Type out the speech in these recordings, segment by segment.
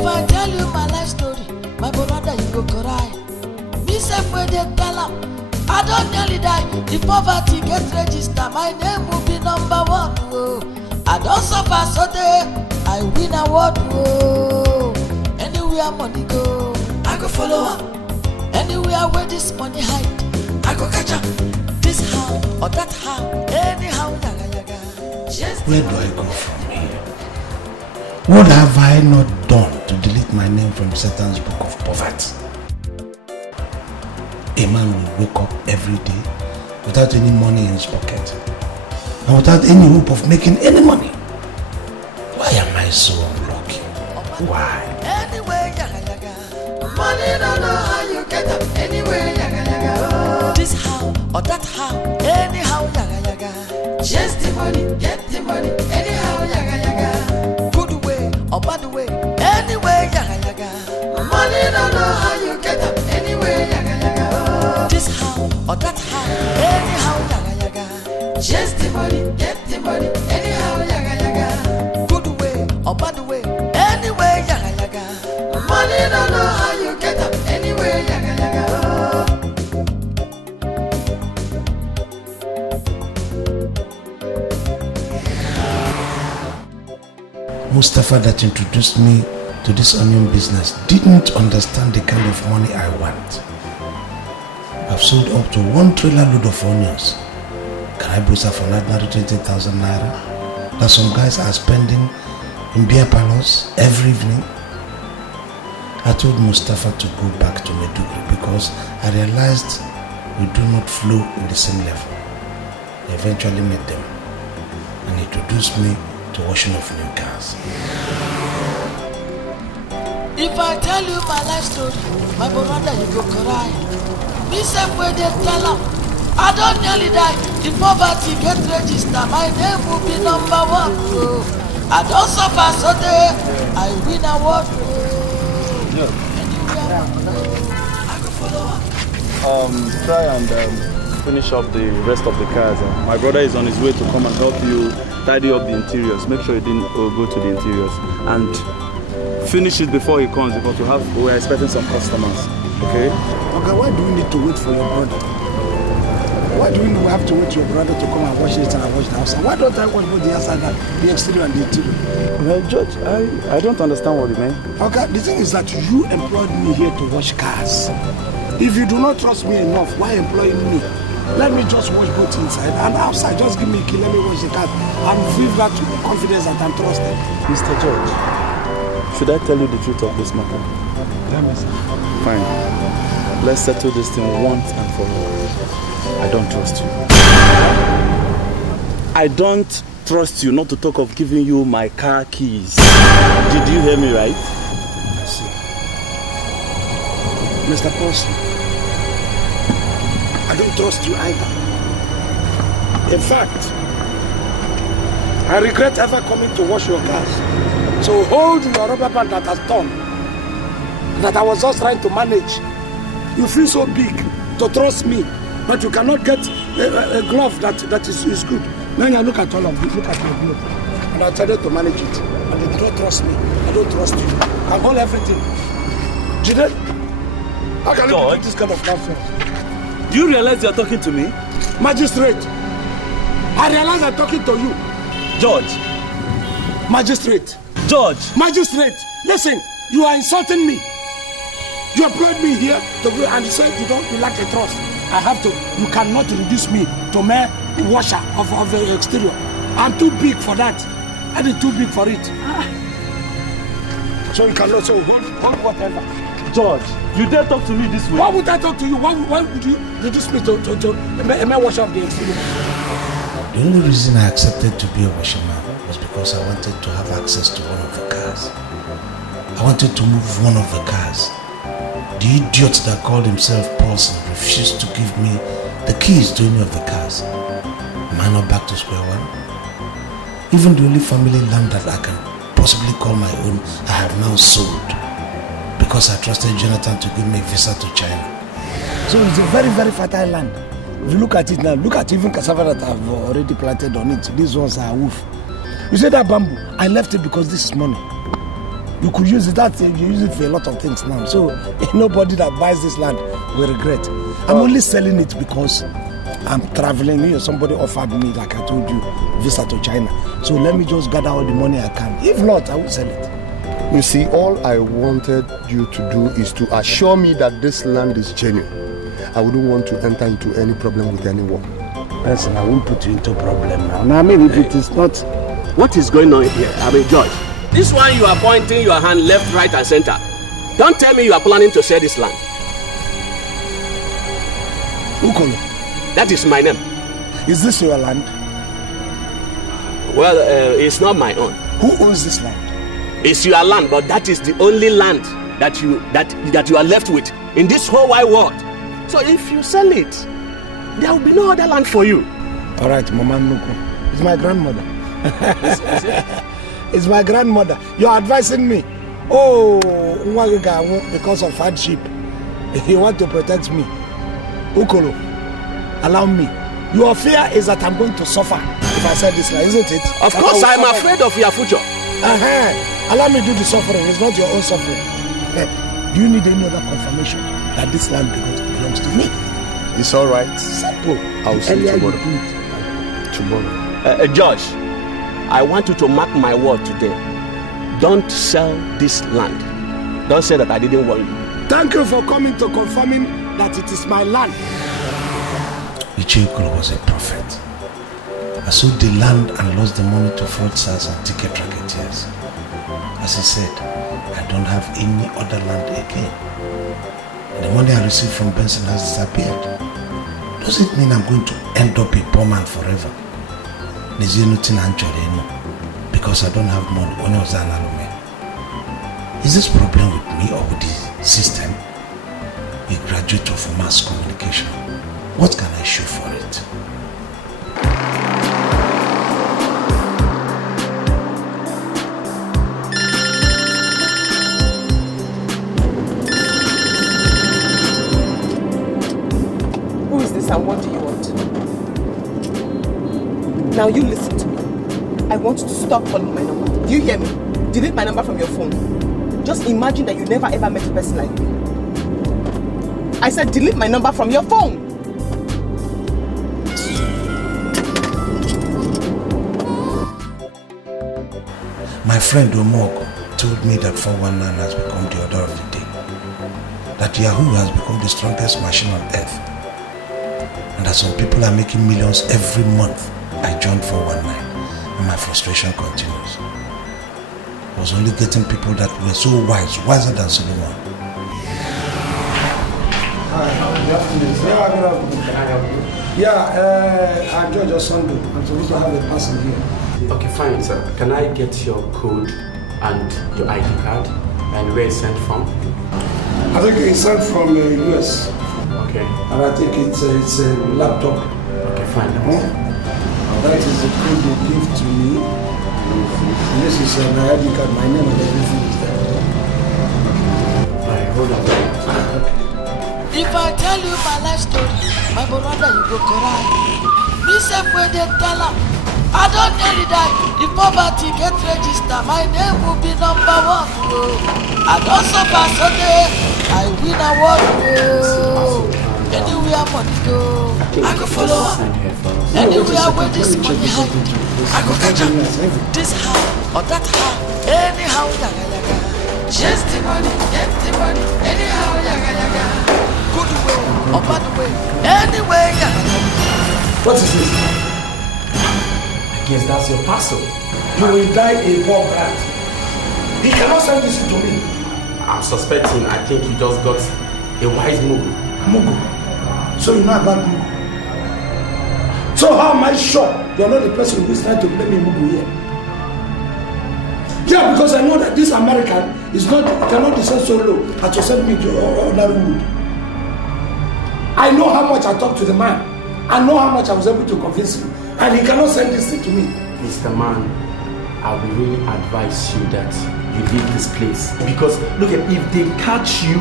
If I tell you my life story, my brother, you go cry. Me say where they tell am, I don't nearly die. If poverty gets registered, my name will be number 1. Oh. I don't suffer so day, I win award. Oh. Anywhere money go, I go follow up. Anywhere where this money hide, I go catch up. This how or that how, anyhow, yaga yaga. Where do I go from here? What have I not done to delete my name from Satan's book of poverty? A man will wake up every day without any money in his pocket and without any hope of making any money. Why am I so unlucky? Why? Anyway, yaga yaga. Money don't know how you get up. Anyway, yaga yaga. Oh. This how or that how, anyhow, yaga yaga. Chase the money, get the money. Anyhow, yaga yaga. Good way or bad way, anyway, yaga yaga. Money don't know how you get up. Anyway, yaga yaga. Oh. This how or that how, anyhow, yaga yaga. Chase the money, get the money. Anyhow, yaga yaga. Good way or bad way, anyway, yaga yaga. Money don't know how you get up. Anyway, yaga yaga. Oh. Mustafa that introduced me to this onion business didn't understand the kind of money I want. I've sold up to 1 trailer load of onions. Can I boost her for another 20,000 naira that some guys are spending in beer parlors every evening? I told Mustafa to go back to Maiduguri because I realized we do not flow in the same level. I eventually met them and introduced me to washing of new cars. If I tell you my life story, my brother, you go cry. Me say where they tell am, I don't nearly die. If poverty get registered, my name will be number 1. Oh. I don't suffer so day, I win award. Oh. Anywhere I go follow up. Try and finish up the rest of the cars. My brother is on his way to come and help you tidy up the interiors. Make sure you didn't go to the interiors and finish it before he comes because we're expecting some customers. Okay? Okay, why do we need to wait for your brother? Why do we have to wait for your brother to come and wash it and wash the outside? Why don't I wash both the outside, the exterior and the interior? Well, George, I don't understand what you mean. Okay, the thing is that you employed me here to wash cars. If you do not trust me enough, why employing me? Let me just wash both inside and outside. Just give me a key, let me wash the car and feel that confidence that I'm trusted. Mr. George, should I tell you the truth of this matter? Tell me, sir. Fine. Let's settle this thing once and for all. I don't trust you. I don't trust you, not to talk of giving you my car keys. Did you hear me right? See. Mr. Paulson, I don't trust you either. In fact, I regret ever coming to wash your cars. So hold your rubber band that has torn, that I was just trying to manage. You feel so big to trust me, but you cannot get a glove that is good. Then I look at all of this, look at your glove. And I tried to manage it. And you don't trust me. I don't trust you. I hold everything. Jide, how can you do this kind of nonsense? Do you realize you're talking to me? Magistrate, I realize I'm talking to you. George. Magistrate. George. Magistrate, listen, you are insulting me. You employed me here and you said you lack a trust. I have to, you cannot reduce me to mere washer of the exterior. I'm too big for that. I did too big for it. So you cannot say, hold whatever. George, you dare talk to me this way? Why would I talk to you? Why would you reduce me to a mere washer of the exterior? The only reason I accepted to be a washerman was because I wanted to have access to one of the cars. I wanted to move one of the cars. The idiot that called himself Paulson refused to give me the keys to any of the cars. Am I not back to square one? Even the only family land that I can possibly call my own, I have now sold because I trusted Jonathan to give me a visa to China. So it's a very, very fertile land. If you look at it now, look at even cassava that I've already planted on it. These ones are wolf. You see that bamboo? I left it because this is money. You could use it. You use it for a lot of things now. So nobody that buys this land will regret. I'm only selling it because I'm traveling here. Somebody offered me, like I told you, visa to China. So let me just gather all the money I can. If not, I will sell it. You see, all I wanted you to do is to assure me that this land is genuine. I wouldn't want to enter into any problem with anyone. Listen, I won't put you into problem now. Now, I mean, if it is not... What is going on here? I mean, George, this one you are pointing your hand left, right, and center. Don't tell me you are planning to sell this land. Ukolo. That is my name. Is this your land? Well, it's not my own. Who owns this land? It's your land, but that is the only land that you are left with in this whole wide world. So if you sell it, there will be no other land for you. All right, Mama Nuku. It's my grandmother. It's my grandmother. You're advising me. Oh, because of hardship. You want to protect me. Ukolo, allow me. Your fear is that I'm going to suffer if I sell this land, isn't it? Of course, I'm afraid of your future. Allow me to do the suffering. It's not your own suffering. Do you need any other confirmation that this land belongs to me? It's all right. Simple. I'll see you tomorrow. George, I want you to mark my word today. Don't sell this land. Don't say that I didn't warn you. Thank you for coming to confirming that it is my land. Ichie was a prophet. I sold the land and lost the money to fraudsters and ticket racketeers. As he said, I don't have any other land again. And the money I received from Benson has disappeared. Does it mean I'm going to end up a poor man forever? Because I don't have money. Is this problem with me or with the system? A graduate of mass communication. What can I show for it? And what do you want? Now you listen to me. I want you to stop calling my number. Do you hear me? Delete my number from your phone. Just imagine that you never ever met a person like me. I said delete my number from your phone. My friend Omoko told me that 419 has become the order of the day. That Yahoo has become the strongest machine on earth. And that some people are making millions every month. I joined 419 and my frustration continues. I was only getting people that were so wise, wiser than Solomon. Hi, good afternoon. I'm George Osando. I'm supposed to have a person here. Okay, fine, sir. Can I get your code and your ID card and where it's sent from? I think it's sent from US. Okay. And I think it's a laptop. Okay, fine. That is the code you give to me. And this is my ID card, my name and everything is there. Alright, hold on. Okay. If I tell you my life story, my brother, you go cry. Me say where they tell her, I don't nearly die. If poverty get registered, my name will be number 1. I don't suffer Sunday, I win award. Anywhere money go, I go follow up. Anywhere where this money hide, I go catch up. This how or that how, anyhow yaga yaga. Chase the money, get the money, anyhow yaga yaga. Good way or bad way, anyway yaga yaga. What is this? I guess that's your parcel. You will die a poor brat. He cannot send this to me. I'm suspecting, I think you just got a wise Mugu. Mugu. So you know about Mugu. So how am I sure you're not the person who is trying to blame me Mugu here? Yeah, because I know that this American cannot descend so low as to send me to ordinary wood. I know how much I talked to the man. I know how much I was able to convince him. And he cannot send this thing to me. Mr. Man, I will really advise you that you leave this place. Because, look, if they catch you,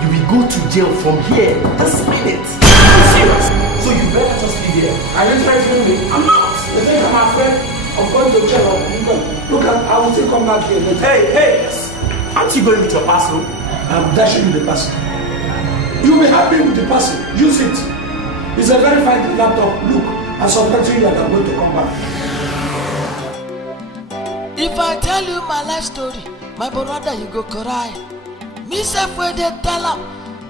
you will go to jail from here this minute. I'm serious. So you better just leave here. Are you threatening me? I'm not. You think I'm afraid of going to jail? Look, I will still come back here later. Hey, Aren't you going with your parcel? I'm dashing you the parcel. You'll be happy with the parcel. Use it. It's a verified laptop. Look, I'm supporting you and I'm going to come back. If I tell you my life story, my brother, you go cry. Me self where they tell him,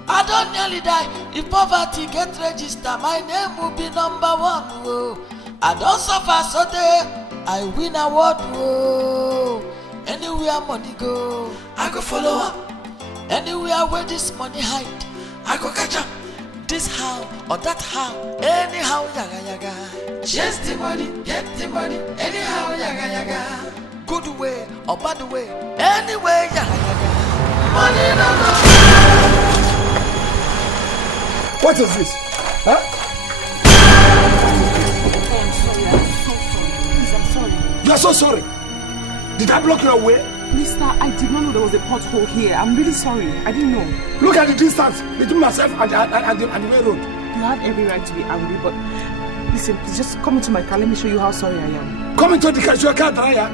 I don't nearly die. If poverty get registered, my name will be number 1. Whoa. I don't suffer so day, I win award. Whoa. Anywhere money go, I go follow up. Anywhere where this money hide, I go catch up. This how or that how, anyhow yaga yaga. Chase the money, get the money, anyhow yaga yaga. Good way or bad way, anyway yaga yaga. Money no no. What is this? Huh? I'm sorry. You are so sorry. Did I block your way? Mister, I did not know there was a pothole here. I'm really sorry. I didn't know. Look at the distance between myself and the main road. You have every right to be angry, but listen, please just come into my car. Let me show you how sorry I am. Come into the car, your car dryer.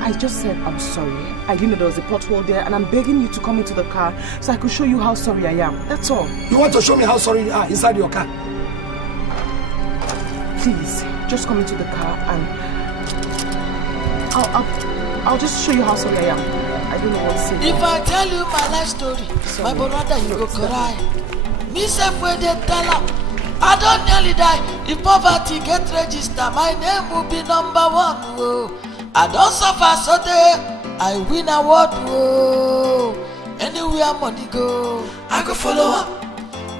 I just said I'm sorry. I didn't know there was a pothole there, and I'm begging you to come into the car so I could show you how sorry I am. That's all. You want to show me how sorry you are inside your car? Please, just come into the car and I'll just show you how sorry I am. I don't know what to say. If I tell you my life story, my brother, you go cry. Me self where they tell him, I don't nearly die. If poverty get registered, my name will be number 1. Whoa. I don't suffer so day, I win award. Whoa. Anywhere money go, I go follow up.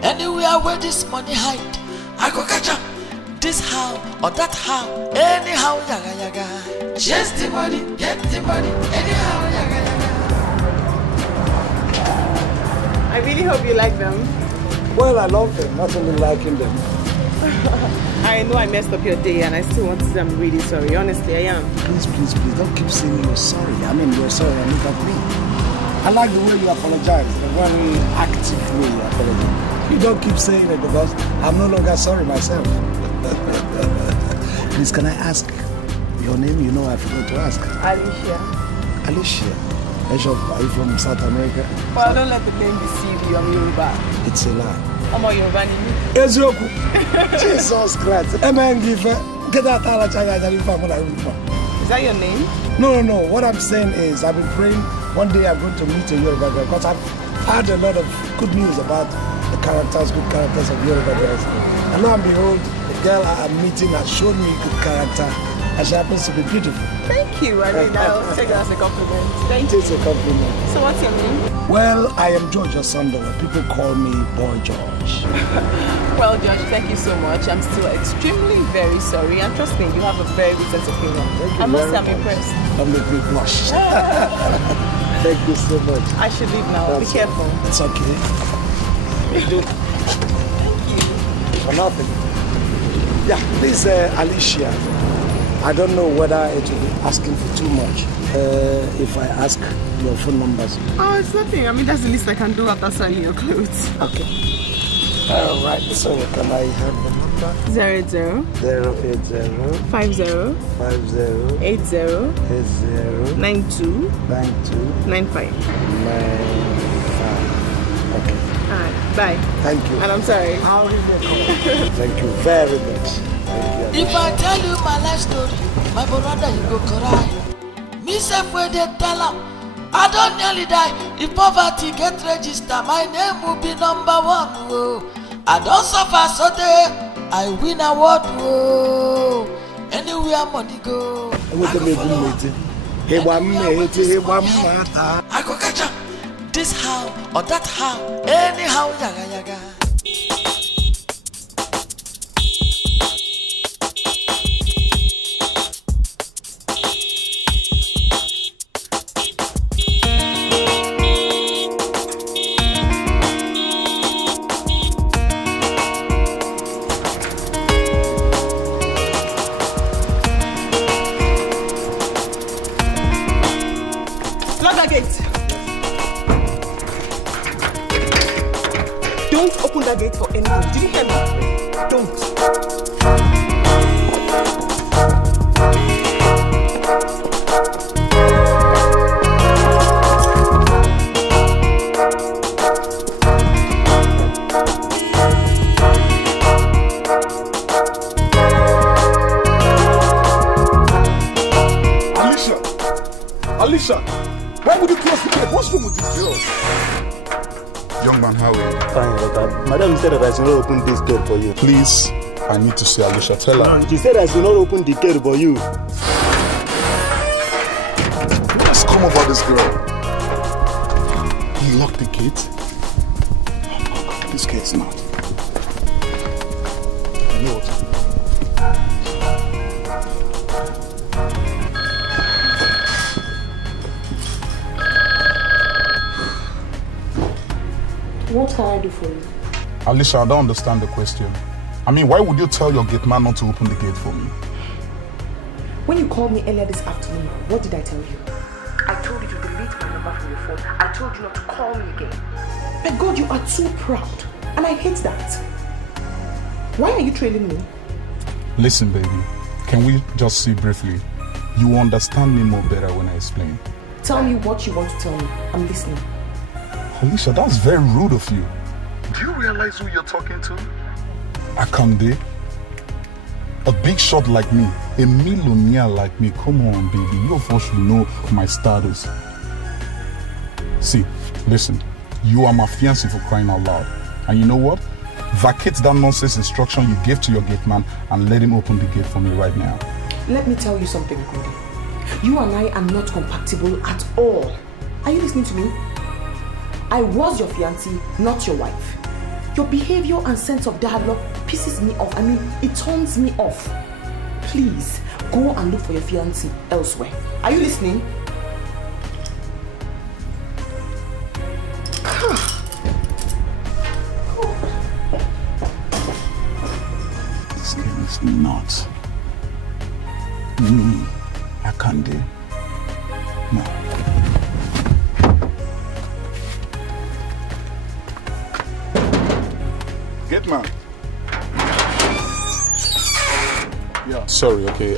Anywhere where this money hide, I go catch up. This how or that how, anyhow yaga yaga. Chase the money, get the money, anyhow yaga yaga. I really hope you like them. Well, I love them, not only liking them. I know I messed up your day and I still want to say I'm really sorry. Honestly, I am. Please, please, please, don't keep saying you're sorry. I mean, you're sorry and look at me. I like the way you apologize, the very active way you apologize. You don't keep saying it because I'm no longer sorry myself. Please, can I ask your name? You know I forgot to ask. Alicia. Alicia. Bishop, are you from South America? Well, don't let the name deceive you. I'm Yoruba. It's a lie. I'm a Yoruba. Ezioku. Jesus Christ. Amen. Get that out of Is that your name? No. What I'm saying is I've been praying one day I'm going to meet a Yoruba girl because I've heard a lot of good news about the good characters of Yoruba girls. And lo and behold, the girl I'm meeting has shown me good character and she happens to be beautiful. Thank you. I mean, I'll take that as a compliment. Thank you. It's a compliment. So what's your name? Well, I am George Osondo. People call me Boy George. Well, George, thank you so much. I'm still extremely very sorry. And trust me, you have a very good sense of humor. I must say I'm impressed. Don't make me blush. Thank you so much. I should leave now. Be careful. It's okay. Thank you. For nothing. Yeah, please, Alicia. I don't know whether it will be asking for too much if I ask your phone numbers. Oh, it's nothing. I mean, that's the least I can do after selling your clothes. Okay. All right. So can I have the number? 00 080 50 80 92 95. Okay. Alright, bye. Thank you. And I'm sorry. Thank you very much. If I tell you my life story, my brother, you go cry. Me self where they tell him, I don't nearly die. If poverty get registered, my name will be number 1. Whoa. I don't suffer so day, I win award. Whoa. Anywhere money go, I go catch up. This how or that how, anyhow yaga yaga. Lock that gate. Don't open that gate for anyone. Did you hear me? Don't. Alicia, why would you close the gate? What's wrong with this girl? Young man, how are you? Fine, okay. Madam said that I should not open this gate for you. Please, I need to see Alicia. Tell her. She said I should not open the gate for you. Let's come over this girl. You locked the gate? Oh, this gate's not. You know what? What can I do for you? Alicia, I don't understand the question. I mean, why would you tell your gate man not to open the gate for me? When you called me earlier this afternoon, what did I tell you? I told you to delete my number from your phone. I told you not to call me again. But God, you are too proud. And I hate that. Why are you trailing me? Listen, baby. Can we just see briefly? You will understand me more better when I explain. Tell me what you want to tell me. I'm listening. Alicia, that's very rude of you. Do you realize who you're talking to? Akande. A big shot like me, a millionaire like me. Come on, baby. You of course should know my status. See, listen. You are my fiancé for crying out loud. And you know what? Vacate that nonsense instruction you gave to your gate man and let him open the gate for me right now. Let me tell you something, Cody. You and I are not compatible at all. Are you listening to me? I was your fiancé, not your wife. Your behavior and sense of dialogue pisses me off. I mean, it turns me off. Please, go and look for your fiancé elsewhere. Are you listening? This game is not me, Akande. No. Get man. Yeah. Sorry, okay.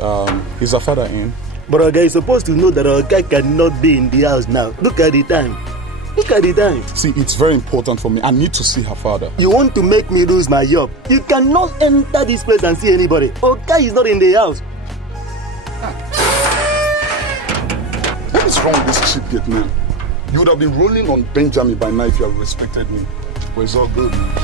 Is our father in? But our guy is supposed to know that our guy cannot be in the house now. Look at the time. Look at the time. See, it's very important for me. I need to see her father. You want to make me lose my job? You cannot enter this place and see anybody. Our guy is not in the house. What is wrong with this cheap gate man? You would have been rolling on Benjamin by now if you had respected me. But it's all good, man.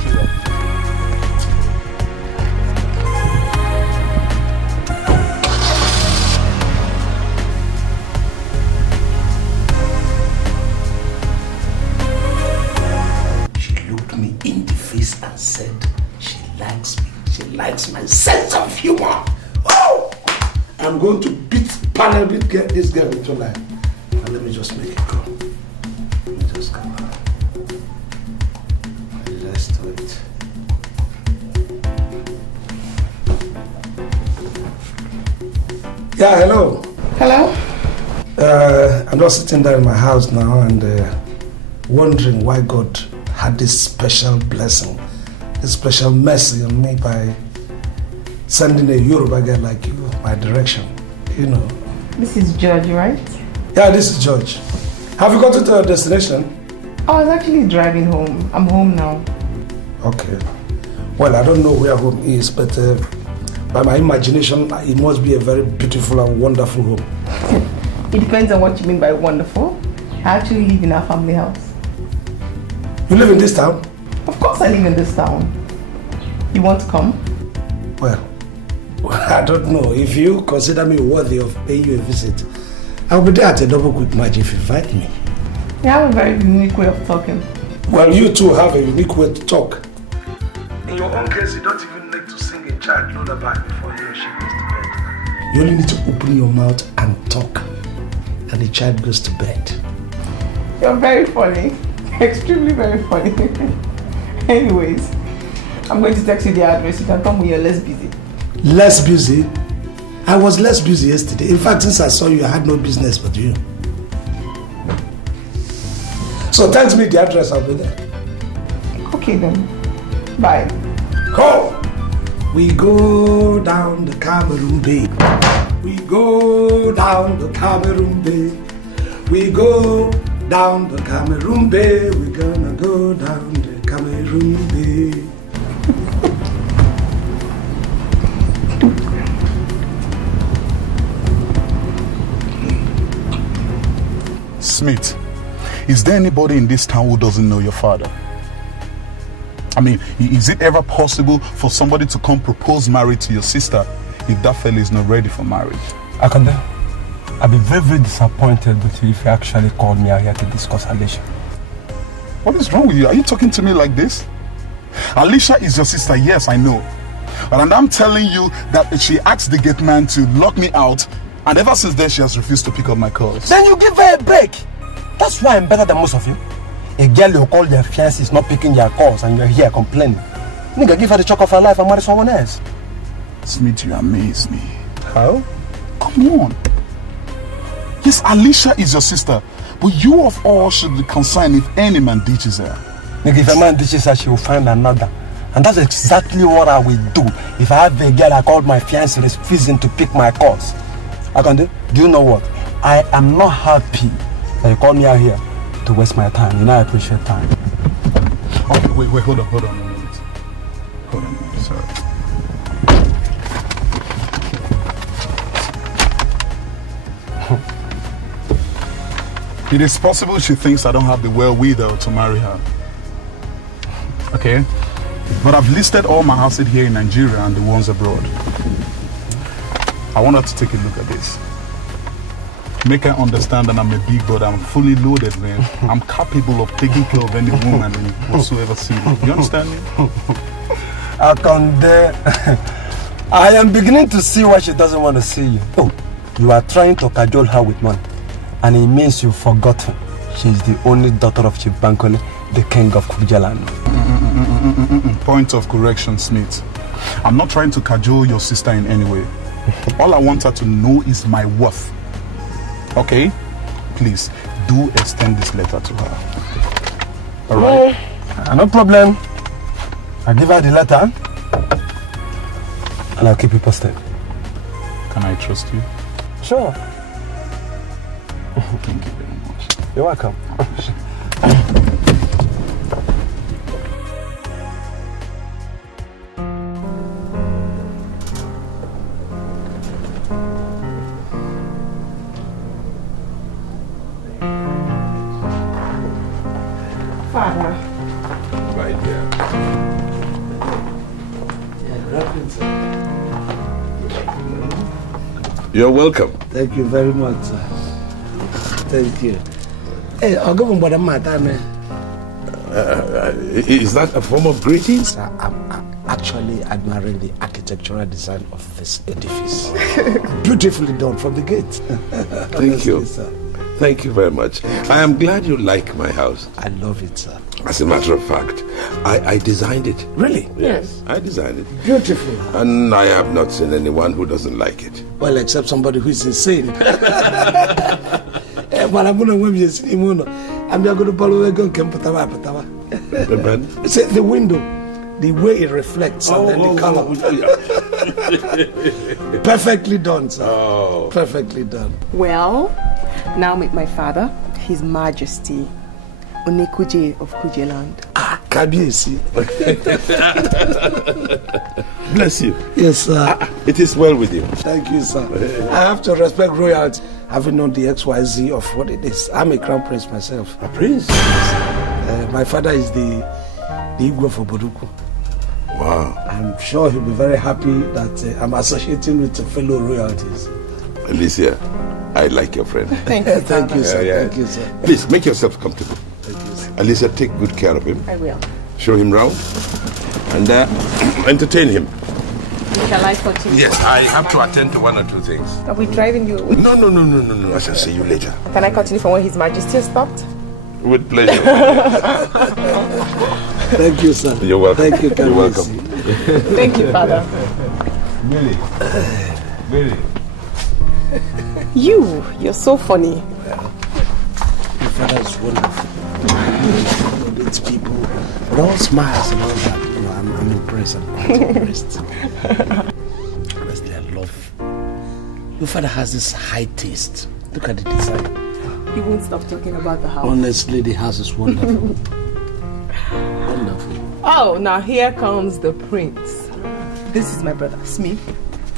And said she likes me. She likes my sense of humor. Oh! I'm going to get this girl into life. And let me just make it go. Let me just come on. Let's do it. Yeah, hello. Hello? I'm just sitting there in my house now and wondering why God had this special blessing, this special mercy on me by sending a Yoruba guy like you my direction, you know. This is George, right? Yeah, this is George. Have you gotten to your destination? I was actually driving home. I'm home now. Okay. Well, I don't know where home is, but by my imagination, it must be a very beautiful and wonderful home. It depends on what you mean by wonderful. I actually live in our family house. You live in this town? Of course I live in this town. You want to come? Well, I don't know. If you consider me worthy of paying you a visit, I'll be there at a double quick match if you invite me. You have a very unique way of talking. Well, you too have a unique way to talk. In your own case, you don't even need to sing a child lullaby before you or she goes to bed. You only need to open your mouth and talk, and the child goes to bed. You're very funny. Extremely very funny. Anyways, I'm going to text you the address. You can come when you're less busy. Less busy? I was less busy yesterday. In fact, since I saw you, I had no business but you. So text me the address, I'll be there. Okay then. Bye. Go! We go down the Cameroon Bay. We go down the Cameroon Bay. We go down the Cameroon Bay, we're gonna go down the Cameroon Bay. Smith, is there anybody in this town who doesn't know your father? I mean, is it ever possible for somebody to come propose marriage to your sister if that fella is not ready for marriage? Akande, I'll be very, very disappointed with you if you actually called me out here to discuss Alicia. What is wrong with you? Are you talking to me like this? Alicia is your sister, yes, I know. But I'm telling you that she asked the gate man to lock me out, and ever since then she has refused to pick up my calls. Then you give her a break. That's why I'm better than most of you. A girl you call their fiancé is not picking your calls and you're here complaining. Nigga, give her the choke of her life and marry someone else. Smith, you amaze me. How? Come on. Yes, Alicia is your sister, but you of all should be concerned if any man ditches her. Nigga, if a man ditches her, she will find another. And that's exactly what I will do if I have a girl I called my fiancé refusing to pick my calls. Akande, do you know what? I am not happy that you called me out here to waste my time. You know I appreciate time. Okay, wait, hold on a minute. Hold on a minute, sorry. It is possible she thinks I don't have the wherewithal to marry her. Okay? But I've listed all my houses here in Nigeria and the ones abroad. I want her to take a look at this. Make her understand that I'm a big brother. I'm fully loaded, man. I'm capable of taking care of any woman in whatsoever city. You understand me? Akande, I am beginning to see why she doesn't want to see you. Oh, you are trying to cajole her with money. And it means you've forgotten she is the only daughter of Chief Bankole, the king of Kujaland. Point of correction, Smith. I'm not trying to cajole your sister in any way. All I want her to know is my worth. Okay? Please, do extend this letter to her. Alright? No problem. I'll give her the letter. And I'll keep you posted. Can I trust you? Sure. Thank you very much. You're welcome. Father. Right there. You're welcome. Thank you very much, sir. Thank you. Hey, I'll go on my time. Is that a form of greeting? Sir, I'm actually admiring the architectural design of this edifice. Beautifully done from the gate. Thank you. Sir. Thank you very much. I am glad you like my house. I love it, sir. As a matter of fact, I designed it. Really? Yes, I designed it. Beautiful. And I have not seen anyone who doesn't like it. Well, except somebody who is insane. I'm going to follow a gun. Say the window, the way it reflects, and then the color. Perfectly done, sir. Oh. Perfectly done. Well, now meet my father, His Majesty Onekuje of Kujeland. Ah, Kabiesi. Bless you. Yes, sir. It is well with you. Thank you, sir. I have to respect royalty, having known the XYZ of what it is. I'm a crown prince myself. A prince? My father is the Igwe for Boduku. Wow. I'm sure he'll be very happy that I'm associating with fellow royalties. Alicia, I like your friend. Thank you, Thank you, sir. Yeah. Thank you, sir. Please, make yourself comfortable. Thank you, sir. Alicia, take good care of him. I will. Show him round. And entertain him. Shall I continue? Yes, I have to attend to one or two things. Are we driving you away? No. I shall see you later. Can I continue from where His Majesty stopped? With pleasure. Thank you, sir. You're welcome. Thank you, You're welcome. Thank you, Father. Really? You're so funny. Your father is wonderful. It's people, but all smiles and all that. You know, I'm impressed. I'm quite impressed. Honestly, I love. Your father has this high taste. Look at the design. You won't stop talking about the house. Honestly, the house is wonderful. Wonderful. Oh, now here comes the prince. This is my brother, Smith.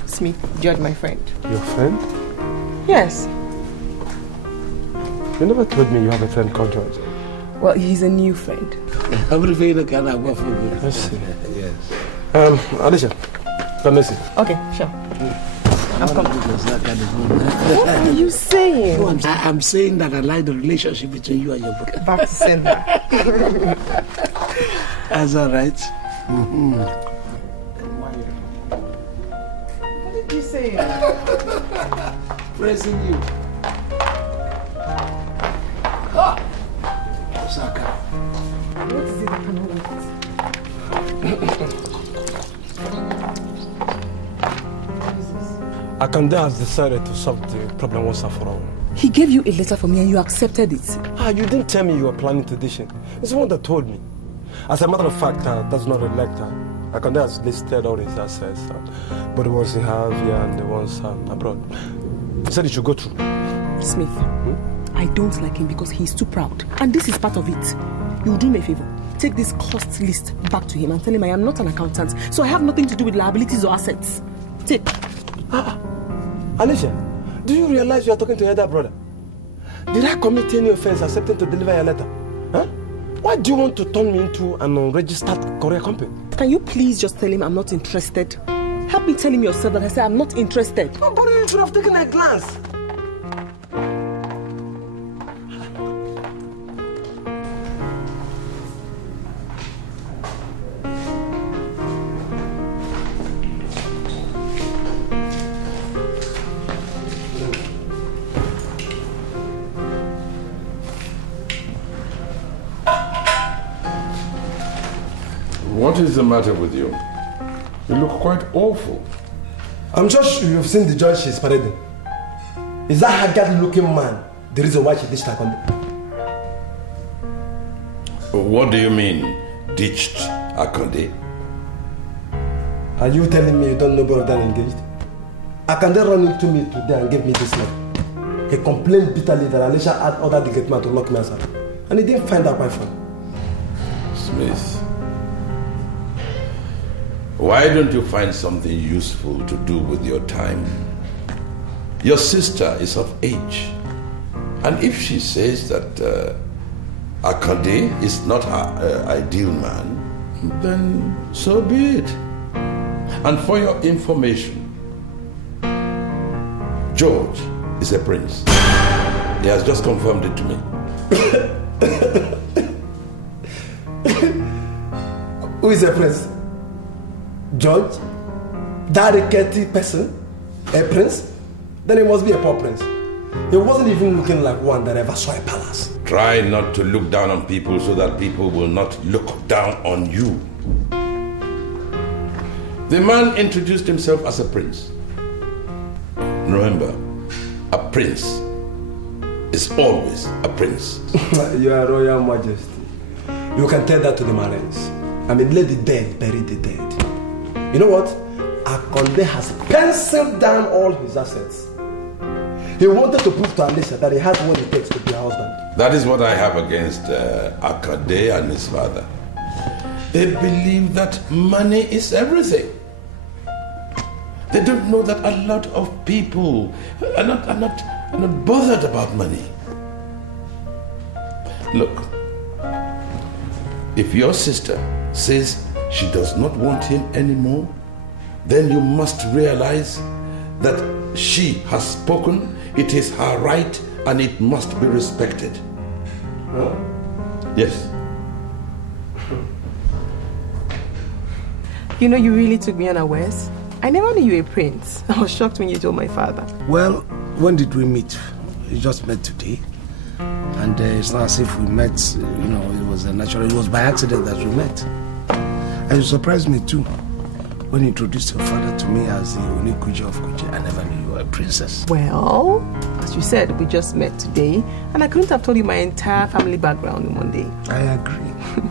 Smith, George, my friend. Your friend? Yes. You never told me you have a friend called George. Well, he's a new friend. Everything can I work for you. Let's see. Yes. Alicia, come let's see. Okay, sure. What are you saying? No, I'm saying that I like the relationship between you and your brother. Back to sender. That's all right. What did you say? Praising you. Osaka. What is it that cannot wait? Akande has decided to solve the problem once and for all. He gave you a letter for me and you accepted it. You didn't tell me you were planning to dish him. It's someone that told me. As a matter of fact, that's not a letter. Akande has listed all his assets, but the ones he has here and the ones abroad. He said he should go through. Smith, I don't like him because he's too proud. And this is part of it. You'll do me a favor. Take this cost list back to him and tell him I am not an accountant, so I have nothing to do with liabilities or assets. Take. Alicia, do you realize you are talking to your elder brother? Did I commit any offense accepting to deliver your letter? Huh? Why do you want to turn me into an unregistered courier company? Can you please just tell him I'm not interested? Help me tell him yourself that I said I'm not interested. No, but you should have taken a glance. What is the matter with you? You look quite awful. I'm just sure you've seen the judge she's parading. Is that haggard-looking man the reason why she ditched Akande? What do you mean, ditched Akande? Are you telling me you don't know both of them engaged? Akande ran into me today and gave me this letter. He complained bitterly that Alicia had ordered the gate man to lock me outside. And he didn't find out my phone. Smith, why don't you find something useful to do with your time? Your sister is of age. And if she says that Akande is not her ideal man, then so be it. And for your information, George is a prince. He has just confirmed it to me. Who is a prince? George? That rickety person? A prince? Then he must be a poor prince. He wasn't even looking like one that ever saw a palace. Try not to look down on people so that people will not look down on you. The man introduced himself as a prince. Remember, a prince is always a prince. Your Royal Majesty. You can tell that to the Marines. I mean, let the dead bury the dead. You know what? Akande has penciled down all his assets. He wanted to prove to Alicia that he has what it takes to be a husband. That is what I have against Akande and his father. They believe that money is everything. They don't know that a lot of people are not bothered about money. Look, if your sister says she does not want him anymore, then you must realize that she has spoken, it is her right, and it must be respected. Huh? Yes. You know, you really took me unawares. I never knew you were a prince. I was shocked when you told my father. Well, when did we meet? We just met today. And it's not as if we met, it was it was by accident that we met. And you surprised me too. When you introduced your father to me as the only Kuja of Kuja, I never knew you were a princess. Well, as you said, we just met today, and I couldn't have told you my entire family background in one day. I agree.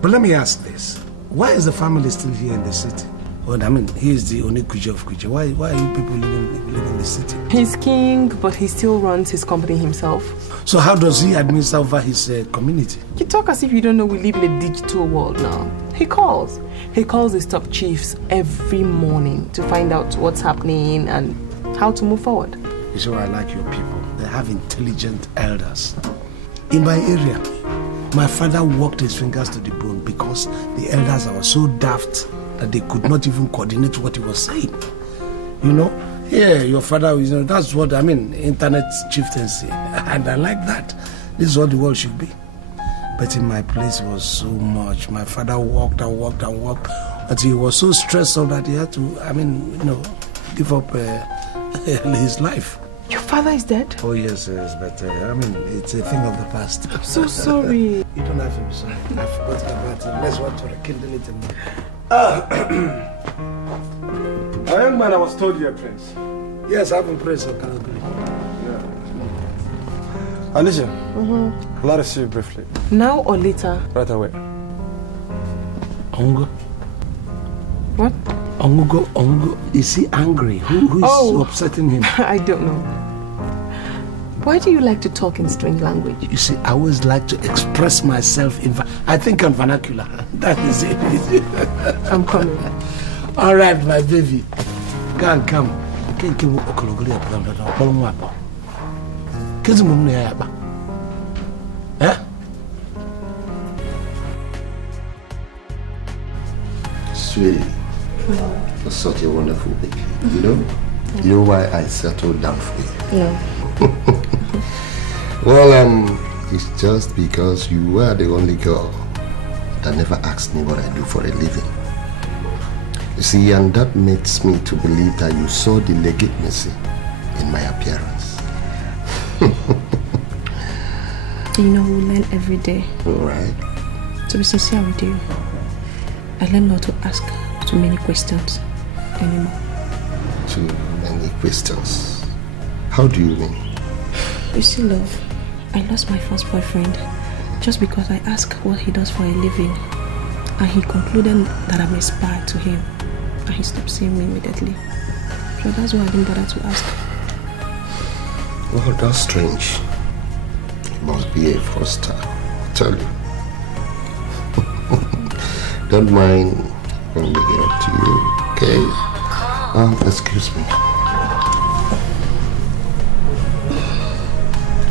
But let me ask this. Why is the family still here in the city? Well, I mean, he is the only Kuja of Kuja. Why are you people living in the city? He's king, but he still runs his company himself. So how does he administer over his community? You talk as if you don't know we live in a digital world now. He calls his top chiefs every morning to find out what's happening and how to move forward. You see why I like your people. they have intelligent elders. In my area, my father worked his fingers to the bone because the elders were so daft that they could not even coordinate what he was saying. You know, yeah, your father, you know, that's what I mean, internet chieftaincy. And I like that. This is what the world should be. But in my place it was so much. My father worked and worked and worked until he was so stressed out that he had to, give up his life. Your father is dead? Oh, yes, but it's a thing of the past. I'm so sorry. You don't have to be sorry. I forgot about it. Let's want to rekindle it in me. A young man, I was told you're a prince. Yes, I've been prince of Calabria. Yeah. Alicia, let us see you briefly. Now or later? Right away. Ongo. What? Ongo. Is he angry? Who is upsetting him? I don't know. Why do you like to talk in strange language? You see, I always like to express myself in... I think I'm vernacular. That is it. I'm coming. All right, my baby. Go and come. Sweetie, you're such a wonderful baby. You know why I settled down for you? No. Well, it's just because you were the only girl that never asked me what I do for a living. You see, and that makes me to believe that you saw the legitimacy in my appearance. You know, we learn every day. All right. To be sincere with you, I learned not to ask too many questions anymore. Too many questions? How do you mean? You see, love, I lost my first boyfriend just because I asked what he does for a living, and he concluded that I'm a spy to him, and he stopped seeing me immediately. So that's why I didn't bother to ask. Well, that's strange. It must be a fraudster, I tell you. Don't mind when we get up to you, okay? Excuse me.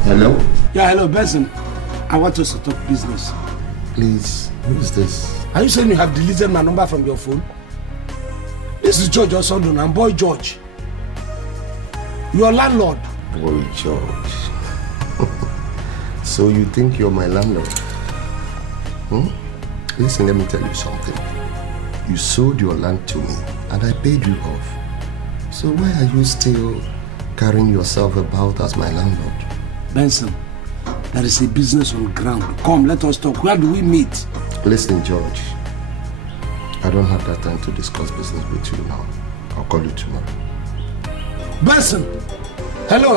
Hello? Yeah, hello, Benson. I want us to talk business. Please, who is this? Are you saying you have deleted my number from your phone? This is George Osondon. I'm Boy George. Your landlord. Boy George. So you think you're my landlord? Listen, let me tell you something. You sold your land to me and I paid you off. So why are you still carrying yourself about as my landlord? Benson, there is a business on ground. Come, let us talk. Where do we meet? Listen, George. I don't have that time to discuss business with you now. I'll call you tomorrow. Benson! Hello.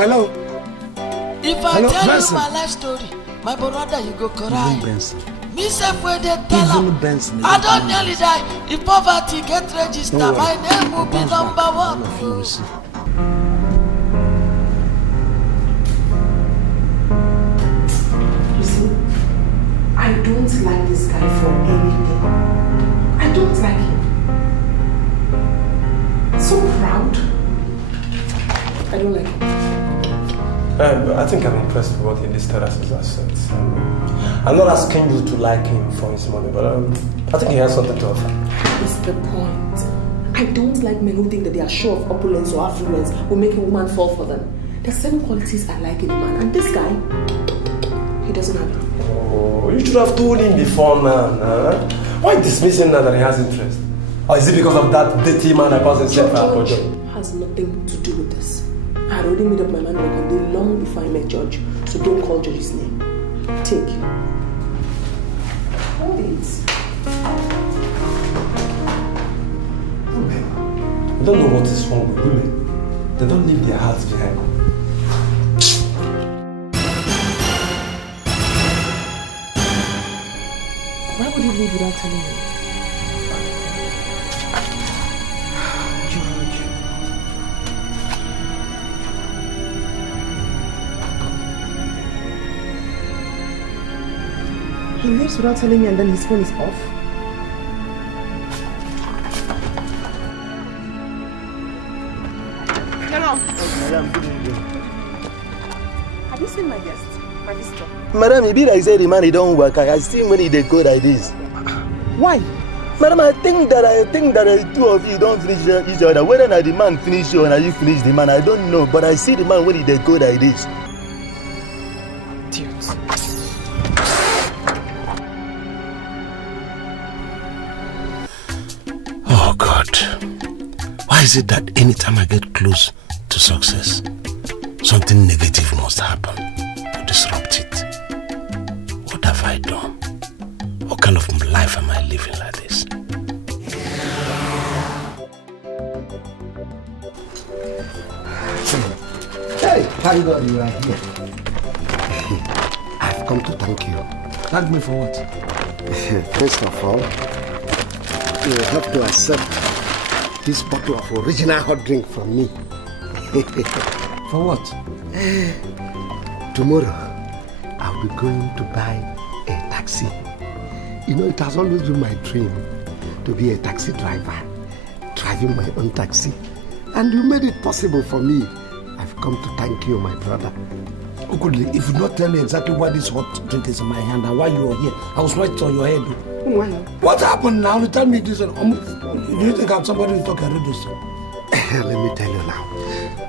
If I tell Benson. You my life story, my brother, you go cry. Even Benson. Me self where they tell Even Benson. I don't nearly die. If poverty get registered, my name will be number one. You see. I don't like this guy for anything. I don't like him. So proud. I don't like him. I think I'm impressed with what he listed as his assets. I'm not asking you to like him for his money, but I think he has something to offer. That's the point. I don't like men who think that their show of opulence or affluence will make a woman fall for them. There's certain qualities I like in a man, and this guy, he doesn't have it. Oh, you should have told him before, man. Why dismissing now that he has interest? Or is it because of that dirty man that calls himself George has nothing to do with this. I had already made up my mind one day long before I met George, so don't call George's name. Take. Hold it. I don't know what is wrong with women. They don't leave their hearts behind. Why would you leave without telling me? George. He leaves without telling me and then his phone is off? Madam, good evening. Madam, it be like say the man he don't work. I see when he dey go like this. Why? Madam, I think that the two of you don't finish each other. Whether the man finish you or you finish the man, I don't know. But I see the man when he dey go like this. Oh God, why is it that anytime I get close to success, something negative must happen to disrupt it? What have I done? What kind of life am I living like this? Hey, thank God you are here. I've come to thank you. Thank me for what? First of all, you have to accept this bottle of original hot drink from me. For what? Tomorrow, I'll be going to buy a taxi. You know, it has always been my dream to be a taxi driver, driving my own taxi. And you made it possible for me. I've come to thank you, my brother. Okudili, if you not tell me exactly why this hot drink is in my hand and why you are here, I will sweat it on your head. Why? What happened now? You tell me this. Do you think I'm somebody who talk a radio song? Let me tell you now.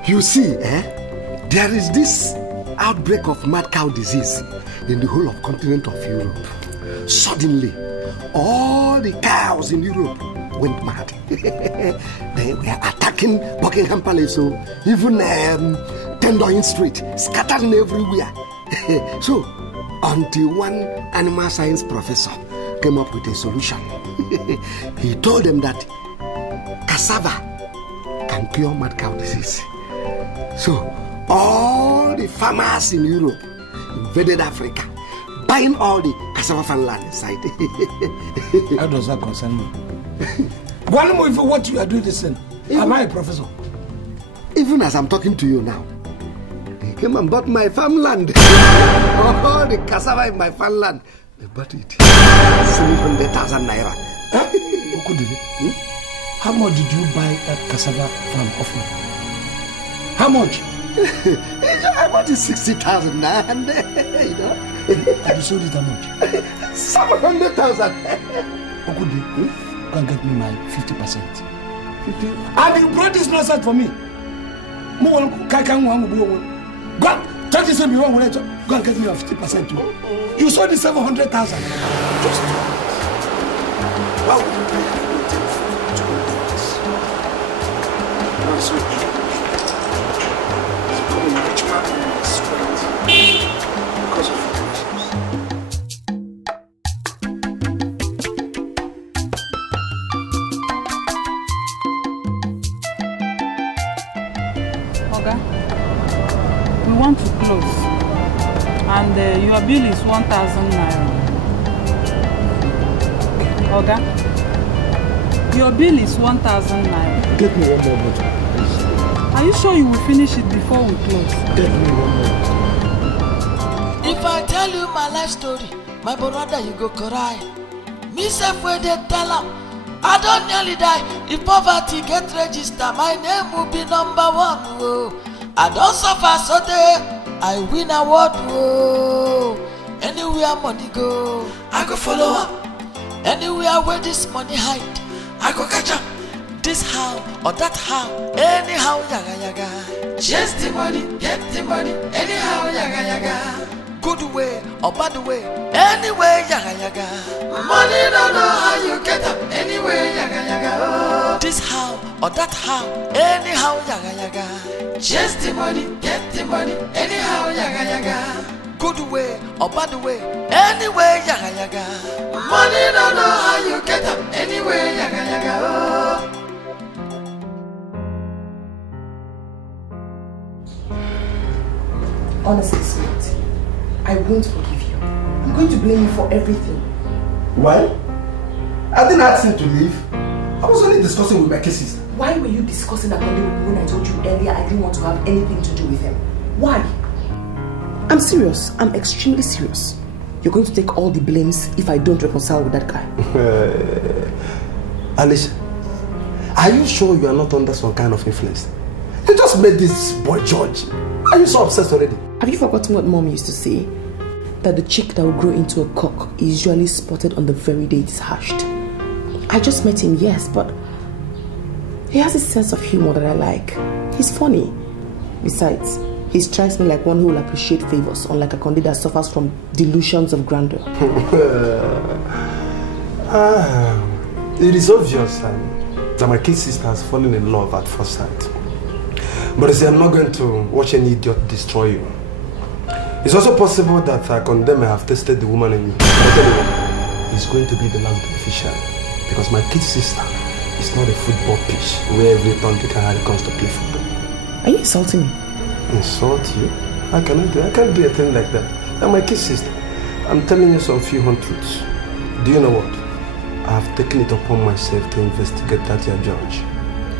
You see, there is this outbreak of mad cow disease in the whole of continent of Europe. Suddenly, all the cows in Europe went mad. They were attacking Buckingham Palace, so even Tendoin Street, scattering everywhere. So, until one animal science professor came up with a solution. He told them that cassava can cure mad cow disease. So, all the farmers in Europe invaded Africa, buying all the cassava farmland inside. How does that concern me? One more for what you are doing this thing. Am I a professor? Even as I'm talking to you now, they came and bought my farmland. All the cassava in my farmland, they bought it. 700,000 naira. How much did you buy that cassava farm off me? How much? I bought it 60,000 naira, and you know. And you sold it how much? 700,000. Okudi, go and get me my 50%. 50? And you brought this nonsense for me. Go and take this in me. Go and get me your 50% too. You sold the 700,000. Just how would you pay? Because of Oga, we want to close, and your bill is 1,000 naira. Oga, your bill is 1,000 naira. Get me one more bottle, please. Are you sure you will finish it before we close? Get me one more. If I tell you my life story, my brother, you go cry. Me self where they tell him, I don't nearly die. If poverty get registered, my name will be number 1. Oh. I don't suffer so day, I win award. Oh. Anywhere money go, I go follow up. Anywhere where this money hide, I go catch up. This how or that how, anyhow yaga yaga. Chase the money, get the money, anyhow yaga yaga. Good way or bad way, anyway yaga yaga. Money don't know how you get up, anyway yaga yaga. Oh. This how or that how, anyhow yaga yaga. Chase the money, get the money, anyhow yaga yaga. Good way or bad way, anyway yaga yaga. Money don't know how you get up, anyway yaga yaga. Oh. Honestly, sweet, I won't forgive you. I'm going to blame you for everything. Why? I didn't ask him to leave. I was only discussing with my cases. Why were you discussing that with me when I told you earlier I didn't want to have anything to do with him? Why? I'm serious. I'm extremely serious. You're going to take all the blames if I don't reconcile with that guy. Alicia, are you sure you are not under some kind of influence? You just made this boy George. Are you so obsessed already? Have you forgotten what Mom used to say? that the chick that will grow into a cock is usually spotted on the very day it is hatched. I just met him, yes, but he has a sense of humor that I like. He's funny. Besides, he strikes me like one who will appreciate favors, unlike Akande that suffers from delusions of grandeur. It is obvious that my kid sister has fallen in love at first sight. But you see, I'm not going to watch any idiot destroy you. It's also possible that Akande may have tested the woman in you. But anyway, he's going to be the last beneficiary. Because my kid sister is not a football pitch where every Dick and Harry comes to play football. Are you insulting me? Insult you? How can I do? I can't do a thing like that. I'm my kid sister. I'm telling you some few untruths. Do you know what? I have taken it upon myself to investigate that your judge.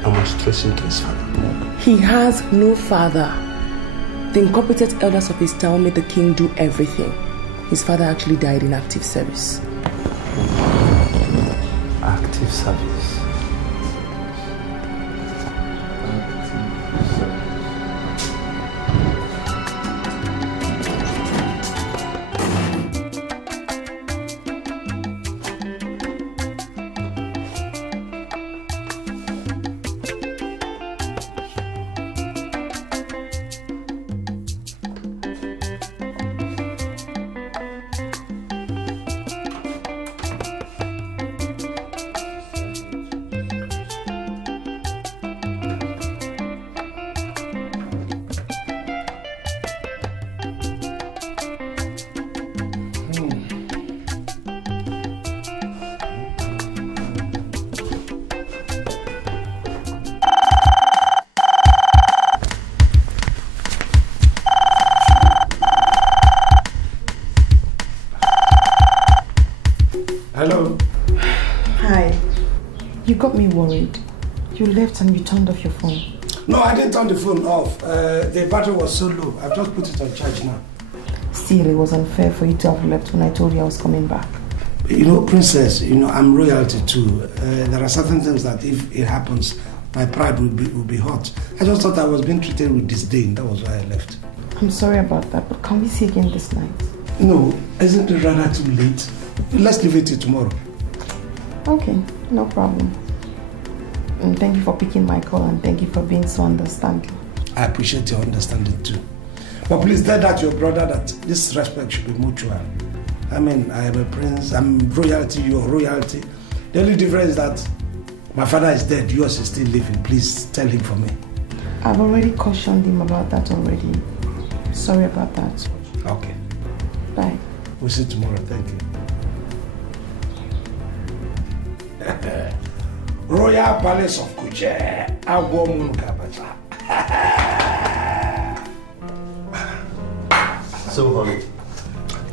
I must trace him to his father. He has no father. The incompetent elders of his town made the king do everything. His father actually died in active service. Active service? Hello. Hi. You got me worried. You left and you turned off your phone. No, I didn't turn the phone off. The battery was so low. I've just put it on charge now. Still, it was unfair for you to have left when I told you I was coming back. You know, Princess, you know, I'm royalty too. There are certain things that if it happens, my pride will be hurt. I just thought I was being treated with disdain. That was why I left. I'm sorry about that, but can we see again this night? No, isn't it rather too late? Let's leave it till tomorrow. Okay, no problem. And thank you for picking my call and thank you for being so understanding. I appreciate your understanding too. But please tell that to your brother that this respect should be mutual. I mean, I am a prince, I'm royalty, you are royalty. The only difference is that my father is dead, yours is still living. Please tell him for me. I've already cautioned him about that already. Sorry about that. Okay. Bye. We'll see you tomorrow, thank you. Royal Palace of Kuje, Agwomun Kabaja. So, honey,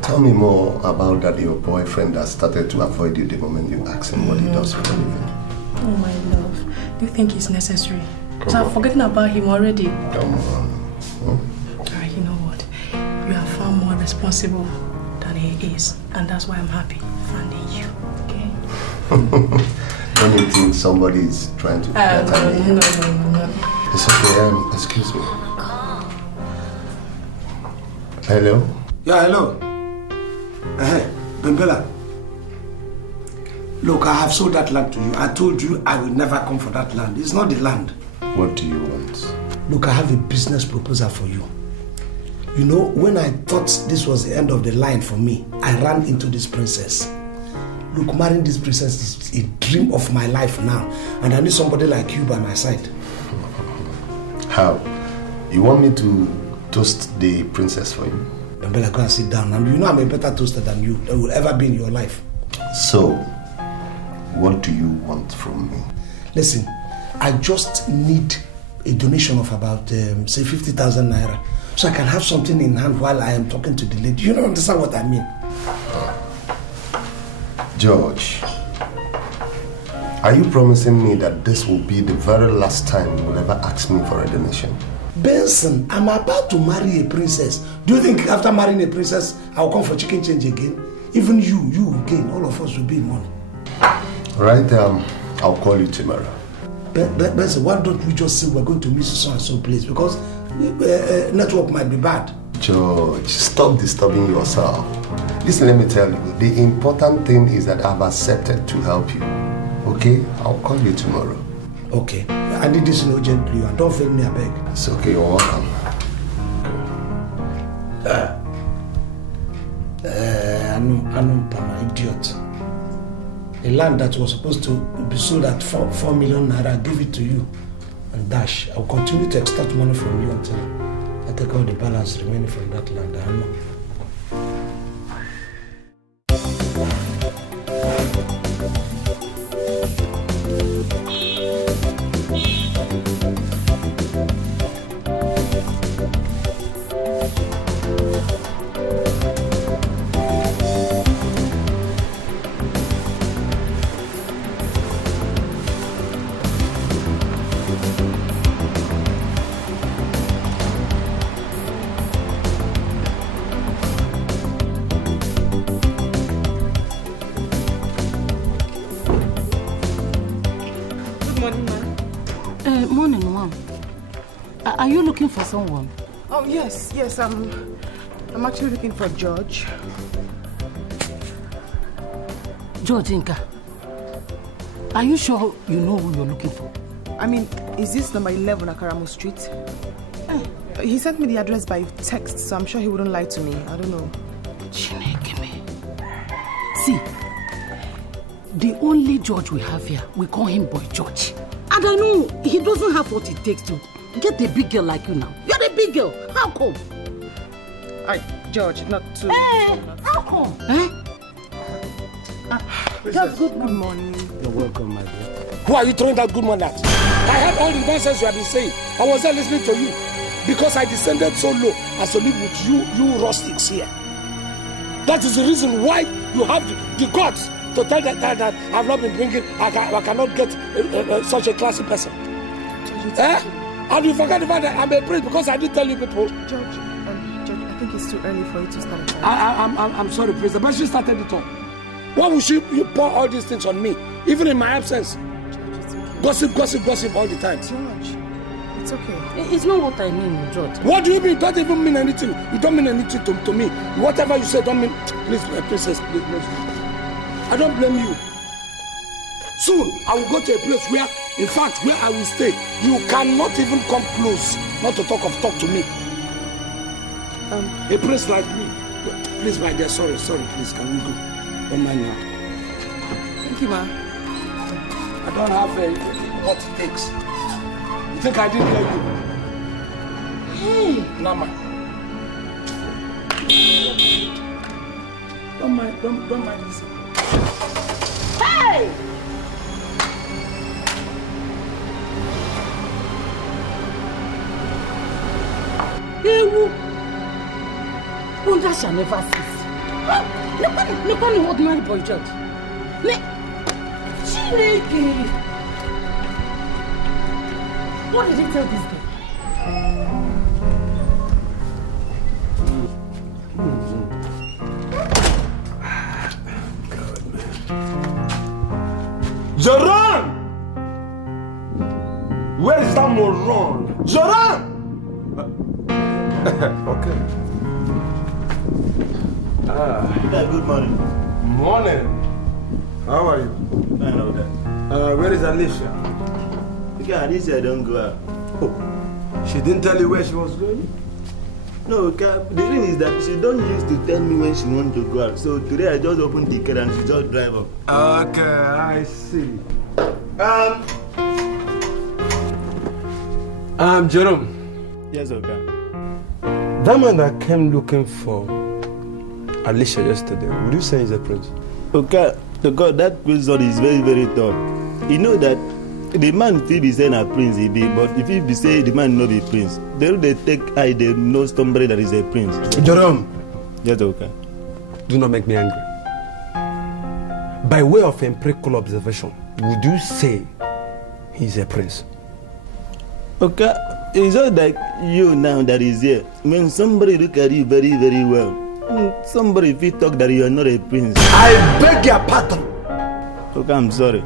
tell me more about that your boyfriend that started to avoid you the moment you ask him what he does for a living. Oh, my love. Do you think it's necessary? So I've forgotten about him already. Come on. Alright, you know what? You are far more responsible than he is. And that's why I'm happy finding you. Okay? When you think somebody is trying to flatter me. No. It's okay, excuse me. Hello? Yeah, hello. Bembela. Look, I have sold that land to you. I told you I will never come for that land. It's not the land. What do you want? Look, I have a business proposal for you. You know, when I thought this was the end of the line for me, I ran into this princess. Look, marrying this princess is a dream of my life now. And I need somebody like you by my side. How? You want me to toast the princess for you? Bembela, go and sit down. And you know I'm a better toaster than you that will ever be in your life. So, what do you want from me? Listen, I just need a donation of about, say, 50,000 naira. So I can have something in hand while I am talking to the lady. You don't understand what I mean? George, are you promising me that this will be the very last time you will ever ask me for a donation? Benson, I'm about to marry a princess. Do you think after marrying a princess, I'll come for chicken change again? Even you again, all of us will be in money. Right, I'll call you tomorrow. Benson, why don't we just say we're going to meet so and so place? Because network might be bad. George, stop disturbing yourself. Listen, let me tell you, the important thing is that I've accepted to help you. Okay? I'll call you tomorrow. Okay. I need this urgently and don't fail me, I beg. It's okay, you're welcome. I'm an idiot. A land that was supposed to be sold at 4 million naira, I give it to you and dash. I'll continue to extract money from you until I take out the balance remaining from that land. I know. Are you looking for someone? Oh, yes. I'm actually looking for George. George Inka. Are you sure you know who you're looking for? I mean, is this number 11 Akaramo Street? He sent me the address by text, so I'm sure he wouldn't lie to me. I don't know. See, the only George we have here, we call him Boy George. And I know he doesn't have what it takes to get a big girl like you now. You're a big girl. How come? George, not too... how come? Just good morning. You're welcome, my dear. Who are you throwing that good morning at? I heard all the nonsense you have been saying. I was there listening to you. Because I descended so low as to live with you rustics here. That is the reason why you have the guts to tell that I've not been bringing, I cannot get such a classy person. And you forget the fact that I'm a prince because I did tell you people. George, I think it's too early for you to start. I'm sorry, Prince, but she started it all. Why would you pour all these things on me, even in my absence? Gossip all the time. George, it's okay. It's not what I mean, George. What do you mean? It doesn't even mean anything. You don't mean anything to me. Whatever you say don't mean... Please, princess, please. I don't blame you. Soon, I will go to a place where, in fact, where I will stay. You cannot even come close, not to talk to me. A place like me. Please, my dear, sorry, please, can we go? Don't mind now. Thank you, ma. I don't have what it takes. You think I didn't hear you? Hey! Nama. Don't mind this. Hey! Ewu! Wonder shall never cease. Look on the ordinary boy, George. Chineke! What did he tell this guy? Joran! Where is that moron? Joran! Okay. Good morning. Morning. How are you? I know that. Where is Alicia? Okay, Alicia don't go out. Oh, she didn't tell you where she was going? No, the thing is that she don't used to tell me when she want to go out. So today I just opened the car and she just drive up. Okay, I see. Jerome. Yes, okay. That man that came looking for Alicia yesterday, would you say he's a prince? Okay, God, that question is very, very tough. You know that the man still be saying a prince he be, but if he be say the man not be prince, they take they know somebody that is a prince. Jerome. Yes, okay. Do not make me angry. By way of empirical observation, would you say he's a prince? Okay, it's not like you now that is here. When somebody look at you very, very well, somebody if you talk that you are not a prince. I beg your pardon. Okay, I'm sorry.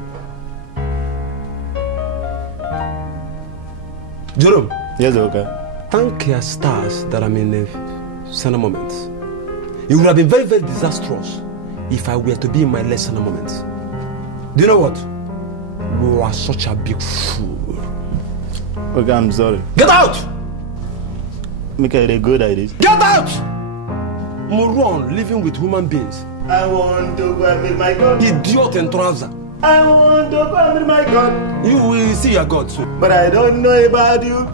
Jerome. Yes, okay. Thank your stars that I'm in a Sana moment. It would have been very, very disastrous if I were to be in my less Sana moment. Do you know what? You are such a big fool. Okay, I'm sorry. Get out! Make a good idea. Get out! Moron living with human beings. I want to go and meet my God. Idiot and trouser. I want to go and meet my God. You will see your God soon. But I don't know about you.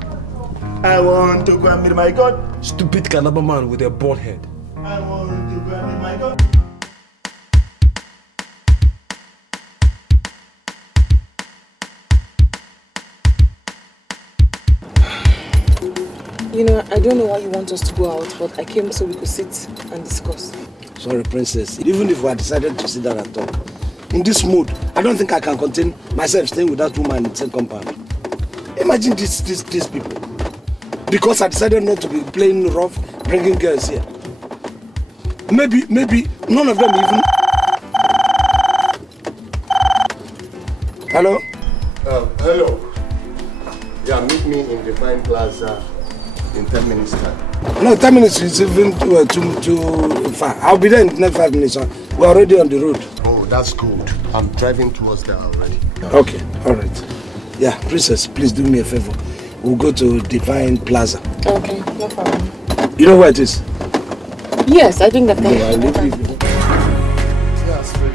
I want to go and meet my God. Stupid Kanaba man with a bald head. I want to go and meet my God. You know, I don't know why you want us to go out, but I came so we could sit and discuss. Sorry, Princess. Even if we had decided to sit down and talk, in this mood, I don't think I can contain myself staying with that woman in the same compound. Imagine these people. Because I decided not to be playing rough, bringing girls here. Maybe none of them even... Hello? Hello. Yeah, meet me in Divine Plaza in 10 minutes time. No, 10 minutes is even too far. I'll be there in the next 5 minutes. We're already on the road. Oh, that's good. I'm driving towards there already. Okay, all right. Yeah, Princess, please do me a favor. We'll go to Divine Plaza. Okay, no problem. You know where it is? Yes, I think that can. I'll leave you. Yes, ready.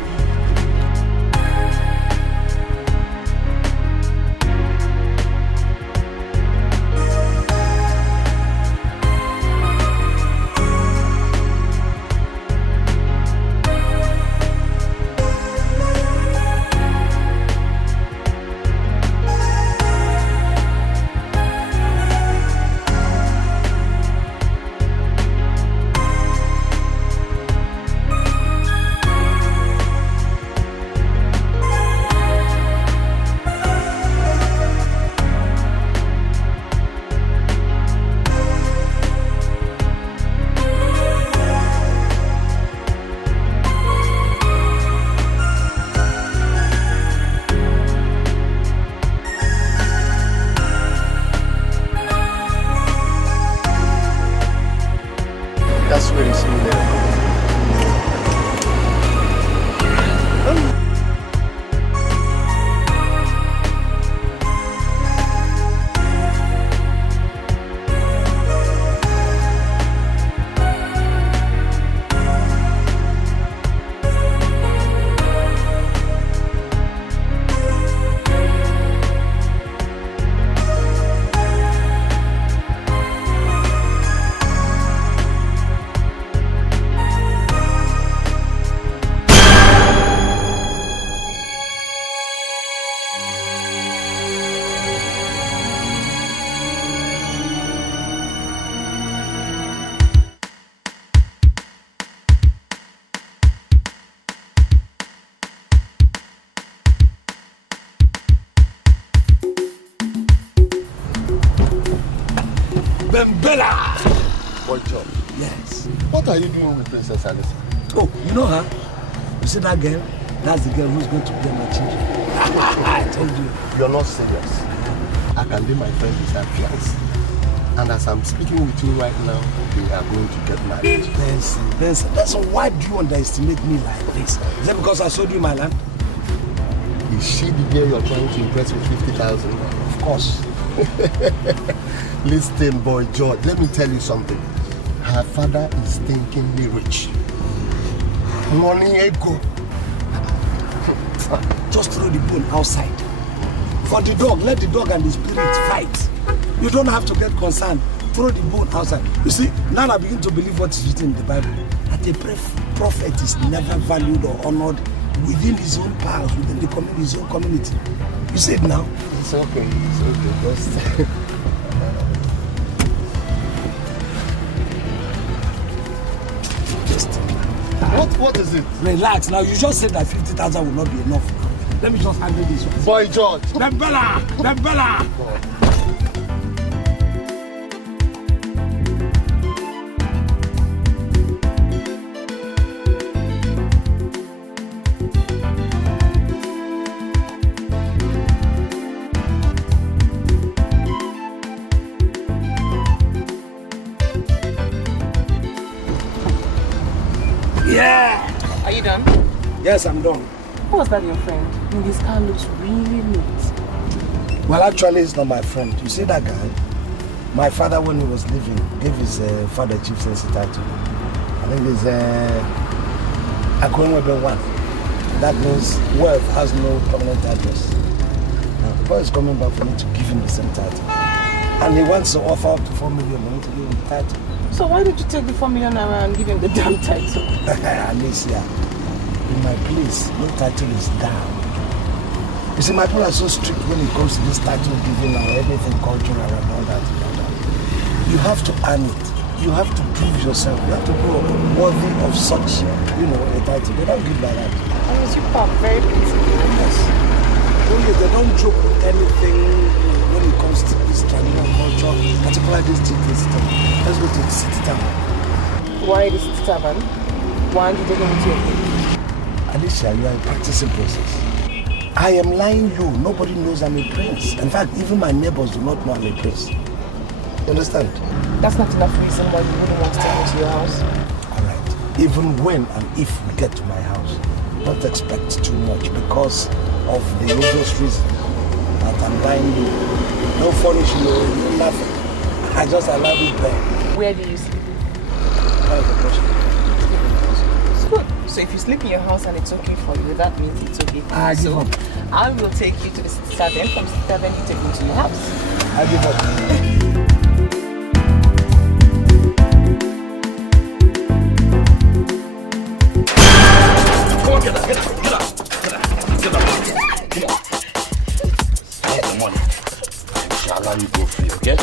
That's where it's in there. Bembella! Boy Job. Yes. What are you doing with Princess Alisa? Oh, you know her? You see that girl? That's the girl who's going to be my children. I told you. You're not serious. I can be my friend with her fiance. And as I'm speaking with you right now, we are going to get married. Benson, why do you underestimate me like this? Is that because I sold you my land? Is she the girl you're trying to impress with 50,000? Of course. Listen, boy George, let me tell you something. Her father is stinkingly rich. Money ego. Just throw the bone outside. For the dog, let the dog and the spirit fight. You don't have to get concerned. Throw the bone outside. You see, now I begin to believe what is written in the Bible. That a prophet is never valued or honored within his own pals, within the community, his own community. You see it now? It's okay. It's okay. Just... What is it? Relax. Now you just said that 50,000 will not be enough. Let me just handle this one. Boy George. Bembella! Bembella! Are you done? Yes, I'm done. Who was that, your friend? I mean, this car looks really neat. Well, actually, it's not my friend. You see that guy? My father, when he was living, gave his father chieftaincy title. I think it's Akwemwebe 1. That means wealth has no permanent address. Now, the boy is coming back for me to give him the same title. And he wants to offer up to 4 million money to give him the title. So why did you take the 4 million naira and give him the damn title? Alicia, in my place, no title is down. You see, my people are so strict when it comes to this title giving or anything cultural and all that. You have to earn it. You have to prove yourself. You have to be worthy of such, a title. They don't give like that. I mean, you are very pretty. Yes. Only they don't joke with anything when it comes to this traditional culture, particularly this chicken stuff. Let's go to the city tavern. Why the city tavern? Why did you go into your place? Alicia, you are a practicing process. I am lying you. Nobody knows I'm a prince. In fact, even my neighbors do not know I'm a prince. You understand? That's not enough reason why you wouldn't want to take me to your house. Alright. Even when and if we get to my house, don't expect too much because of the obvious reason that I'm buying you. No furniture, no nothing. I just allow you there. Where do you sleep? That is the question. Good. So if you sleep in your house and it's okay for you, that means it's okay for you. Give up. I will take you to the city tavern. From city tavern, you take me to your house. I give up. Get up. Come on. Here's the money. I shall allow you go free, okay?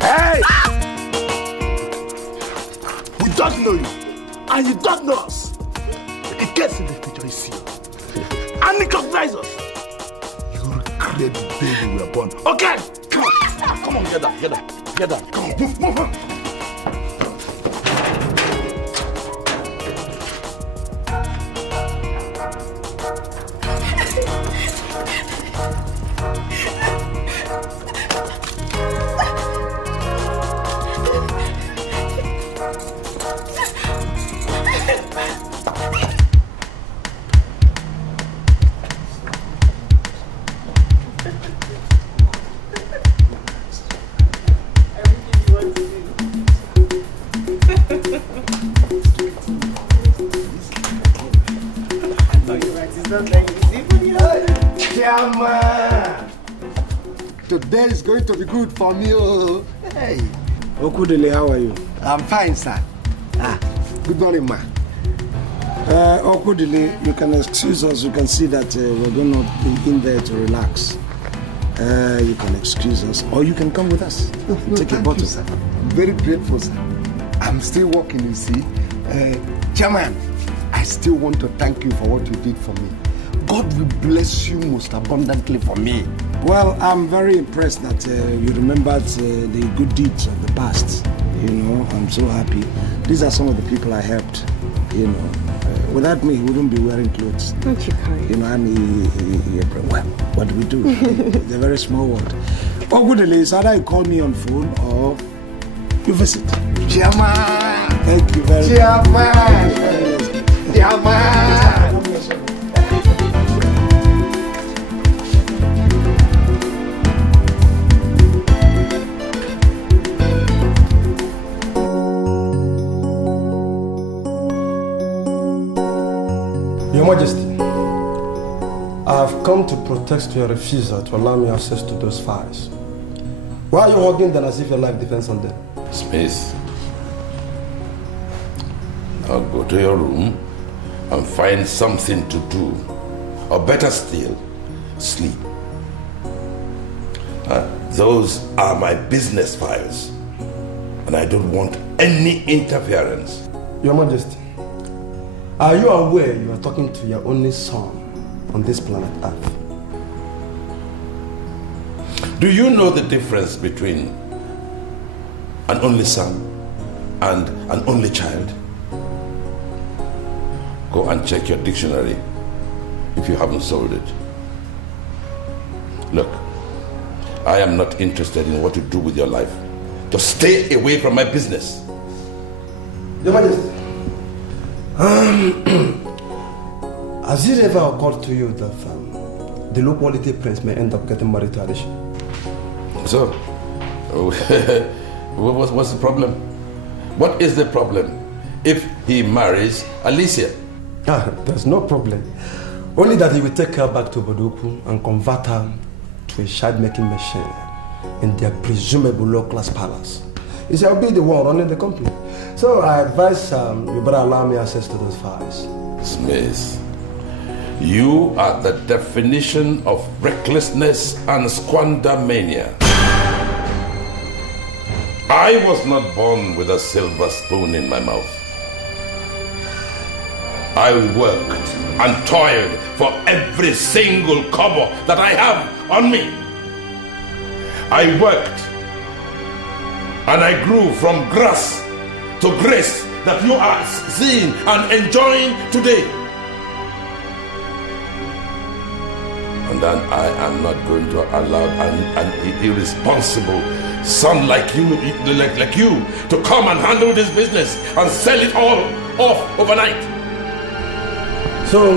Hey! We don't know you, and you don't know us. The case in the future is serious. And recognize us. You will regret the day you were born. Okay? Come on, get up. Come on, move. Today is going to be good for me. Oh. Hey. Okudele, how are you? I'm fine, sir. Good morning, ma. Okudele, you can excuse us. You can see that we're going to be in there to relax. You can excuse us, or you can come with us. No, take a bottle. you, sir. I'm very grateful, sir. I'm still working, you see. Chairman, I still want to thank you for what you did for me. God will bless you most abundantly for me. Well, I'm very impressed that you remembered the good deeds of the past. I'm so happy. These are some of the people I helped. Without me, he wouldn't be wearing clothes. Don't you cry? Well, what do we do? It's a very small world. Okudele, is either you call me on phone or you visit. Chairman! Thank you very much. Chairman! Your Majesty, I have come to protest your refusal to allow me access to those files. Why are you holding them as if your life depends on them? Smith, now go to your room and find something to do. Or better still, sleep. Those are my business files. And I don't want any interference. Your Majesty, are you aware you are talking to your only son on this planet Earth? Do you know the difference between an only son and an only child? Go and check your dictionary if you haven't solved it. Look, I am not interested in what you do with your life. Just stay away from my business. Your Majesty, Has it ever occurred to you that the low quality prince may end up getting married to Alicia? So, what's the problem? What is the problem if he marries Alicia? There's no problem. Only that he will take her back to Bodoku and convert her to a child-making machine in their presumable low-class palace. You see, I'll be the one running the company. So I advise you better allow me access to those files. Smith, you are the definition of recklessness and squandermania. I was not born with a silver spoon in my mouth. I worked and toiled for every single kobo that I have on me. I worked and I grew from grass to grace that you are seeing and enjoying today. And then I am not going to allow an irresponsible son like you to come and handle this business and sell it all off overnight. So,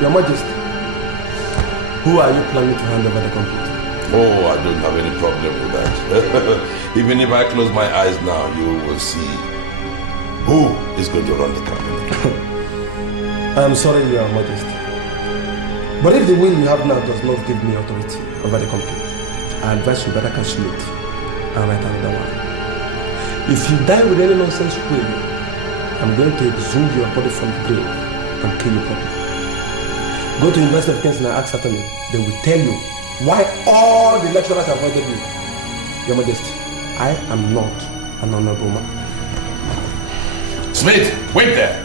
Your Majesty, who are you planning to hand over the company to? Oh, I don't have any problem with that. Even if I close my eyes now, you will see who is going to run the company. I am sorry, Your Majesty. But if the will you have now does not give me authority over the company, I advise you better cancel it and write another one. If you die with any nonsense will, I'm going to exhume your body from the grave and kill you properly. Go to University of Kings and ask Attorney. They will tell you why all the lecturers avoided you. Your Majesty, I am not an honorable man. Smith, wait there.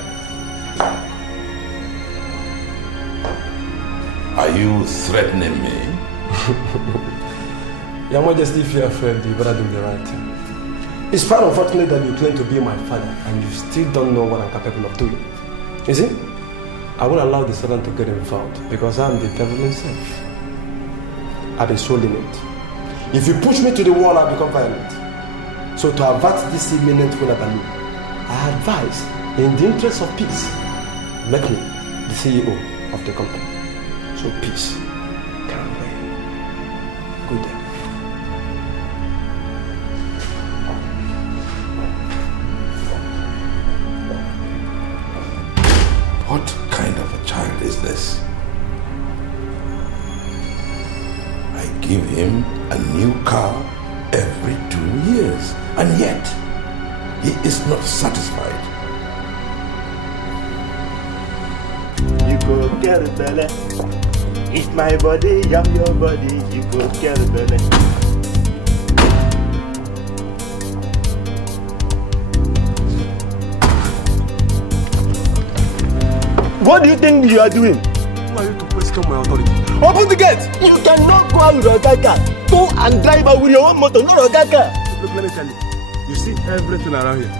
Are you threatening me? Your Majesty, if you're afraid, you better do the right thing. It's quite unfortunate that you claim to be my father and you still don't know what I'm capable of doing. You see? I won't allow the servant to get involved because I'm the devil himself. I've been so lenient. If you push me to the wall, I'll become violent. So to avert this imminent Winnabali, I advise, in the interest of peace, make me the CEO of the company. So peace can reign. Good day. What kind of a child is this? I give him a new car every 2 years, and yet he is not satisfied. You go get it, Bella. It's my body, I'm your body. You go get it, Bella. What do you think you are doing? Who are you to question my authority? Open the gate! You cannot go out with your car. Go and drive out with your own motor, not your car. Look, let me tell you. You see everything around here.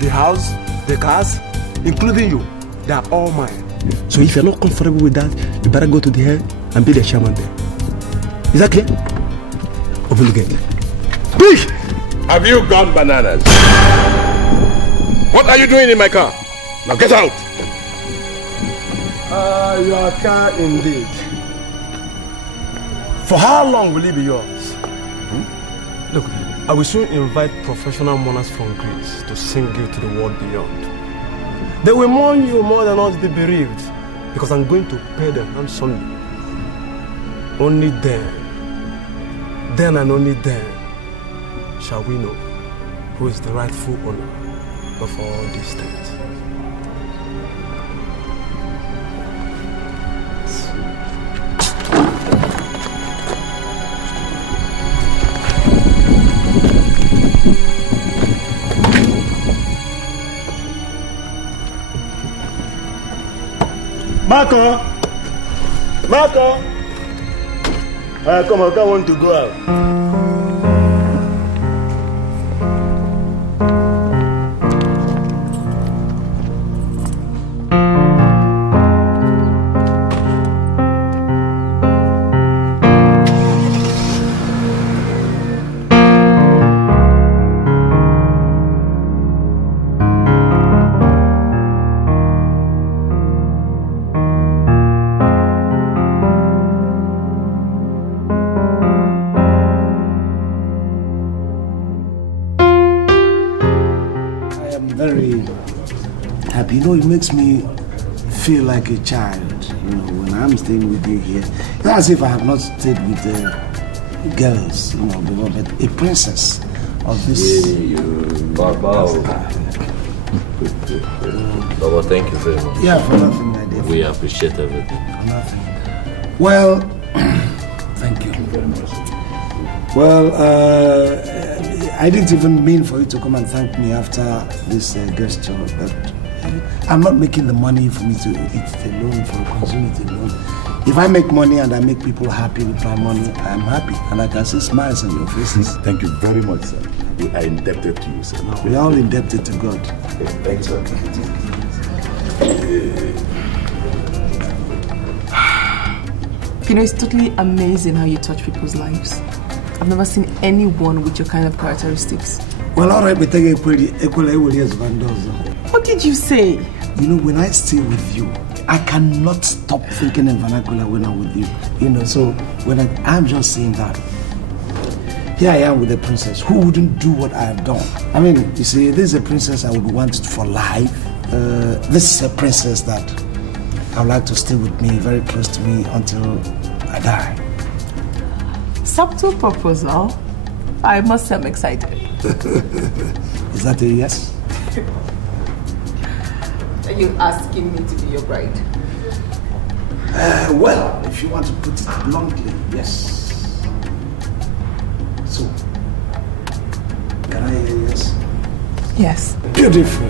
The house, the cars, including you, they are all mine. So if you're not comfortable with that, you better go to the head and be the chairman there. Is that clear? Open the gate. Quick! Have you gone bananas? What are you doing in my car? Now get out! Your car indeed. For how long will it be yours? Look, I will soon invite professional mourners from Greece to sing you to the world beyond. They will mourn you more than us the bereaved, because I'm going to pay them handsomely. Only then and only then, shall we know who is the rightful owner of all these things. Marco! Marco! Come on, I want to go out. happy. You know, it makes me feel like a child, you know, when I'm staying with you here. It's as if I have not stayed with girls, you know, before, but a princess of this. Baba, thank you very much. Yeah, for nothing, my dear. We appreciate everything. For nothing. Well, thank you very much. Well, I didn't even mean for you to come and thank me after this gesture, but I'm not making the money for me to eat alone, for consume it alone. If I make money and I make people happy with my money, I'm happy. And I can see smiles on your faces. Thank you very much, sir. We are indebted to you, sir. We are all indebted to God. Thanks, sir. You know, it's totally amazing how you touch people's lives. I've never seen anyone with your kind of characteristics. Well, all right, but what did you say? You know, when I stay with you, I cannot stop thinking in vernacular when I'm with you. You know, so when I'm just saying that. Here I am with a princess who wouldn't do what I have done. I mean, you see, this is a princess I would want for life. This is a princess that I would like to stay with me, very close to me until I die. Subtle proposal. I must say I'm excited. Is that a yes? Are you asking me to be your bride? Well, if you want to put it bluntly, yes. So, can I hear yes? Yes. Beautiful.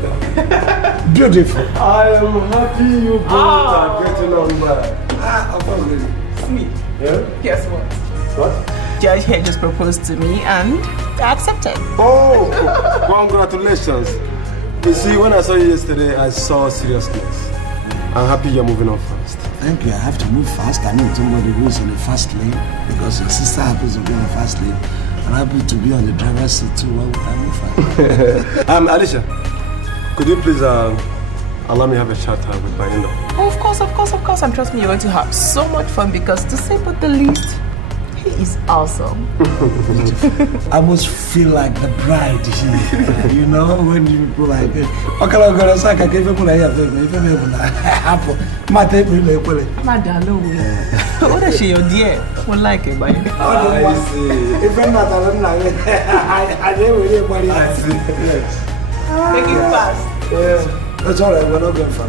Beautiful. I am happy you both are getting on well. Sweet. Yeah? Guess what? What? Judge here just proposed to me and I accepted. Oh, congratulations. You see, when I saw you yesterday, I saw seriousness. I'm happy you're moving on fast. Thank you. I have to move fast. I need somebody who's on the fast lane because your sister happens to be on the fast lane. I'm happy to be on the driver's seat too. Well, I move fast. Alicia, could you please allow me have a chat with my in-law? Oh, of course. And trust me, you're going to have so much fun because to say but the least, he is awesome. I must feel like the bride here. You know, when you people like it. Okay, I'm going to say, I can't even put it Madalo, what is she, your dear? Well, like it, but I see. If I'm not alone, I didn't really want to see. Yes. Make it fast. Yeah. That's all right, we're not going far.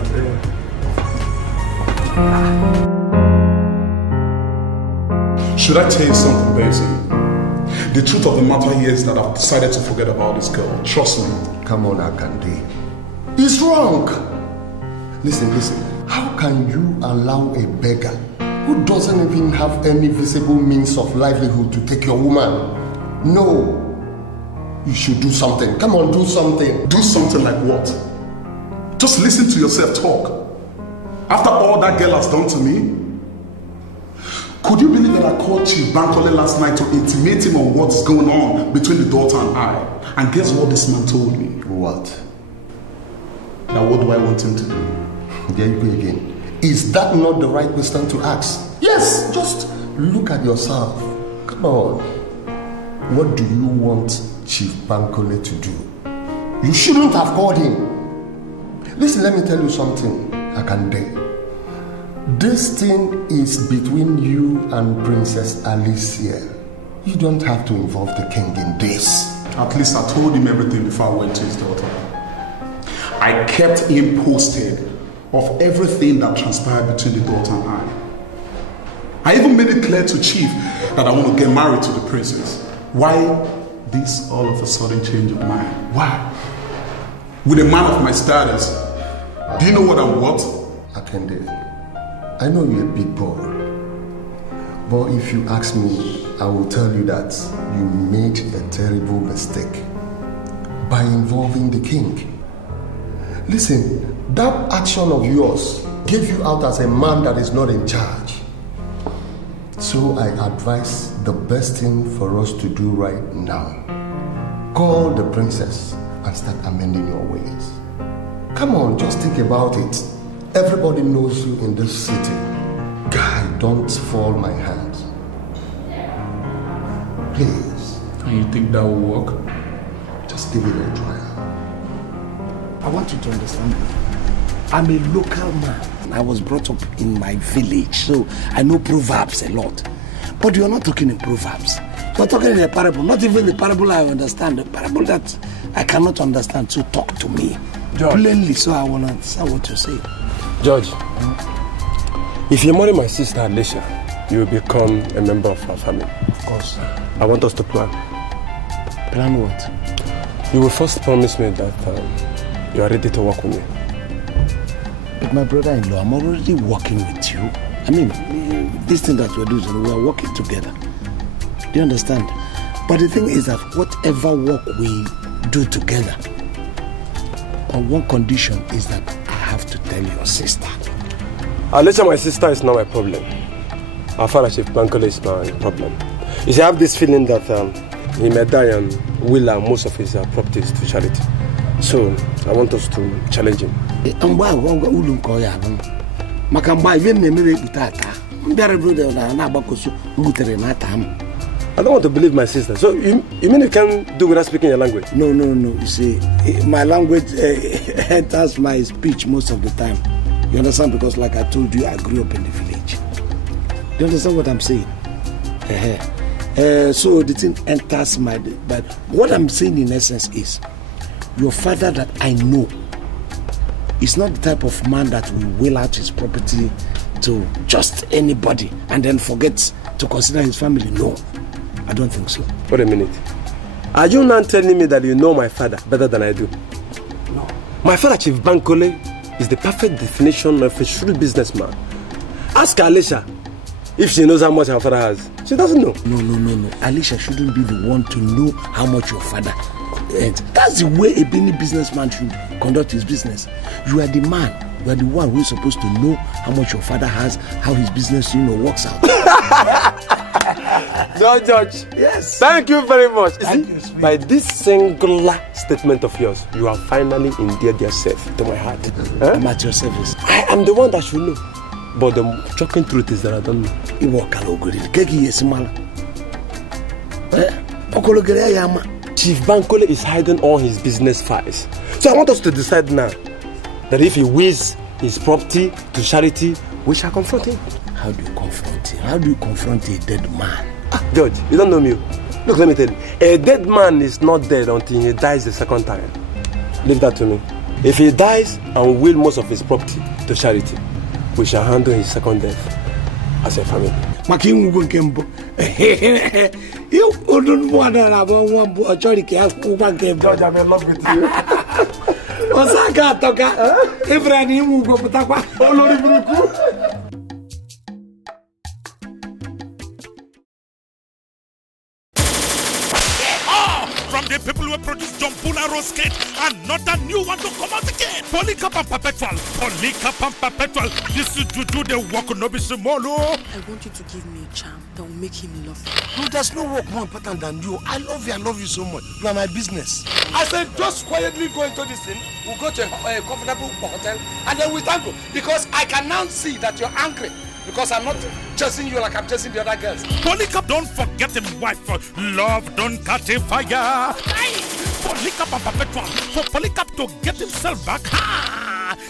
Should I tell you something, Basie? The truth of the matter here is that I've decided to forget about this girl. Trust me. Come on, Akande. It's wrong. Listen. How can you allow a beggar who doesn't even have any visible means of livelihood to take your woman? No. You should do something. Come on, do something. Do something like what? Just listen to yourself talk. After all that girl has done to me, could you believe that I called Chief Bankole last night to intimate him on what's going on between the daughter and I? And guess what this man told me? What? Now what do I want him to do? There you go again. Is that not the right question to ask? Yes, just look at yourself. Come on. What do you want Chief Bankole to do? You shouldn't have called him. Listen, let me tell you something, Akande. This thing is between you and Princess Alicia. You don't have to involve the king in this. At least I told him everything before I went to his daughter. I kept him posted of everything that transpired between the daughter and I even made it clear to Chief that I want to get married to the princess. Why this all of a sudden change of mind? Why? With a man of my status, do you know what I'm worth? Akande, I know you're a big boy, but if you ask me, I will tell you that you made a terrible mistake by involving the king. Listen, that action of yours gave you out as a man that is not in charge. So I advise the best thing for us to do right now. Call the princess and start amending your ways. Come on, just think about it. Everybody knows you in this city. Guy, don't fall my hands. Please. And you think that will work? Just give it a try. I want you to understand that I'm a local man. I was brought up in my village, so I know proverbs a lot. But you're not talking in proverbs. You're talking in a parable. Not even the parable I understand. The parable that I cannot understand. So talk to me plainly, so I will understand what you say. George, if you marry my sister Alicia, you will become a member of our family. Of course. I want us to plan. Plan what? You will first promise me that you are ready to work with me. But my brother-in-law, I'm already working with you. I mean, this thing that we're doing, we are working together. Do you understand? But the thing is that whatever work we do together, on one condition is that I have to tell your sister. Alicia, my sister, is not my problem. Our father, Chief Bankole, is my problem. You see, I have this feeling that he may die and will most of his properties to charity. So, I want us to challenge him. I don't want to believe my sister. So, you mean you can do without speaking your language? No. You see, my language enters my speech most of the time. You understand? Because like I told you, I grew up in the village. Do you understand what I'm saying? So the thing enters my... But what I'm saying in essence is, your father that I know is not the type of man that will will out his property to just anybody and then forgets to consider his family. No, I don't think so. Wait a minute. Are you now telling me that you know my father better than I do? No. My father, Chief Bankole, is the perfect definition of a shrewd businessman. Ask Alicia if she knows how much her father has. She doesn't know. No. Alicia shouldn't be the one to know how much your father earns. That's the way a businessman should conduct his business. You are the man. You are the one who is supposed to know how much your father has, how his business, works out. George. Yes. Thank you very much. Thank you, sweet. By this singular statement of yours, you are finally endeared yourself to my heart. I'm at your service. I am the one that should know. But the shocking truth is that I don't know. Chief Bankole is hiding all his business files. So I want us to decide now that if he wills his property to charity, we shall confront him. How do you confront him? How do you confront a dead man? George, you don't know me. Look, let me tell you. A dead man is not dead until he dies the second time. Leave that to me. If he dies and will most of his property to charity, we shall handle his second death as a family. You wouldn't want to have one George, I'm in love with you. Osaka, Toka, Ibrahim, go Putaka, from the people who produce Jompula Rose Cake, another new one to come out again. Polycarp and Perpetual. This is to do the work no be small. I want you to give me a charm that will make him love you. No, there's no work more important than you. I love you so much. You are my business. I said just quietly go into this thing. We'll go to a comfortable hotel and then we tango. Because I can now see that you're angry. Because I'm not chasing you like I'm chasing the other girls. Polycarp don't forget him wife. Love don't catch a fire. Polycarp and Perpetual. For Polycarp to get himself back.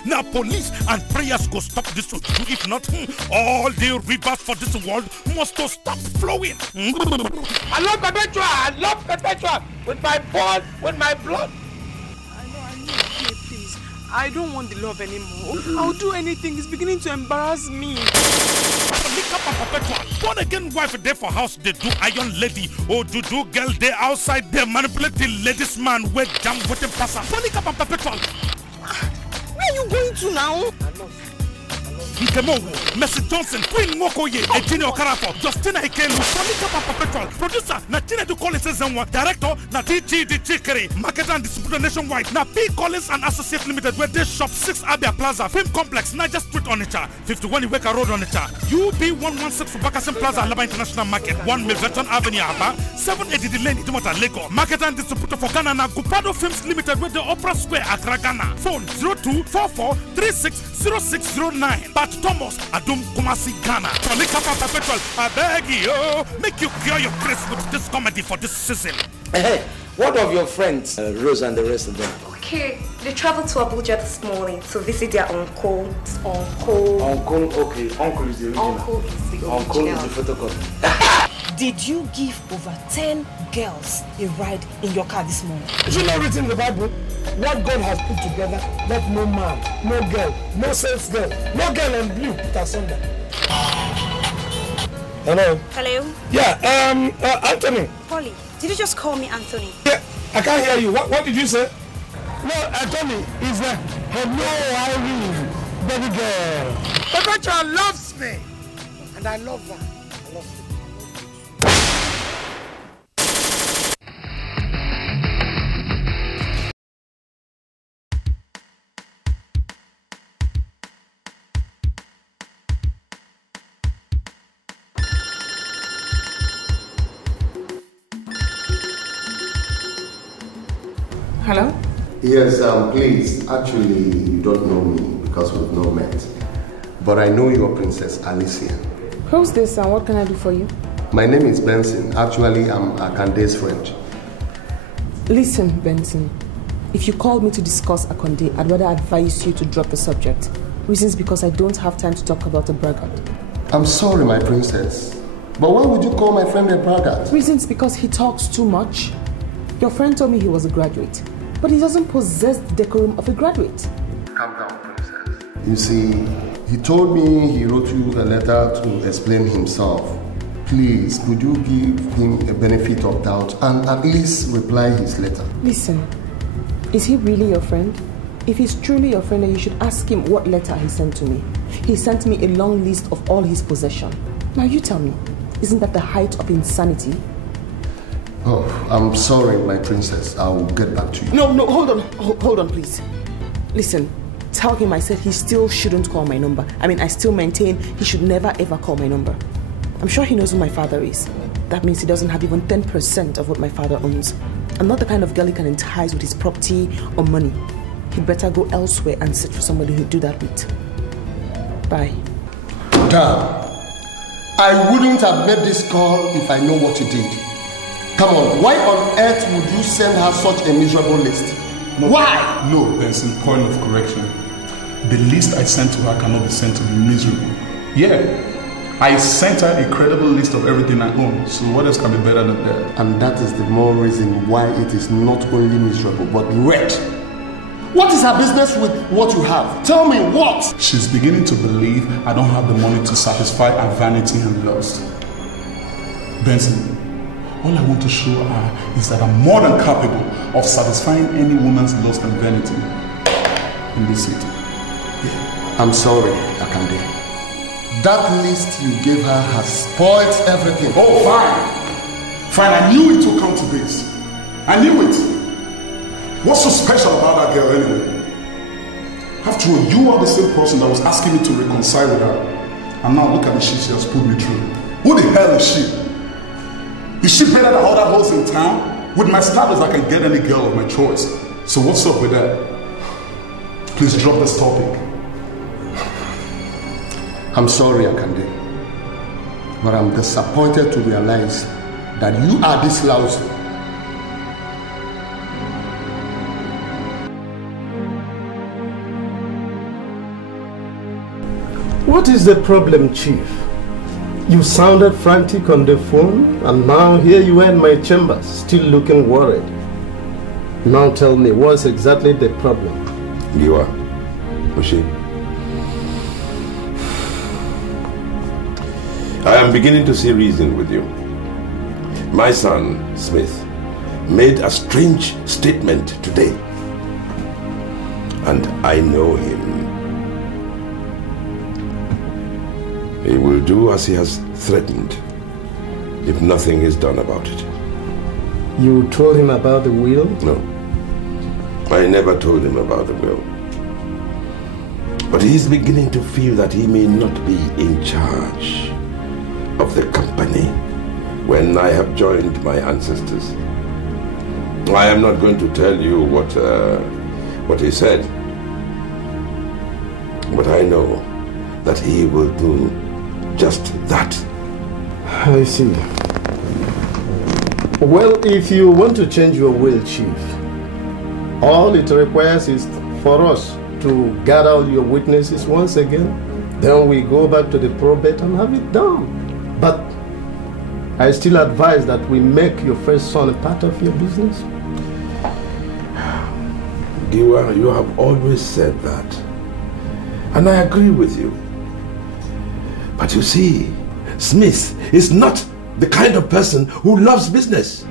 Now police and prayers go stop this. If not, all the rivers for this world must stop flowing. I love Perpetual. I love Perpetual. With my blood, with my blood. I know. Okay, please. I don't want the love anymore. I'll do anything. It's beginning to embarrass me. Polycarp and Perpetual. Born again wife there for house, they do iron lady. Oh, do girl, they outside, they manipulate the ladies man with jam with the passer. Polycarp and Perpetual. Where are you going to now? Ikemowo, Mercy Johnson, Queen Mokoye, Ejini Okarafo, Justina Ikelu, Polycarp and Perpetual, producer, na Chinedu Collins Ezenwa, director, na TG Chikere, marketer and distributor nationwide, na P. Collins and Associates Limited, where they shop 6 Abia Plaza, Film Complex, Niger Street Onitsha, 51 Iweka Road Onitsha, UB116 for Bakasim Plaza, Alaba International Market, 1 Milverton Avenue, Aba, 780 Lane, Idumota, Lagos, marketer and distributor for Ghana, na Gupado Films Limited, where the Opera Square, Accra, Ghana, phone 0244360609. Thomas Adum Kumasi Ghana. Polycarp and Perpetual, I beg you, make you cure your grace with this comedy for this season. Hey, what of your friends, Rose and the rest of them? Okay, they traveled to Abuja this morning to visit their uncle. Uncle, okay. Uncle is the original. Uncle is the original. Uncle is the photocopy. Did you give over 10 girls a ride in your car this morning? Is it not written in the Bible? What God has put together, let no man, no girl, no sales girl, no girl in blue put asunder. Hello? Hello? Yeah, Anthony. Polly, did you just call me Anthony? Yeah, I can't hear you. What did you say? No, Anthony is a hello, Irene, baby girl. Rebecca loves me, and I love her. I love her. Hello? Yes, please. Actually, you don't know me because we've not met. But I know your Princess Alicia. Who's this and what can I do for you? My name is Benson. Actually, I'm Akande's friend. Listen, Benson. If you called me to discuss Akande, I'd rather advise you to drop the subject. Reasons because I don't have time to talk about a braggart. I'm sorry, my princess. But why would you call my friend a braggart? Reasons because he talks too much. Your friend told me he was a graduate, but he doesn't possess the decorum of a graduate. Calm down, princess. You see, he told me he wrote you a letter to explain himself. Please, could you give him a benefit of doubt and at least reply his letter? Listen, is he really your friend? If he's truly your friend, then you should ask him what letter he sent to me. He sent me a long list of all his possessions. Now you tell me, isn't that the height of insanity? Oh, I'm sorry, my princess. I will get back to you. No, hold on, please. Listen, tell him I said he still shouldn't call my number. I still maintain he should never ever call my number. I'm sure he knows who my father is. That means he doesn't have even 10% of what my father owns. I'm not the kind of girl he can entice with his property or money. He'd better go elsewhere and search for somebody who'd do that with. Bye. Damn. I wouldn't have made this call if I know what you did. Come on, why on earth would you send her such a miserable list? No, why? No, Benson, point of correction. The list I sent to her cannot be sent to be miserable. Yeah, I sent her a credible list of everything I own, so what else can be better than that? And that is the more reason why it is not only miserable, but wretched. What is her business with what you have? Tell me what? She's beginning to believe I don't have the money to satisfy her vanity and lust. Benson, all I want to show her is that I'm more than capable of satisfying any woman's lust and vanity in this city. Yeah. I'm sorry, Akande. That list you gave her has spoiled everything. Oh, fine. Fine, I knew it would come to this. I knew it. What's so special about that girl anyway? After all, you are the same person that was asking me to reconcile with her. And now look at the shit she has put me through. Who the hell is she? Is she better than other hoes in town? With my status, I can get any girl of my choice. So what's up with that? Please drop this topic. I'm sorry, Akande. But I'm disappointed to realize that you are this lousy. What is the problem, Chief? You sounded frantic on the phone, and now here you are in my chamber, still looking worried. Now tell me, what's exactly the problem? You are, Oshie. I am beginning to see reason with you. My son, Smith, made a strange statement today. And I know him. He will do as he has threatened if nothing is done about it. You told him about the will? No. I never told him about the will. But he's beginning to feel that he may not be in charge of the company when I have joined my ancestors. I am not going to tell you what he said, but I know that he will do just that. I see. Well, if you want to change your will, Chief, All it requires is for us to gather all your witnesses once again. Then we go back to the probate and have it done. But I still advise that we make your first son a part of your business. Giwa, you have always said that. And I agree with you. But you see, Smith is not the kind of person who loves business.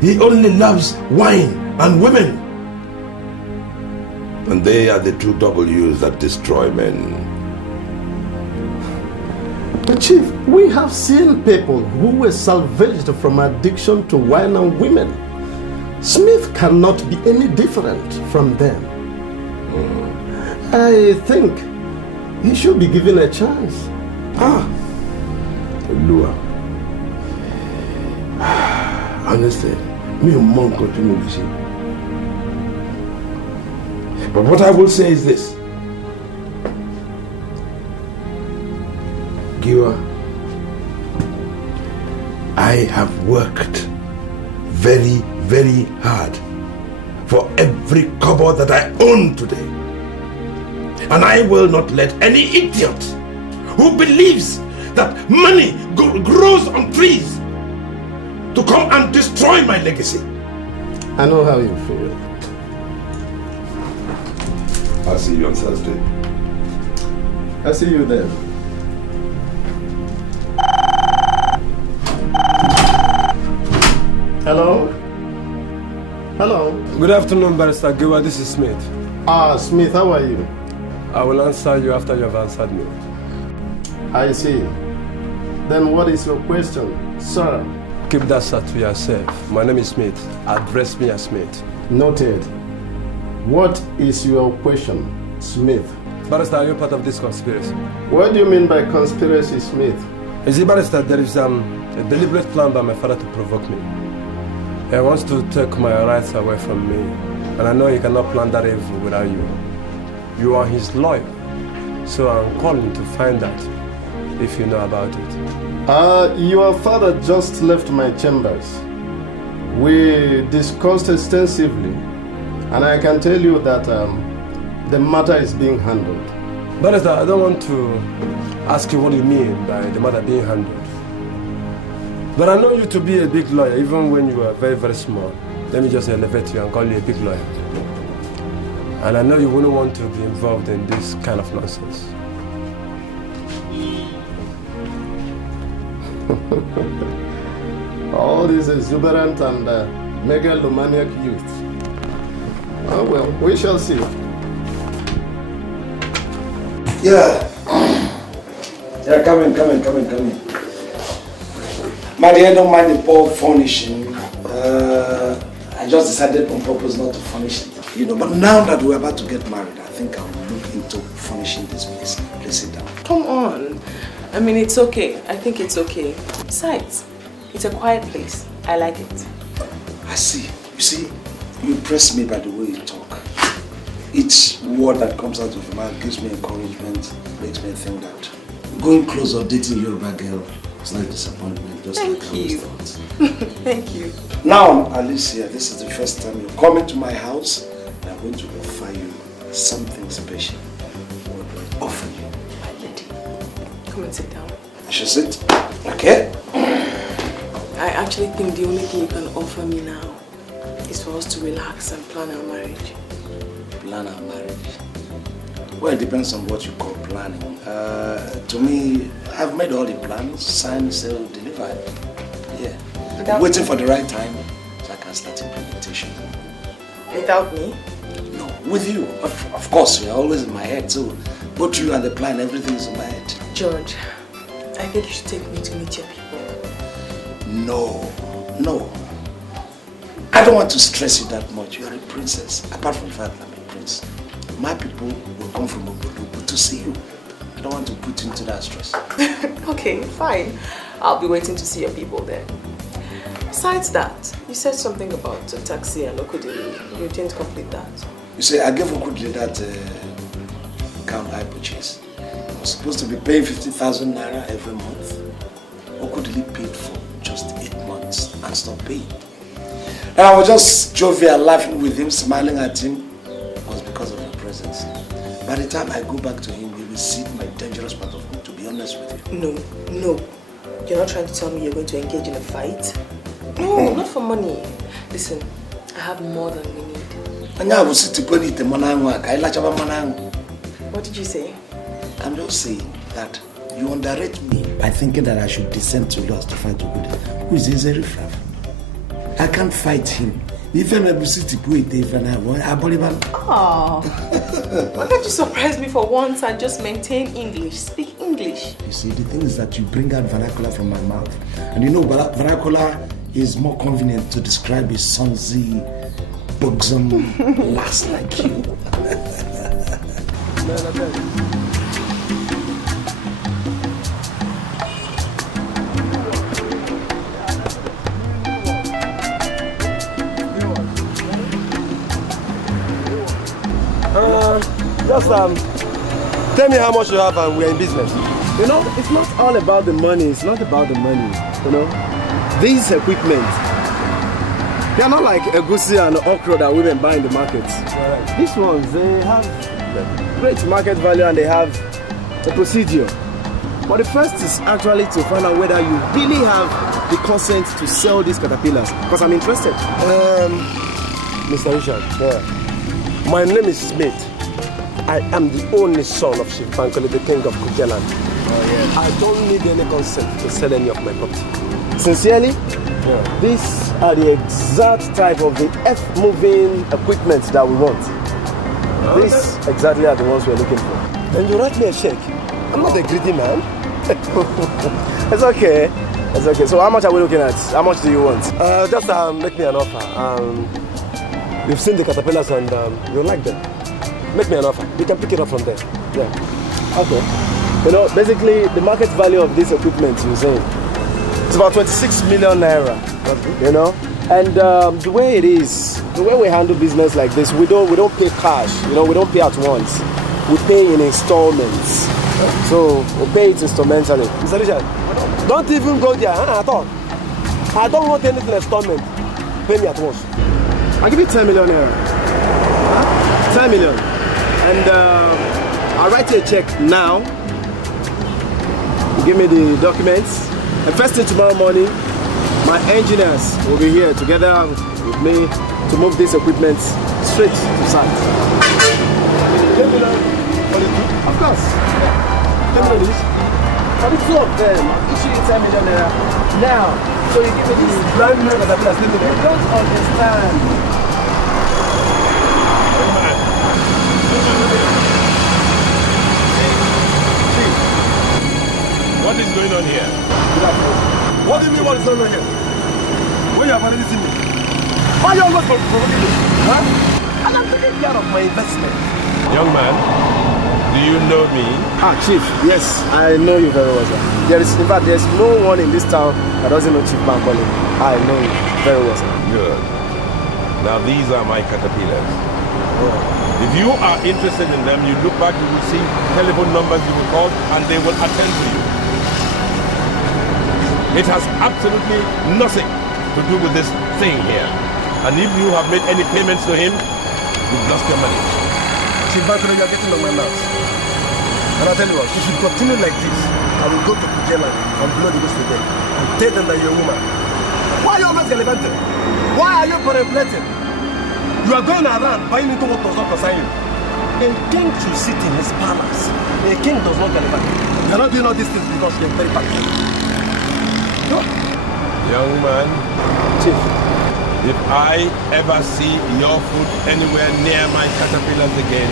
He only loves wine and women. And they are the two W's that destroy men. But Chief, we have seen people who were salvaged from addiction to wine and women. Smith cannot be any different from them. I think he should be given a chance. Lua. Honestly, me and Mom continue to see. But what I will say is this. Giwa, I have worked very, very hard for every kobo that I own today. And I will not let any idiot who believes that money grows on trees to come and destroy my legacy. I know how you feel. I'll see you on Thursday. I'll see you then. Hello? Hello? Good afternoon, Barrister Giwa. This is Smith. Smith, how are you? I will answer you after you have answered me. I see. Then what is your question, sir? Keep that sir to yourself. My name is Smith. Address me as Smith. Noted. What is your question, Smith? Barrister, are you part of this conspiracy? What do you mean by conspiracy, Smith? You see, Barrister, there is a deliberate plan by my father to provoke me. He wants to take my rights away from me. And I know he cannot plan that evil without you. You are his lawyer. So I'm calling to find out if you know about it. Your father just left my chambers. We discussed extensively. And I can tell you that the matter is being handled. Barrister, I don't want to ask you what you mean by the matter being handled. But I know you to be a big lawyer, even when you are very, very small. Let me just elevate you and call you a big lawyer. And I know you wouldn't want to be involved in this kind of nonsense. All these exuberant and megalomaniac youth. Oh well, we shall see. Yeah. Yeah, come in. My dear, don't mind the poor furnishing. I just decided on purpose not to furnish it. You know, but now that we're about to get married, I think I'll look into furnishing this place. Please sit down. Come on. I mean, it's okay. I think it's okay. Besides, it's a quiet place. I like it. I see. You see, you impress me by the way you talk. Each word that comes out of your mouth gives me encouragement, makes me think that going close or dating Yoruba girl is not a disappointment. Just Thank like you. I always thought. Thank you. Now, Alicia, this is the first time you're coming to my house, and I'm going to offer you something special. What do I offer you, my lady? Come and sit down. I should sit? Okay. I actually think the only thing you can offer me now is for us to relax and plan our marriage. Plan our marriage? Well, it depends on what you call planning. To me, I've made all the plans, signed, sealed, delivered. Yeah. Without Waiting me? for the right time so I can start implementation. Without me? No, with you. Of course, you're always in my head too. Both you and the plan, everything is in my head. George, I think you should take me to meet your people. No. I don't want to stress you that much. You are a princess. Apart from the fact that I'm a prince. My people will come from Obodo to see you. I don't want to put you into that stress. Okay, fine. I'll be waiting to see your people then. Besides that, you said something about a taxi and Okudili. You didn't complete that. You see, I gave Okudili that account I purchased. I was supposed to be paying 50,000 naira every month. Okudili paid for just 8 months and stopped paying. And I was just jovial, laughing with him, smiling at him. It was because of your presence. By the time I go back to him, he will see my dangerous part of him, to be honest with you. No. You're not trying to tell me you're going to engage in a fight? No, not for money. Listen, I have more than we need. What did you say? I'm just saying that you underrate me by thinking that I should descend to yours to fight Ogude, who is easily fragile. I can't fight him. If I'm able to wait, why can't you surprise me for once and just maintain English? Speak English. You see, the thing is that you bring out vernacular from my mouth. And you know, vernacular is more convenient to describe a sonsy, buxom lass like you. Just tell me how much you have and we're in business. You know, it's not all about the money. It's not about the money. You know, these equipment, they are not like egusi and okra that women buy in the market. Right. These ones, they have great market value and they have a procedure. But the first is actually to find out whether you really have the consent to sell these caterpillars. Because I'm interested. Mr. Richard, my name is Smith. I am the only son of Chief Bankole, the king of Kujaland. I don't need any consent to sell any of my property. Sincerely, these are the exact type of the F-moving equipment that we want. These exactly are the ones we're looking for. Then you write me a check. I'm not a greedy man. It's okay. It's okay. So how much are we looking at? How much do you want? Just make me an offer. You've seen the caterpillars and you like them. Make me an offer. You can pick it up from there. Yeah. Okay. You know, basically, the market value of this equipment you're saying, it's about 26 million naira. You know, and the way it is, the way we handle business like this, we don't pay cash. You know, we don't pay at once. We pay in installments. So we pay it instrumentally. Mr. Richard, don't even go there at all. I don't want anything installment. Pay me at once. I'll give you 10 million naira. 10 million. And I'll write you a check now. You give me the documents. And first thing tomorrow morning, my engineers will be here together with me to move this equipment straight to site. 10 million for the two? Of course. 10 million each. For the two of them, I'll issue you 10 million naira. Now, so you give me this brand new caterpillar. You don't understand. What is going on here? What do you mean what is going on here? When you have already seen me? Why are you always provoking me? Huh? And I'm taking care of my investment. Young man, do you know me? Chief, yes, I know you very well, sir. In fact, there's no one in this town that doesn't know Chief Bankole. I know you very well, sir. Good. Now these are my caterpillars. If you are interested in them, you look back, you will see telephone numbers you will call and they will attend to you. It has absolutely nothing to do with this thing here. And if you have made any payments to him, you've lost your money. Chief Bankole, you are getting on my nerves. And I'll tell you what, if you continue like this, I will go to Kujaland and blow the goose to them and tell them that you're a woman. Why are you always gallivanting? Why are you contemplating? You are going around buying into what does not concern you. A king should sit in his palace. A king does not gallivant. You are not doing all these things because you are very bad. Young man, Chief, if I ever see your foot anywhere near my caterpillars again,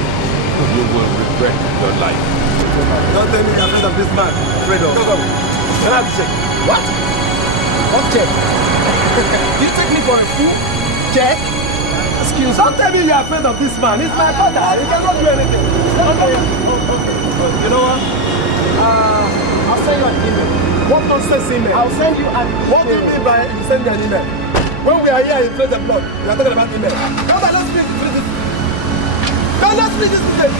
you will regret your life. Don't tell me you're afraid of this man. Afraid of? Come. Can I have the check? What? What check? You take me for a fool? Check? Excuse me. Don't tell me you're afraid of this man. He's my father. He cannot do anything. Okay. You know what? I'll send you an email. What nonsense email? I'll send you an email. What do you mean by you send me an email? When we are here in Flesh and Blood, we are talking about email. Come on, let's speak this. Come on, let's speak this today.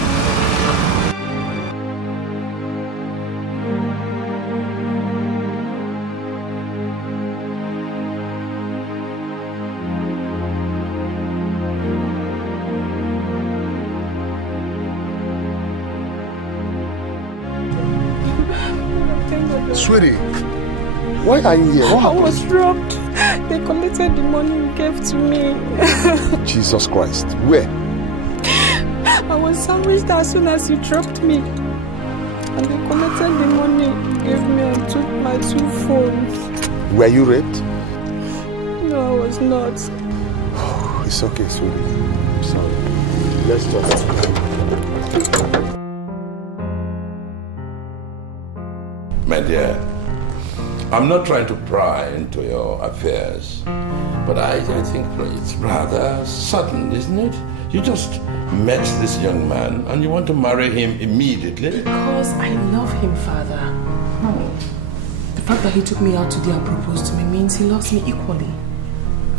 Sweetie, why are you here? What happened? I was robbed. They collected the money you gave to me. Jesus Christ. Where? I was sandwiched as soon as you dropped me. And they collected the money you gave me and took my 2 phones. Were you raped? No, I was not. It's okay, sweetie. I'm sorry. Let's just... My dear, I'm not trying to pry into your affairs, but I think it's rather sudden, isn't it? You just met this young man and you want to marry him immediately? Because I love him, Father. The fact that he took me out today and proposed to me means he loves me equally.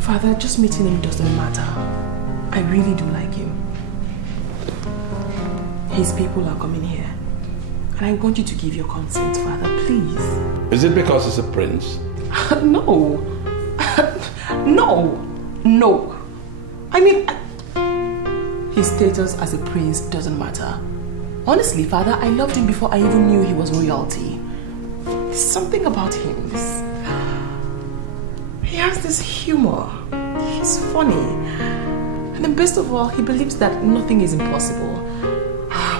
Father, just meeting him doesn't matter. I really do like him. His people are coming here. And I want you to give your consent, Father, please. Is it because he's a prince? No. No. I mean, his status as a prince doesn't matter. Honestly, Father, I loved him before I even knew he was royalty. There's something about him. He has this humor. He's funny. And then best of all, he believes that nothing is impossible.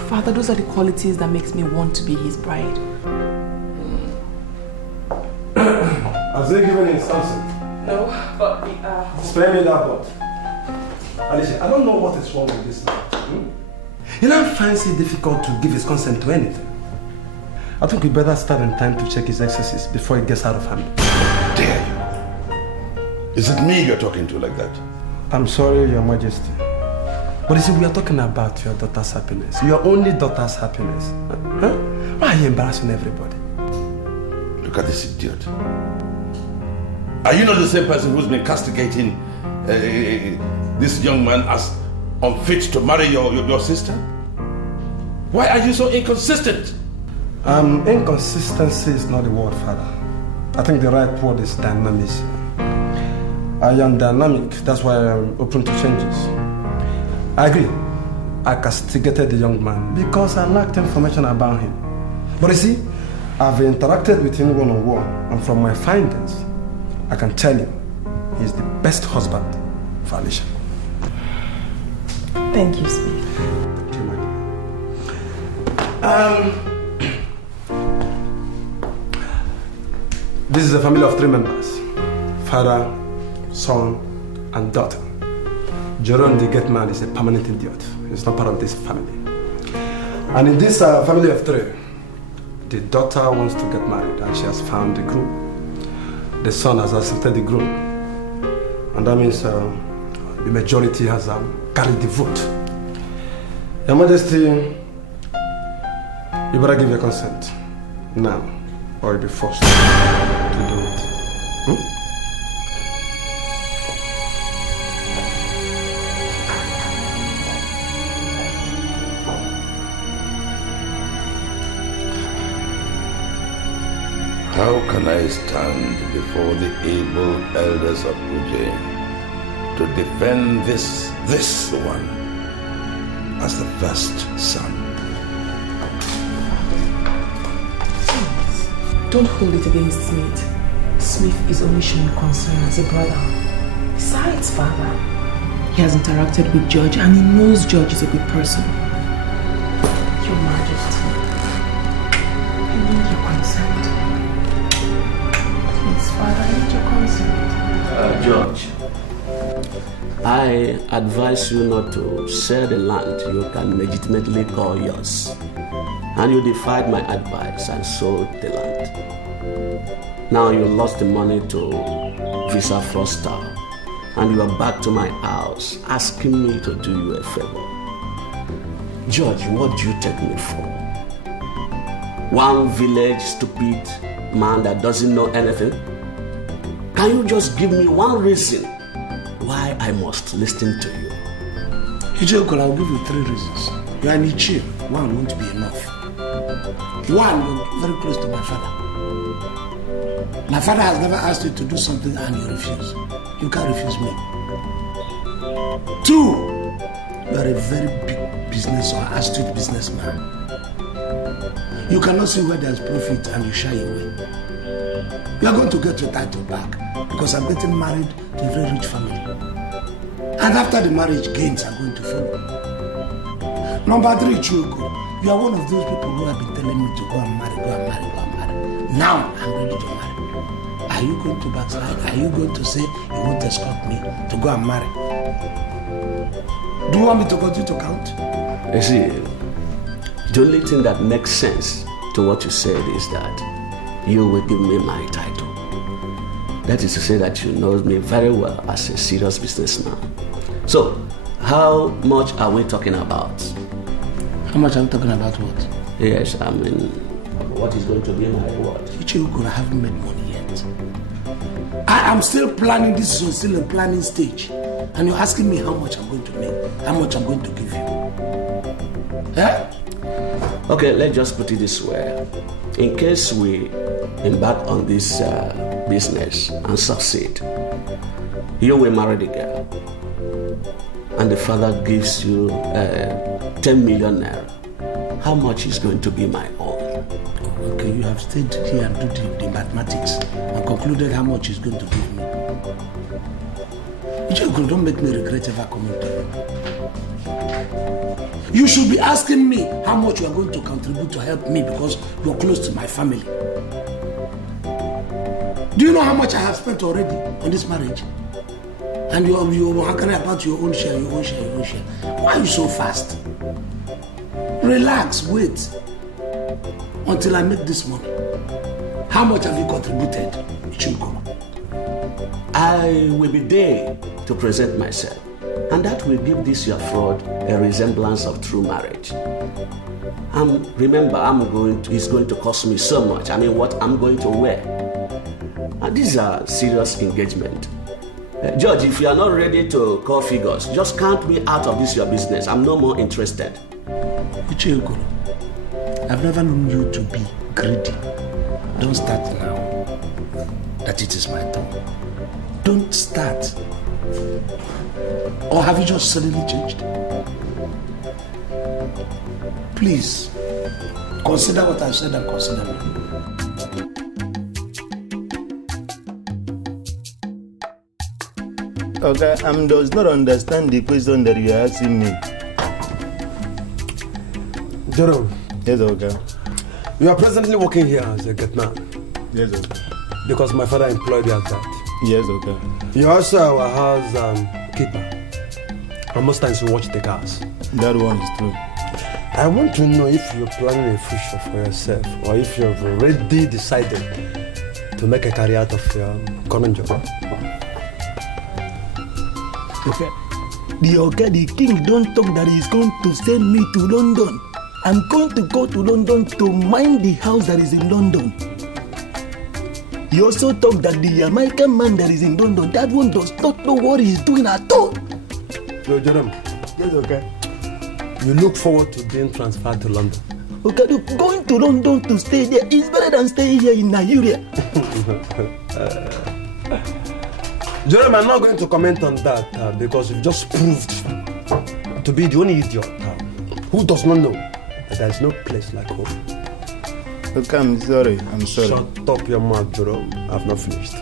Father, those are the qualities that makes me want to be his bride. Has they given him something? No, but Spare me that bot. Alicia, I don't know what is wrong with this man. You don't fancy it difficult to give his consent to anything. I think we better start in time to check his excesses before it gets out of hand. Dare you? Is it me you're talking to like that? I'm sorry, Your Majesty. But you see, we are talking about your daughter's happiness. Your only daughter's happiness. Huh? Why are you embarrassing everybody? Look at this idiot. Are you not the same person who's been castigating this young man as unfit to marry your sister? Why are you so inconsistent? Inconsistency is not the word, Father. I think the right word is dynamism. I am dynamic, that's why I am open to changes. I agree. I castigated the young man because I lacked information about him. But you see, I've interacted with him one-on-one, and from my findings, I can tell you he's the best husband for Alicia. Thank you, Smith. Thank you, This is a family of 3 members. Father, son, and daughter. Jerome, the gate man, is a permanent idiot. He's not part of this family. And in this family of 3, the daughter wants to get married and she has found the groom. The son has accepted the groom. And that means the majority has carried the vote. Your Majesty, you better give your consent now, or you'll be forced to do it. How can I stand before the able elders of Uje to defend this one as the first son? Don't hold it against Smith. Smith is only showing concern as a brother. Besides, Father, he has interacted with George and he knows George is a good person. Your Majesty, I need your consent. Please, Father, I need your consent. George, I advise you not to sell the land you can legitimately call yours. And you defied my advice and sold the land. Now you lost the money to Visa Froster, and you are back to my house asking me to do you a favor. George, what do you take me for? One village stupid man that doesn't know anything? Can you just give me one reason why I must listen to you? Ijeokolo, I'll give you 3 reasons. You are Nichi. 1 won't be enough. 1, you're very close to my father. My father has never asked you to do something and you refuse. You can't refuse me. 2, you are a very big business or astute businessman. You cannot see where there's profit and you shy away. You are going to get your title back because I'm getting married to a very rich family. And after the marriage, gains are going to follow. Number 3, Chuko, you are one of those people who have been telling me to go and marry, go and marry, go and marry. Now I'm ready to marry. Are you going to backslide? Are you going to say you won't escort me to go and marry? Do you want me to continue to count? You see, the only thing that makes sense to what you said is that you will give me my title. That is to say that you know me very well as a serious businessman. So, how much are we talking about? How much are we talking about what? Yes, I mean, what is going to be my reward? I haven't made money yet. I am still planning, this is still a planning stage. And you're asking me how much I'm going to make, how much I'm going to give you. Eh? Okay, let's just put it this way. In case we embark on this business and succeed, you will marry the girl, and the father gives you 10 million naira. How much is going to be my own? Okay, you have stayed here and do the mathematics and concluded how much is going to give me. Don't make me regret ever coming to you. You should be asking me how much you are going to contribute to help me because you're close to my family. Do you know how much I have spent already on this marriage? And you're hankering about your own share, your own share, your own share. Why are you so fast? Relax, wait until I make this money. How much have you contributed? I will be there to present myself, and that will give this your fraud a resemblance of true marriage. Remember, it's going to cost me so much. I mean, what I'm going to wear. And these are serious engagement. George, if you are not ready to call figures, just count me out of this your business. I'm no more interested. Ichiyokoro, I've never known you to be greedy. Don't start now that it is my turn. Don't start. Or have you just suddenly changed? Please, consider what I've said and consider me. Okay, I does not understand the question that you are asking me. Jerome. Yes, okay. You are presently working here as a gate man. Yes, okay. Because my father employed you as that. Yes, okay. You are also our house keeper. And most times you watch the cars. That one is true. I want to know if you're planning a future for yourself or if you've already decided to make a career out of your current job. Okay. The king don't talk that he's going to send me to London. I'm going to go to London to mind the house that is in London. He also talked that the American man that is in London, that one does not know what he's doing at all. No, Jerome. Yes, okay. You look forward to being transferred to London. Okay, look, going to London to stay there is better than staying here in Nigeria. Jerome, I'm not going to comment on that because you've just proved to be the only idiot who does not know that there is no place like home. Okay, I'm sorry. Shut up your mouth, Jerome. I've not finished.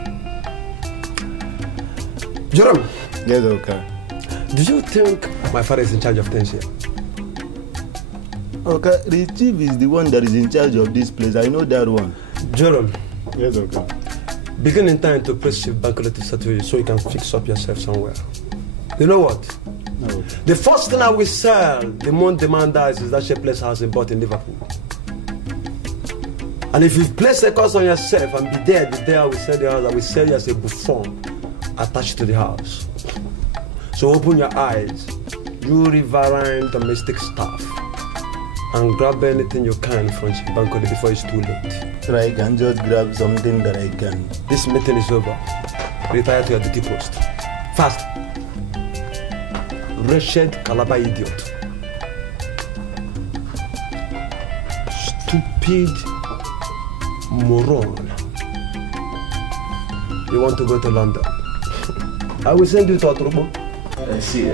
Jerome. Yes, okay. Do you think my father is in charge of things here? Okay, the chief is the one that is in charge of this place. I know that one. Jerome. Yes, okay. Begin in time to press Chief Bankole to settle you so you can fix up yourself somewhere. You know what? No. The first thing I will sell the moment the man dies is that shapeless house he bought in Liverpool. And if you place a curse on yourself and be there the day I will sell the house, I will sell you as a buffon attached to the house. So open your eyes, you riverine domestic staff, and grab anything you can from Chief Bankole before it's too late. So I can just grab something that I can. This meeting is over. Retire to your duty post. Fast. Wretched Calabar idiot. Stupid moron. You want to go to London? I will send you to Otrobo. See,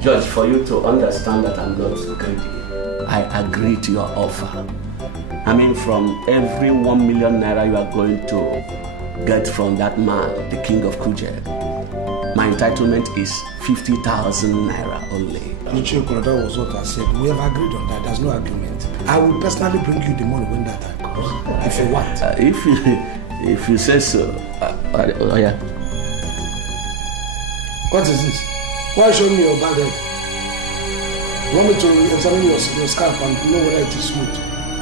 George, for you to understand that I'm not greedy, I agree to your offer. I mean, from every 1 million naira you are going to get from that man, the king of Kuje, my entitlement is 50,000 naira only. Ichekolo, that was what I said. We have agreed on that. There's no agreement. I will personally bring you the money when that time comes. If you want. If you say so. Oh yeah. What is this? Why show me your bad head? You want me to examine your scalp and know whether it is smooth?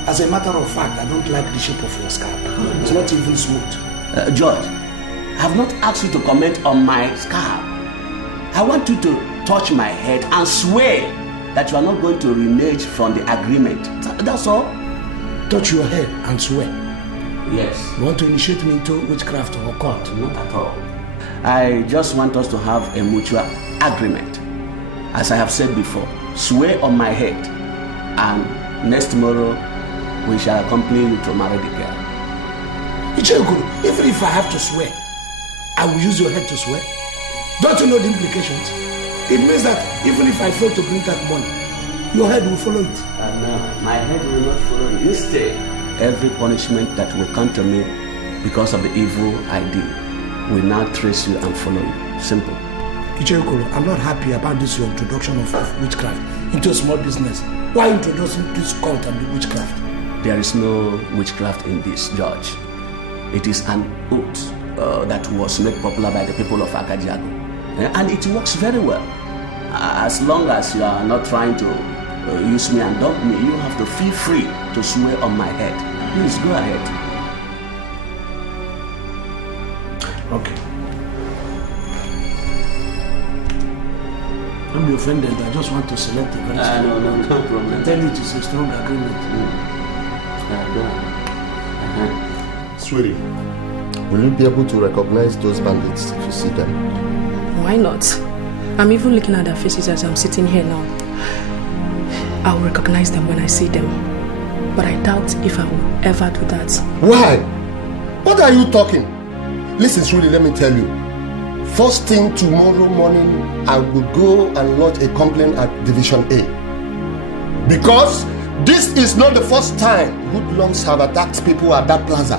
As a matter of fact, I don't like the shape of your scalp. It's not even smooth. George, I have not asked you to comment on my scalp. I want you to touch my head and swear that you are not going to renege from the agreement. That's all. Touch your head and swear? Yes. You want to initiate me into witchcraft or cult? Not at all. I just want us to have a mutual agreement. As I have said before, swear on my head, and next tomorrow we shall accompany you to marry the girl. Ichekolo, even if I have to swear, I will use your head to swear. Don't you know the implications? It means that even if I fail to bring that money, your head will follow it. No, my head will not follow you. Instead, every punishment that will come to me because of the evil I did will now trace you and follow you. Simple. Ichekolo, I'm not happy about this your introduction of witchcraft into a small business. Why introducing this cult and the witchcraft? There is no witchcraft in this, George. It is an oath that was made popular by the people of Akajiago. And it works very well. As long as you are not trying to use me and dump me, you have to feel free to swear on my head. Please go ahead. Okay. Don't be offended. I just want to select a very strong no problem. I tell you it is a strong agreement. Sweetie, will you be able to recognize those bandits if you see them? Why not? I'm even looking at their faces as I'm sitting here now. I'll recognize them when I see them. But I doubt if I will ever do that. Why? What are you talking? Listen, Sweetie, let me tell you. First thing tomorrow morning, I will go and lodge a complaint at Division A. Because this is not the first time hoodlums have attacked people at that plaza.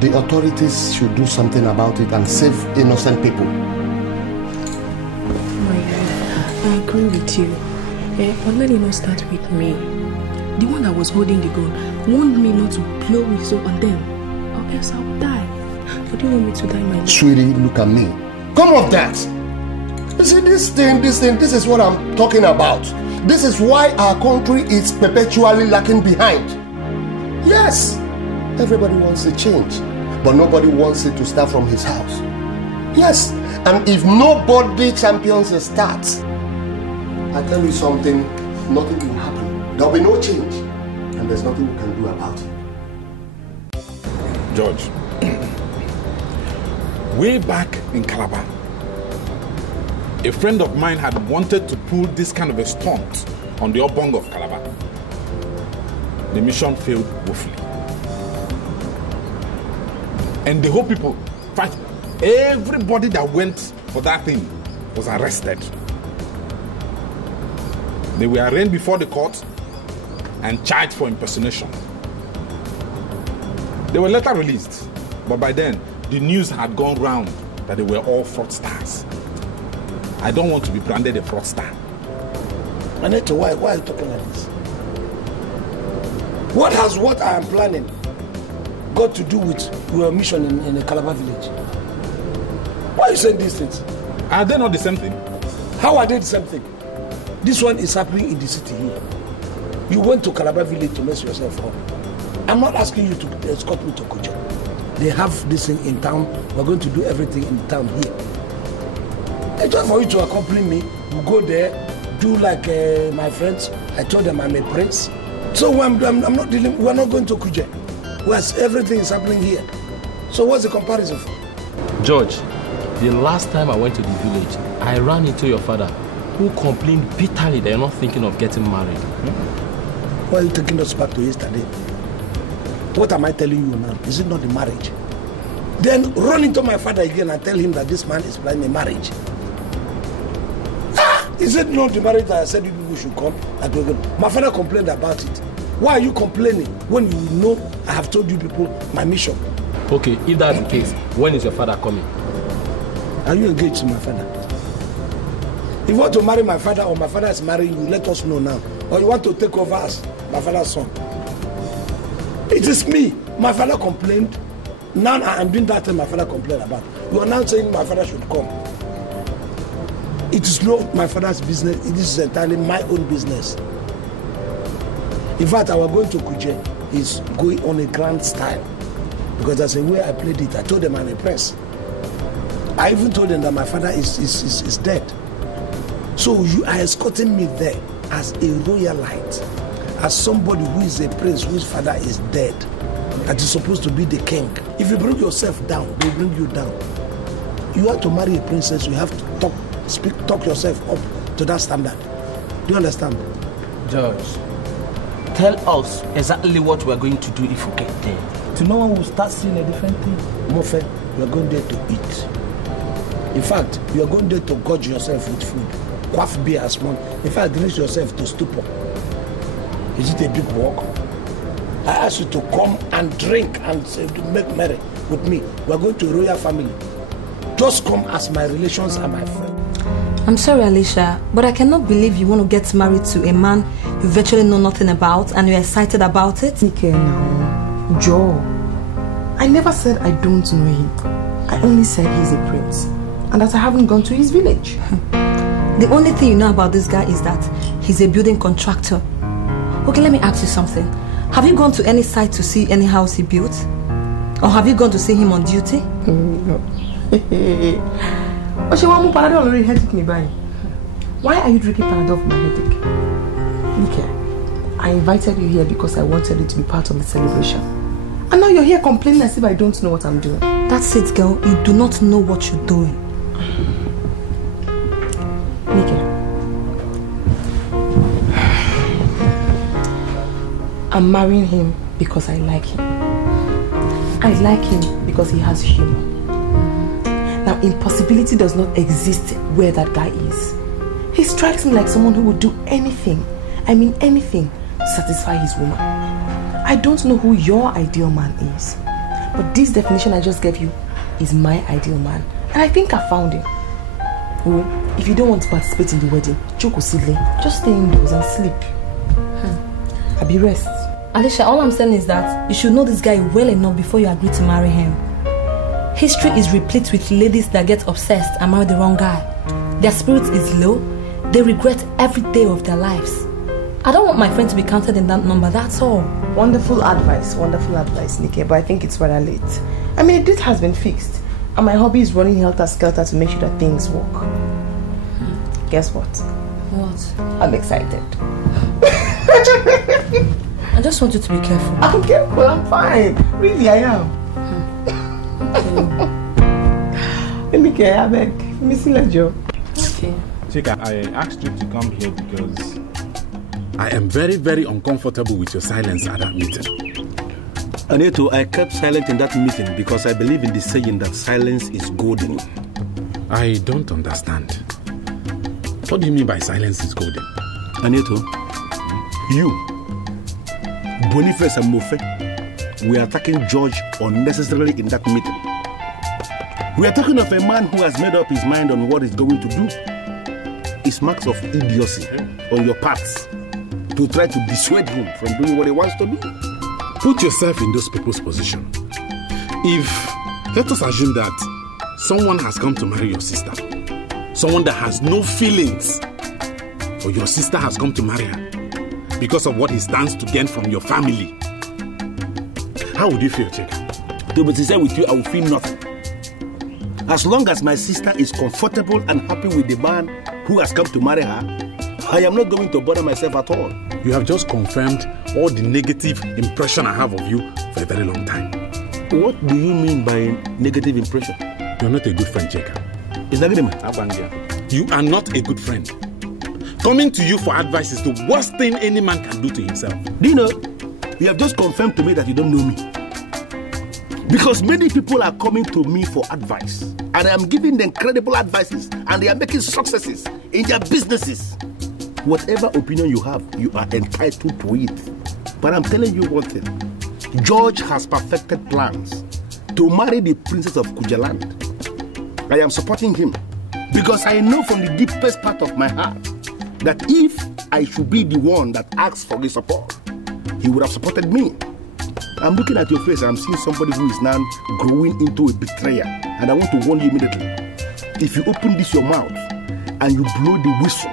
The authorities should do something about it and save innocent people. I agree with you. But let it not start with me. The one that was holding the gun warned me not to blow whistle on them, or else I would die. But you want me to die my life? Sweetie, look at me. Come off that. You see, this is what I'm talking about. This is why our country is perpetually lacking behind. Yes, everybody wants a change, but nobody wants it to start from his house. Yes, and if nobody champions the start, I tell you something, nothing will happen. There'll be no change, and there's nothing we can do about it. George, way back in Calabar, a friend of mine had wanted to pull this kind of a stunt on the Obong of Calabar. The mission failed woefully. And the whole people, everybody that went for that thing was arrested. They were arraigned before the court and charged for impersonation. They were later released, but by then, the news had gone round that they were all fraudsters. I don't want to be branded a fraudster. Manette, why are you talking like this? What has what I am planning got to do with your mission in the Calabar village? Why are you saying these things? Are they not the same thing? How are they the same thing? This one is happening in the city here. You went to Calabar village to mess yourself up. I'm not asking you to escort me to Kuja. They have this thing in town. We're going to do everything in town here. And just for you to accompany me, we'll go there, do like my friends. I told them I'm a prince. So I'm not dealing, we're not going to Kuja. Whereas everything is happening here. So what's the comparison for? George, the last time I went to the village, I ran into your father, who complained bitterly that you're not thinking of getting married. Why are you taking us back to yesterday? What am I telling you now? Is it not the marriage? Then run into my father again and tell him that this man is planning a marriage. Is it not the marriage that I said we should come. My father complained about it. Why are you complaining when you know I have told you people my mission? Okay, if that's the case, when is your father coming? Are you engaged to my father? If you want to marry my father or my father is marrying you, let us know now. Or you want to take over as my father's son? It is me. My father complained. Now I am doing that thing my father complained about. You are now saying my father should come. It is not my father's business. It is entirely my own business. In fact, our going to Kuje is going on a grand style. Because that's the way I played it. I told them I'm impressed. I even told them that my father is dead. So you are escorting me there as a royalite, as somebody who is a prince whose father is dead, that is supposed to be the king. If you bring yourself down, they bring you down. You have to marry a princess, you have to talk yourself up to that standard. Do you understand? George, tell us exactly what we are going to do if we get there. To know when we'll start seeing a different thing. Mofe, you are going there to eat. In fact, you are going there to gorge yourself with food. Quaff beer as one. In fact, drink yourself to stupor. Is it a big walk? I ask you to come and drink and make merry with me. We are going to a royal family. Just come as my relations and my friends. I'm sorry, Alicia, but I cannot believe you want to get married to a man you virtually know nothing about and you're excited about it. Okay, now, Joe. I never said I don't know him. I only said he's a prince and that I haven't gone to his village. The only thing you know about this guy is that he's a building contractor. Okay, let me ask you something. Have you gone to any site to see any house he built? Or have you gone to see him on duty? No. Why are you drinking Panadol for my headache? Nike, I invited you here because I wanted you to be part of the celebration. And now you're here complaining as if I don't know what I'm doing. That's it, girl. You do not know what you're doing. Nike, I'm marrying him because I like him. I like him because he has humor. Now, impossibility does not exist where that guy is. He strikes me like someone who would do anything, I mean anything, to satisfy his woman. I don't know who your ideal man is, but this definition I just gave you is my ideal man. And I think I found him. Oh, if you don't want to participate in the wedding, just stay indoors and sleep. I'll be rest. Alicia, all I'm saying is that you should know this guy well enough before you agree to marry him. History is replete with ladies that get obsessed and marry the wrong guy. Their spirit is low. They regret every day of their lives. I don't want my friend to be counted in that number, that's all. Wonderful advice, Nike, but I think it's rather late. I mean, a date has been fixed, and my hobby is running helter-skelter to make sure that things work. Guess what? What? I'm excited. I just want you to be careful. I'm careful, I'm fine. Really, I am. Let me get I beg. Let me see that job. Okay. Chika, I asked you to come here because I am very, very uncomfortable with your silence at that meeting. Aneto, I kept silent in that meeting because I believe in the saying that silence is golden. I don't understand. What do you mean by silence is golden? Aneto, you, Boniface and Mofe, we are attacking George unnecessarily in that meeting. We are talking of a man who has made up his mind on what he's going to do. It's marks of idiocy on your parts to try to dissuade him from doing what he wants to do. Put yourself in those people's position. Let us assume that someone has come to marry your sister. Someone that has no feelings. Or your sister has come to marry her because of what he stands to gain from your family. How would you feel, Chika? To be sincere with you, I will feel nothing. As long as my sister is comfortable and happy with the man who has come to marry her, I am not going to bother myself at all. You have just confirmed all the negative impression I have of you for a very long time. What do you mean by negative impression? You're not a good friend, Chika. Is that agreement? You are not a good friend. Coming to you for advice is the worst thing any man can do to himself. Do you know, you have just confirmed to me that you don't know me. Because many people are coming to me for advice, and I am giving them credible advices, and they are making successes in their businesses. Whatever opinion you have, you are entitled to it. But I'm telling you one thing. George has perfected plans to marry the princess of Kujaland. I am supporting him because I know from the deepest part of my heart that if I should be the one that asks for his support, he would have supported me. I'm looking at your face and I'm seeing somebody who is now growing into a betrayer. And I want to warn you immediately. If you open this your mouth and you blow the whistle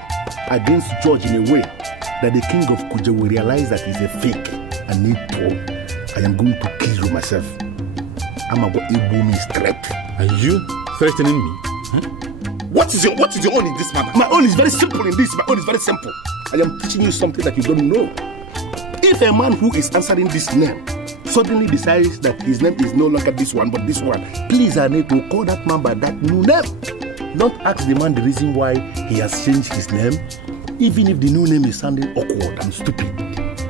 against George in a way that the king of Kuja will realize that he's a fake and need to, I am going to kill you myself. I'm about Igbo means threat. Are you threatening me? Huh? What is your own in this matter? My own is very simple in this. My own is very simple. I am teaching you something that you don't know. If a man who is answering this name suddenly decides that his name is no longer this one but this one, please I need to call that man by that new name. Don't ask the man the reason why he has changed his name. Even if the new name is sounding awkward and stupid,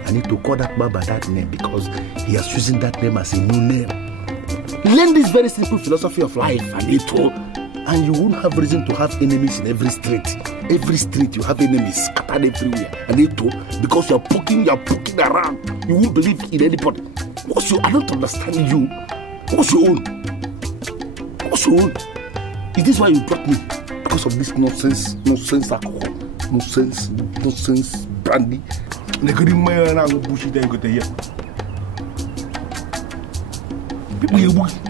I need to call that man by that name because he has chosen that name as a new name. Learn this very simple philosophy of life, and you won't have reason to have enemies in every street. Every street you have enemies scattered everywhere, and because you are poking around, you won't believe in anybody. I don't understand you. What's your own? Is this why you brought me? Because of this nonsense alcohol, nonsense brandy. I'm going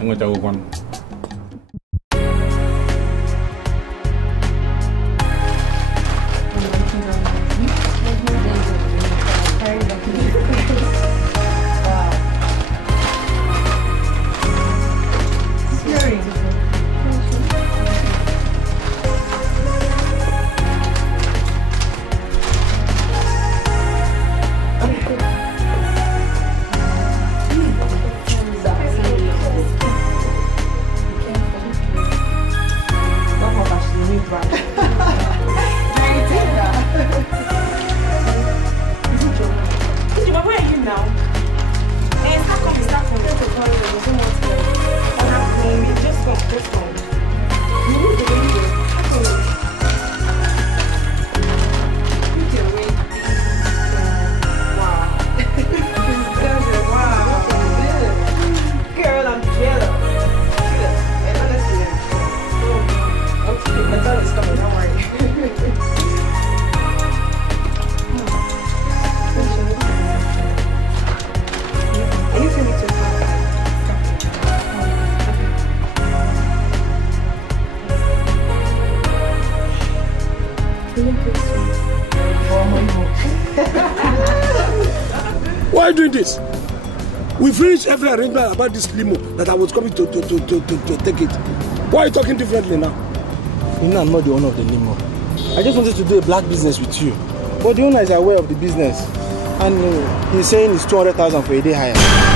to go one. Why are you doing this? We finished every arrangement about this limo that I was coming to take it. Why are you talking differently now? You know I'm not the owner of the limo. I just wanted to do a black business with you. But the owner is aware of the business. And he's saying it's 200,000 for a day hire.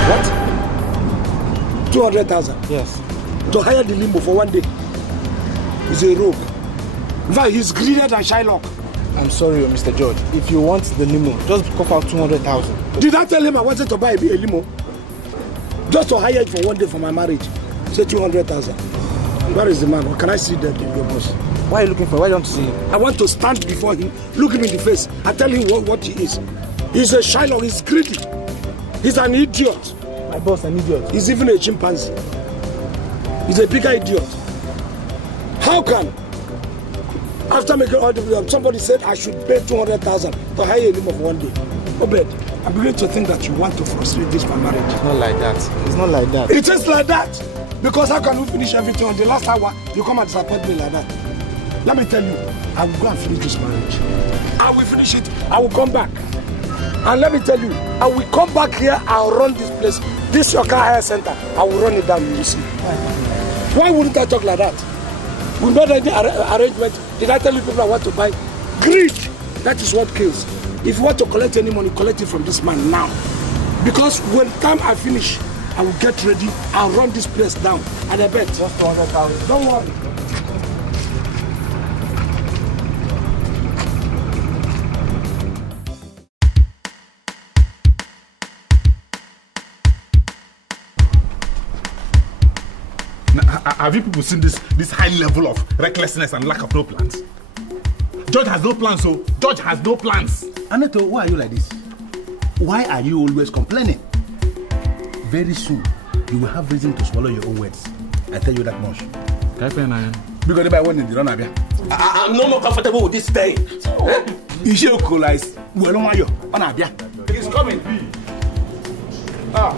What? 200,000? Yes. To hire the limo for one day? He's a rogue. In fact, he's greedier than Shylock. I'm sorry, Mr. George. If you want the limo, just cough out 200,000. Did I tell him I wanted to buy a limo? Just to hire it for one day for my marriage. Say 200,000. Where is the man? Can I see your boss? Why are you looking for? Why do you want to see him? I want to stand before him, look him in the face, and tell him what he is. He's a Shylock, he's greedy. He's an idiot. My boss, an idiot. He's even a chimpanzee. He's a bigger idiot. How come? After making all the somebody said I should pay 200,000 to hire a limo for one day. Obed, I'm beginning to think that you want to frustrate this my marriage. It's not like that. It's not like that. It is like that. Because how can we finish everything on the last hour? You come and disappoint me like that. Let me tell you, I will go and finish this marriage. I will finish it. I will come back. And let me tell you, I will come back here. I'll run this place. This your car hire center. I will run it down. You will see. Why wouldn't I talk like that? We made any arrangement. Did I tell you people I want to buy? Greed. That is what kills. If you want to collect any money, collect it from this man now. Because when time I finish, I will get ready. I'll run this place down. And I bet. Just 200,000. Don't worry. Have you people seen this high level of recklessness and lack of no plans? George has no plans, so George has no plans. Aneto, why are you like this? Why are you always complaining? Very soon, you will have reason to swallow your own words. I tell you that much. Because everybody went in the run. I'm no more comfortable with this stay. You should equalize. He's coming. Ah,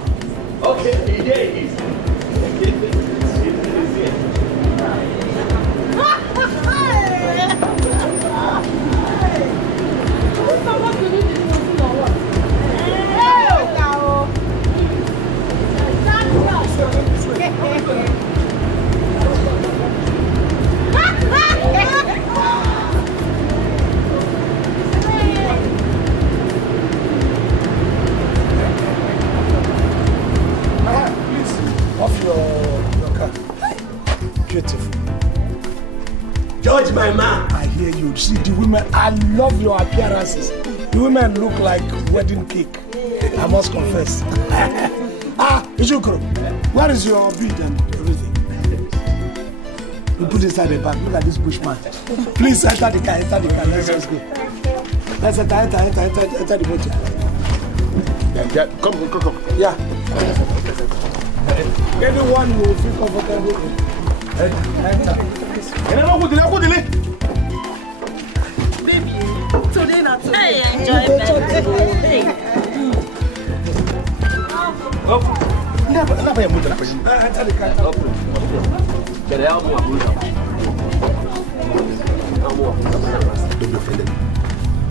okay, here he is. Beautiful. George, my man. I hear you. See, the women, I love your appearances. The women look like wedding cake. I must confess. Ijukro, where is your bead and everything? You put inside the bag. Look at this bushman. Please enter the car, Let's just go. Let's enter the boat. Yeah, come. Yeah. Anyone will feel comfortable. Baby, today not today. Enjoy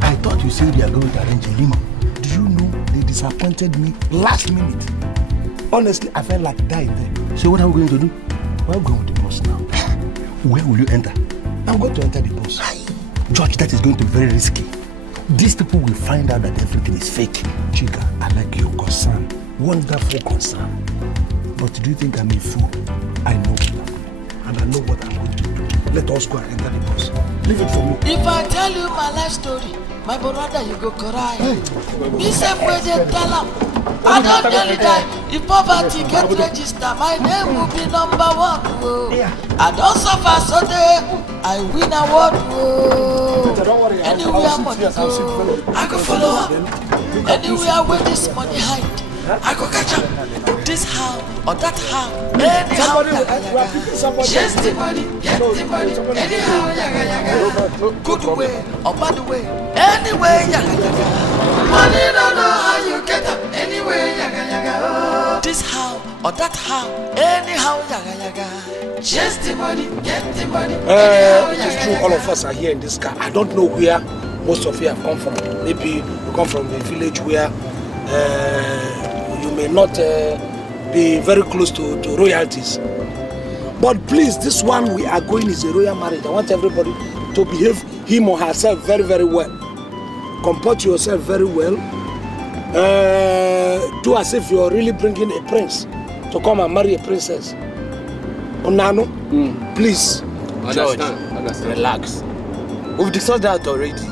I thought you said you are going to arrange a limo. Do you know they disappointed me last minute? Honestly, I felt like dying there. So what are we going to do? We're going with the bus now. Where will you enter? I'm going to enter the bus. George, that is going to be very risky. These people will find out that everything is fake. Chica, I like your concern. Wonderful concern. But do you think I'm a fool? I know. And I know what I'm going to do. Let us go and enter the bus. Leave it for me. If I tell you my life story, my brother, you go cry. The same way they tell him. I don't nearly die. If poverty get registered, my name will be #1. Whoa. I don't suffer so day. I win award. Whoa. Anywhere money go, I go follow up. Anywhere where this money hide, I go catch up. This how or that how. Anyhow, just the money, get the money. Anyhow, yaga yaga. Good way or bad way, anyway, yaga yaga. Money don't know how you get up. Anyway, yaga yaga. This how or that how. Anyhow, yaga yaga. Just the money, get the money. It is true, all of us are here in this car. I don't know where most of you have come from. Maybe you come from a village where you may not be very close to royalties. But please, this one we are going is a royal marriage. I want everybody to behave him or herself very, very well. Comport yourself very well. Do as if you're really bringing a prince to come and marry a princess. Onano, please. George, relax. We've discussed that already.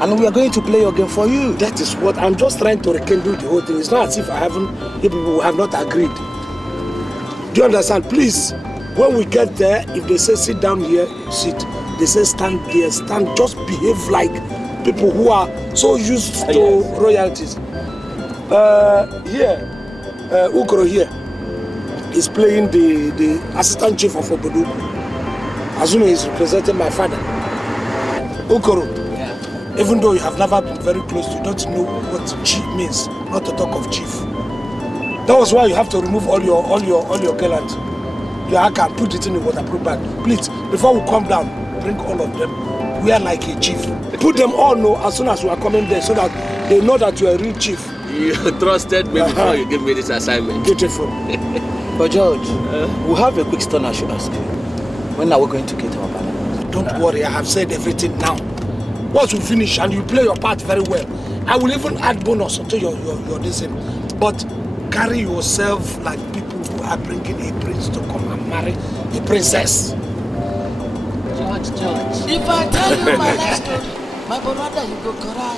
And we are going to play your game for you. That is what I'm just trying to rekindle the whole thing. It's not as if you people have not agreed. Do you understand? Please, when we get there, if they say sit down here, sit. They say stand there, stand. Just behave like people who are so used to royalties. Ukoro here is playing the assistant chief of Obodo. Azuna is representing my father. Ukoro. Even though you have never been very close, you don't know what chief means, not to talk of chief. That was why you have to remove all your gallant. I can put it in a waterproof bag. Please, before we come down, bring all of them. We are like a chief. Put them all know as soon as we are coming there so that they know that you are a real chief. You trusted me before you gave me this assignment. Beautiful. But George, we have a quick stone I should ask you. When are we going to get our banana? Don't worry, I have said everything now. Once we finish and you play your part very well, I will even add bonus to your decision. But carry yourself like people who are bringing a prince to come and marry a princess. George. If I tell you my life story, my brother, you go cry.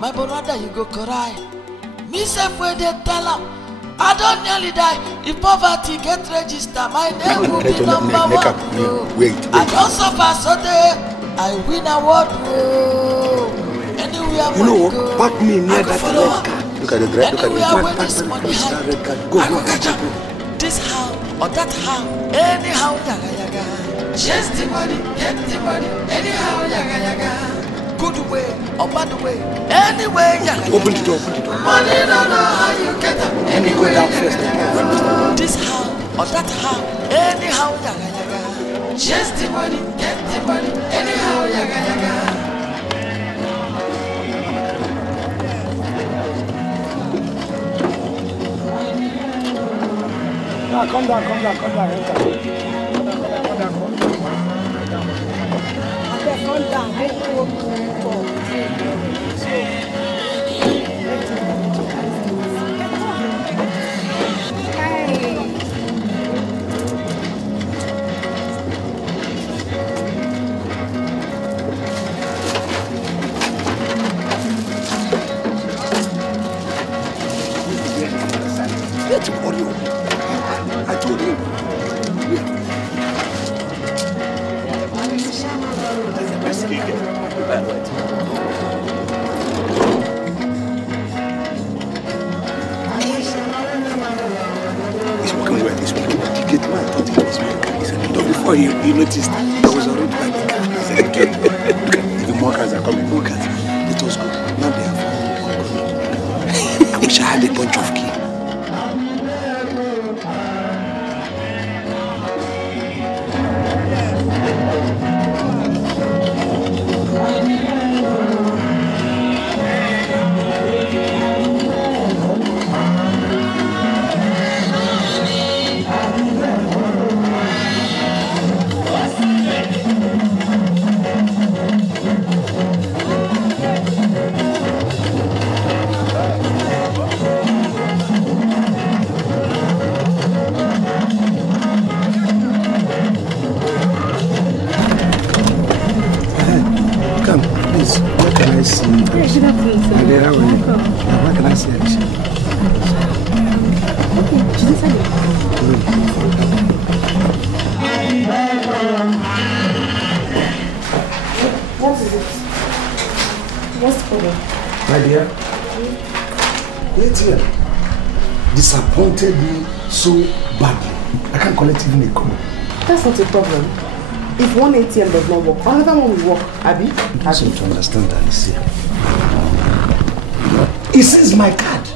my brother you go cry. Me self where they tell am, I don't nearly die. If poverty get registered, my name will be number one. Wait. I don't suffer so day, I win award. Anywhere You know what? go, Pack me near I go that follow red car. Look at the red. Look at the Anywhere where red. this money hide, red car. Go. I go catch up. This how or that how, anyhow yaga yaga. Chase the money, get the money, anyhow yaga yaga. Good way or bad way, anyway yaga yaga. Open the door. Open the door. Money don't know how you get up. Let me go down first. This how or that how, anyhow yaga yaga. Chase the money, get the money, anyhow yaga yaga. Now come down, enter. Come down. Get to audio. I told you. He's walking well. He's walking well. The gate man thought he was me. He said, no, before he noticed, I was already by the car. He said, okay. Look at even more cars are coming. Look at it. It was good. Now they have I wish I had a bunch of keys. Disappointed me so badly. I can't collect even a coin. That's not a problem. If one ATM does not work, another one will work. Abby? You don't seem to understand that, Alicia. He sees my card.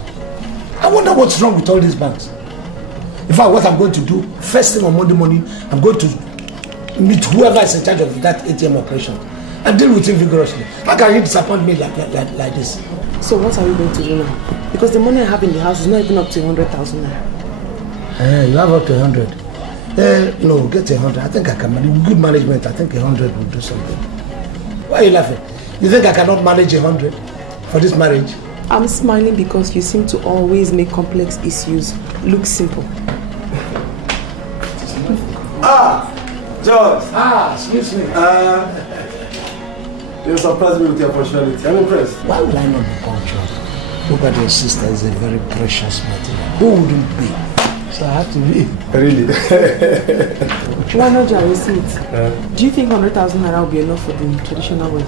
I wonder what's wrong with all these banks. In fact, what I'm going to do, first thing on Monday morning, I'm going to meet whoever is in charge of that ATM operation and deal with him vigorously. How can he disappoint me like this? So what are we going to do now? Because the money I have in the house is not even up to 100,000 naira. You have up to 100. No, get 100. I think I can manage. Good management, I think 100 will do something. Why are you laughing? You think I cannot manage 100 for this marriage? I'm smiling because you seem to always make complex issues look simple. George! Excuse me. You surprised me with your punctuality. I'm impressed. Why would I not be punctual? Look at your sister, is a very precious material. Who wouldn't be? So I have to be. Really? Why not just receipt? Do you think 100,000 naira will be enough for the traditional way?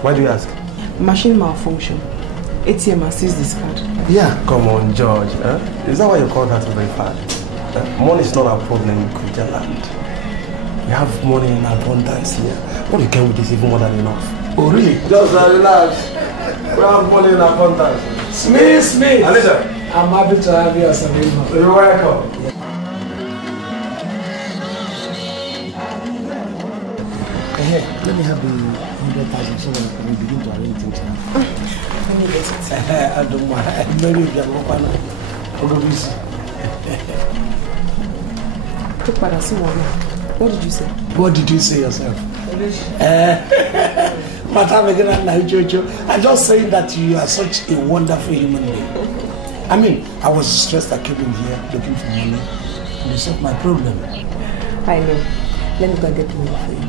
Why do you ask? Machine malfunction. ATM has seized this card. Yeah. Come on, George. Is that why you call that very bad? Money is not a problem in Kujaland. We have money in abundance here. What you get with this is even more than enough. Oh, really? Just relax. We have money in abundance. Smith! Alicia. I'm happy to have you as a neighbor. You're welcome. Let me have the 100,000 so that we can begin to arrange things now. Let me get it. I don't mind. Maybe if you're not going I'll go visit. What did you say? What did you say yourself? I'm just saying that you are such a wonderful human being. I mean, I was stressed. I came in here looking for money and you solved my problem. I know. Let me go and get the money for you.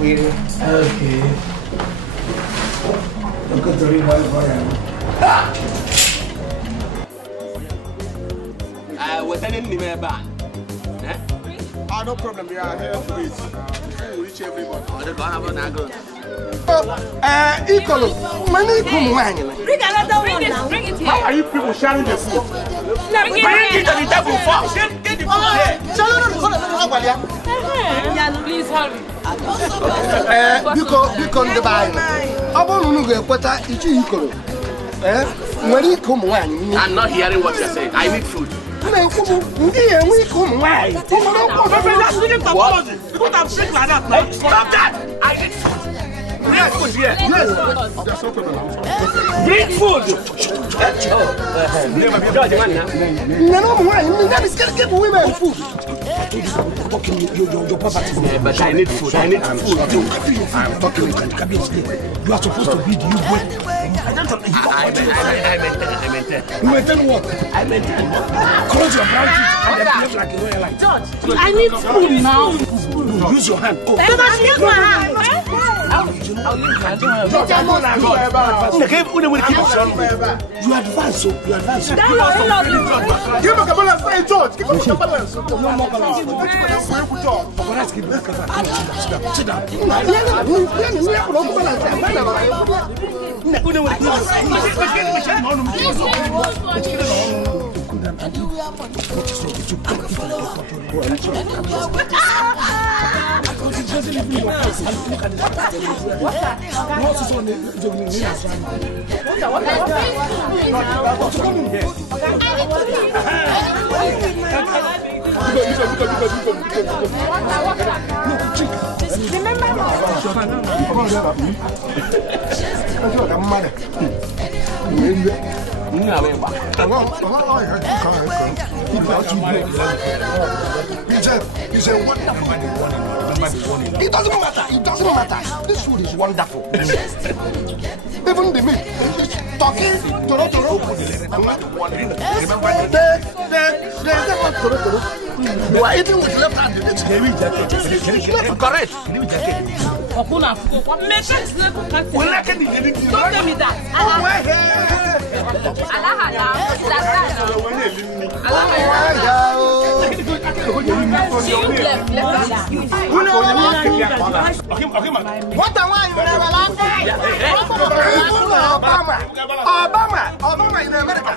Really? Okay. With any name back. No problem. We are here to wait. We reach everybody. Ikolo, money come wine. Bring another one now. Bring it here. How are you people sharing the food? Bring it to the table first. Get the food here. Please hurry. Biko ndị be anyị. Ọ bụrụ na unu ga-ekweta ichi Ikolo. Nwere ike ụmụ nwaanyị. I'm not hearing what you're saying. I need food. What? Put up shit like that, man. Stop that! I need food. Bring food here. Yes. Bring food. Women food. But I need food. I need food. I'm talking in Kabiyesi. You are supposed to be the new boy. I meant it. You meant what? I meant it. Close your brown teeth and then behave like a royal. George, I need food now. Use your hand. Go. Use my hand. You advance, so you advance. Give me a balance, George. Give me a balance. No more balance. Sit down. It doesn't matter. It doesn't matter. This food is wonderful. Even the meat is talking. You are eating with left hand. Correct. Don't tell me that. What am I? Obama in America.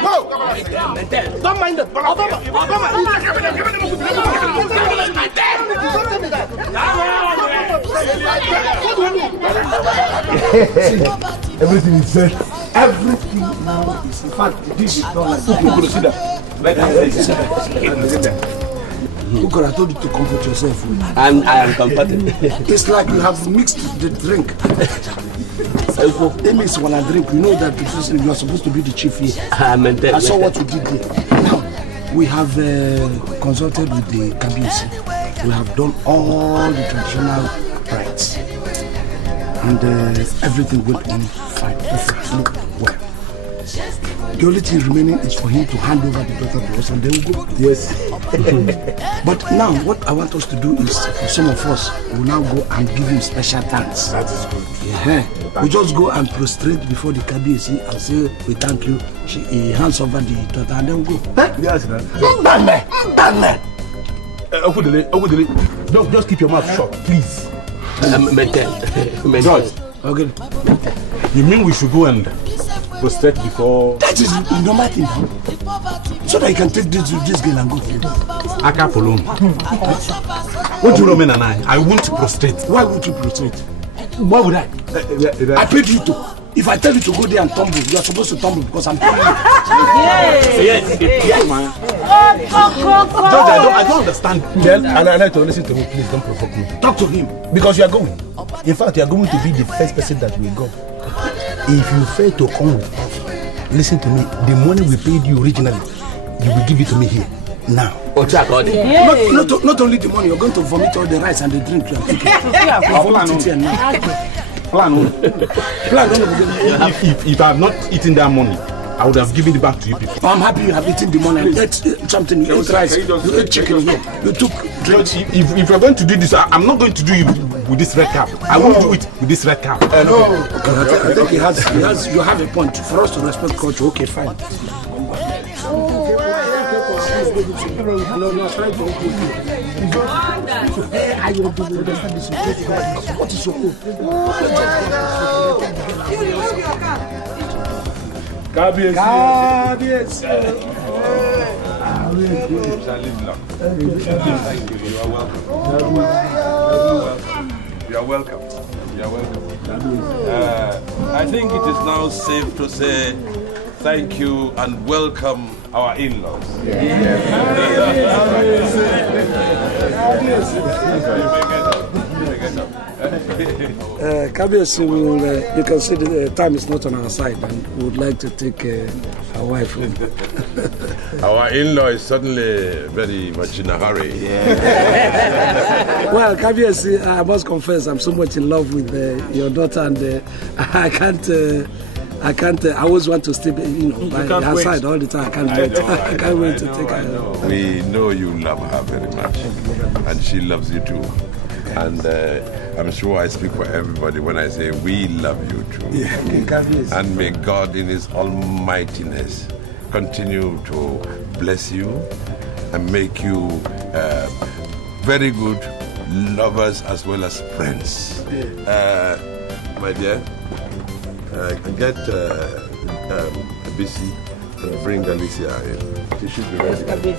No, don't mind it. Everything is set. Everything now is, in fact, this is not like Look, I told you to comfort yourself. I am comforted. It's like you have mixed the drink. Amos, when I drink, you know that you are supposed to be the chief here. I saw what you did here. Now, we have consulted with the Kabiyesi. We have done all the traditional rites. And everything went on fine, perfectly well. The only thing remaining is for him to hand over the daughter to us and then we'll go. Yes. But now what I want us to do is, for some of us, we'll now go and give him special thanks. That is good. Yeah. We just go and prostrate before the Kabiyesi and say, we thank you. He hands over the daughter and then we'll go. Yes, Okudele, don't just keep your mouth shut, please. George. Okay. You mean we should go and prostrate before? That is the normal thing. So that you can take this girl and go. I can't follow him. What do you mean, and I won't prostrate. Why would you prostrate? Why would I? I paid you to. If I tell you to go there and tumble, you are supposed to tumble because I'm paying you. Yes, man. George, I don't understand. Then, and I like to listen to me. Please don't provoke me. Talk to him. Because you are going. In fact, you are going to be the first person that will go. If you fail to come with us, listen to me. The money we paid you originally, you will give it to me here. Now. Not only the money, you're going to vomit all the rice and the drink. If I have not eaten that money, I would have given it back to you people. I'm happy you have eaten the money. You ate something, you ate rice, you ate chicken, you took drink. If you're going to do this, I'm not going to do it with this red cap. I won't do it with this red cap. No. I think you have a point. For us to respect culture, okay, fine. What is your code? Kabiyesi. Thank you. You are welcome. You are welcome. You are welcome. I think it is now safe to say thank you and welcome our in-laws. Kabiyesi, you can see the time is not on our side, and we would like to take our wife home. Our in-law is certainly very much in a hurry. Well, Kabiyesi, I must confess, I'm so much in love with your daughter, and I can't. I always want to stay, by her side all the time. I can't wait. I can't wait to take her. We know you love her very much, and she loves you too. And I'm sure I speak for everybody when I say we love you too. And may God in His almightiness continue to bless you and make you very good lovers as well as friends. My dear, get busy and bring Alicia in. She should be ready.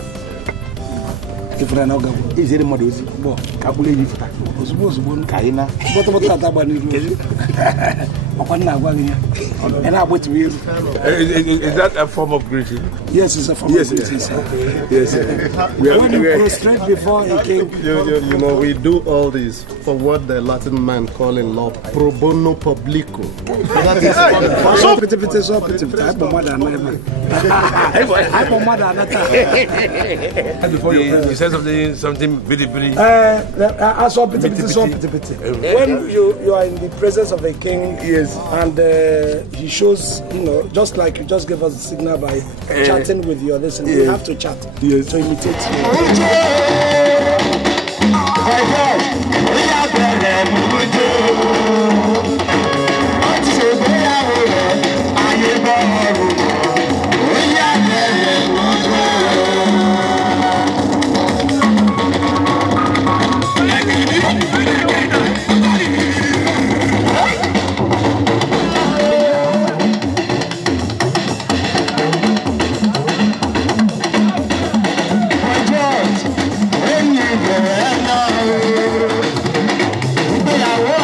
If I know is any more easy, but Kabule you for Kaina, and I wait to you. Is that a form of greeting? Yes, it's a form of greeting. Yes, when you prostrate before a king, you know, we do all this for what the Latin man call in law pro bono publico. That is so before you said something very when you are in the presence of a king, yes, and he shows, just like you just gave us a signal by chatting with your listener, you have to chat, yes, to imitate ìgbéyàwó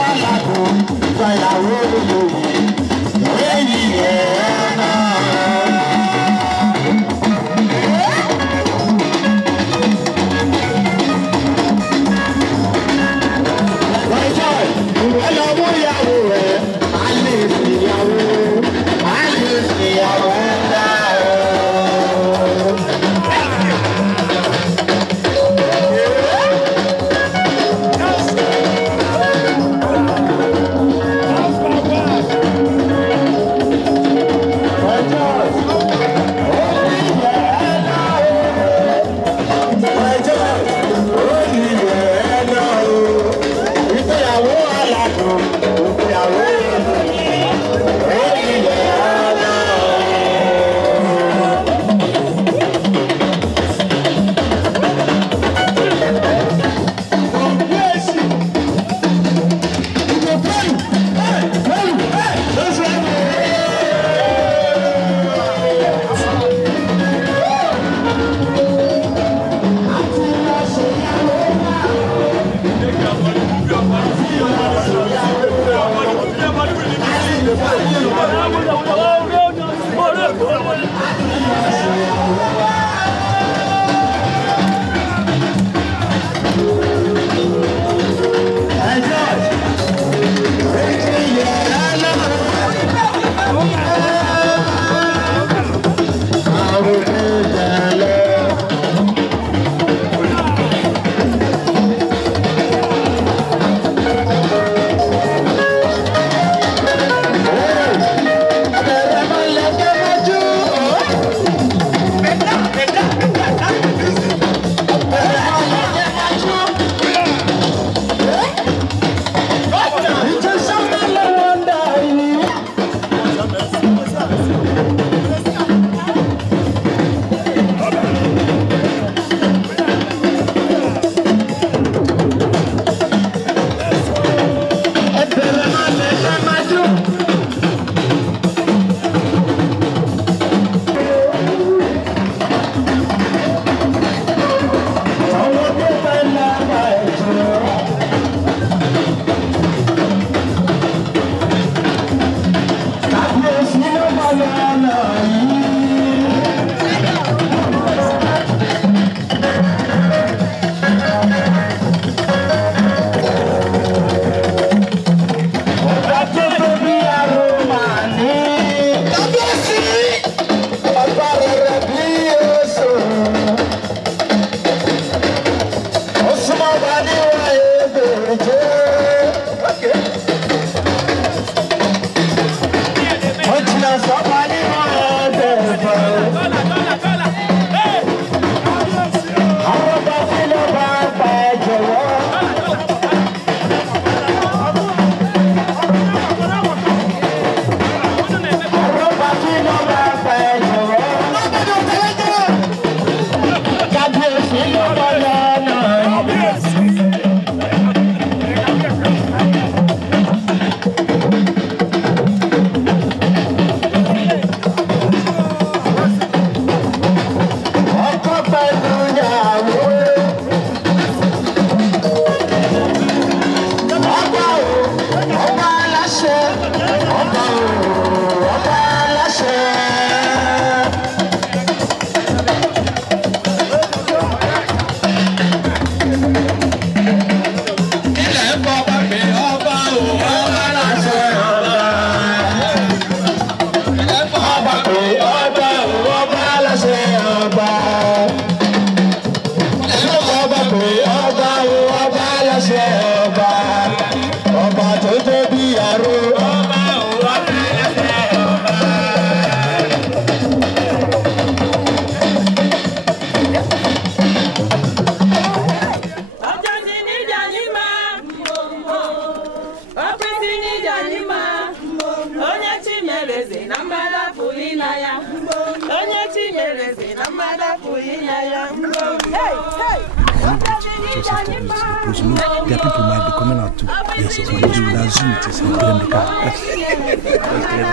Their people might be coming out too. Yes, so we will assume it is in the car. Let's clear the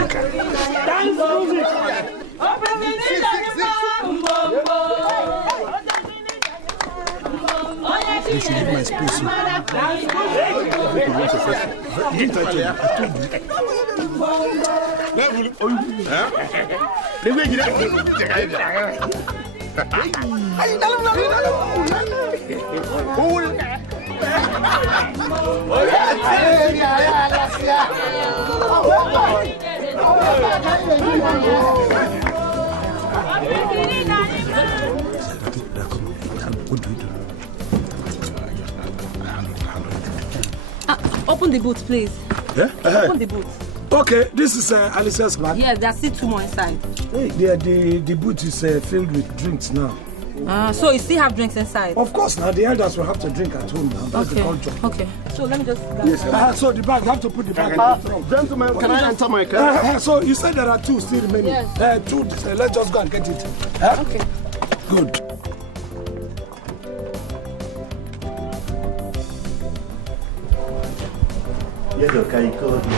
car. Listen, leave my space. Didn't I tell you? I told Open the boot, please. Yeah? Open the boot. Okay, this is Alicia's bag. Yes, there's still 2 more inside. Hey, the boot is filled with drinks now. So you still have drinks inside? Of course, now the elders will have to drink at home now. That's the culture. Okay. So let me just... Yes, so the bag, you have to put the bag in the trunk. Gentlemen, can I enter my car? So you said there are 2 still remaining. Yes. 2, let's just go and get it. Okay. Good. Yes, okay, you called me.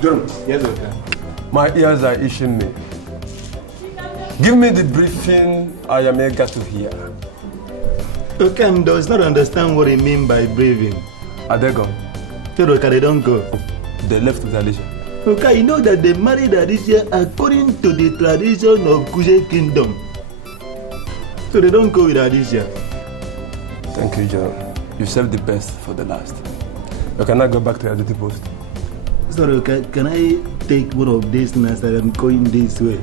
Jerome. Yes, okay. My ears are itching me. Give me the briefing I am eager to hear. Okam does not understand what he means by braving. Are they gone? Okay, they don't go. They left with Alicia. Okay, you know that they married Alicia according to the tradition of Kuje Kingdom. So they don't go with Alicia. Thank you, John. You saved the best for the last. You cannot go back to your duty post. Sorry, okay, can I take one of these nights that I'm going this way?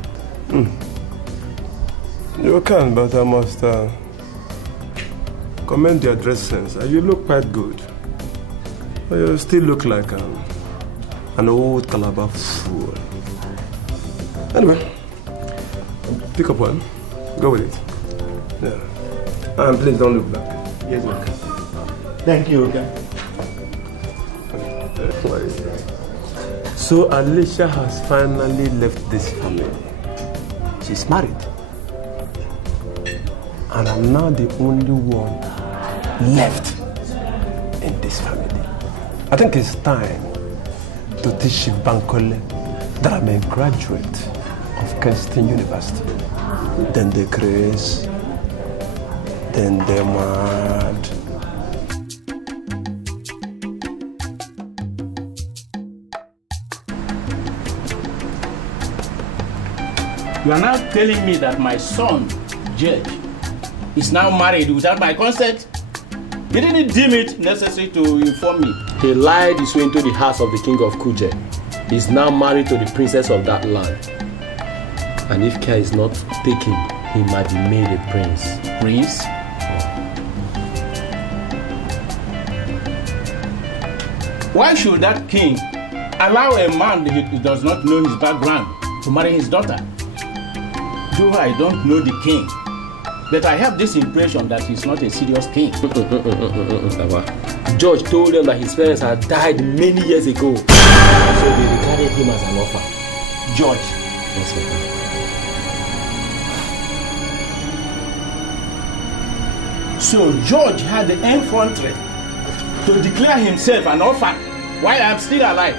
You can, but I must commend your dress sense. You look quite good. But you still look like an old Calabar fool. Anyway, pick up one. Go with it. Yeah. And please don't look back. Yes, okay. Thank you, okay. So Alicia has finally left this family. She's married. And I'm now the only one left in this family. I think it's time to teach Bankole that I'm a graduate of Kingston University. Then they craze, then they're mad. You are now telling me that my son, Judge, is now married without my consent? He didn't deem it necessary to inform me. He lied his way into the house of the king of Kuje. He is now married to the princess of that land. And if care is not taken, he might be made a prince. Prince? Why should that king allow a man who does not know his background to marry his daughter. Though I don't know the king, but I have this impression that he's not a serious king. George told them that his parents had died many years ago, so they regarded him as an orphan. George. Yes, sir. So George had the effrontery to declare himself an orphan while I'm still alive.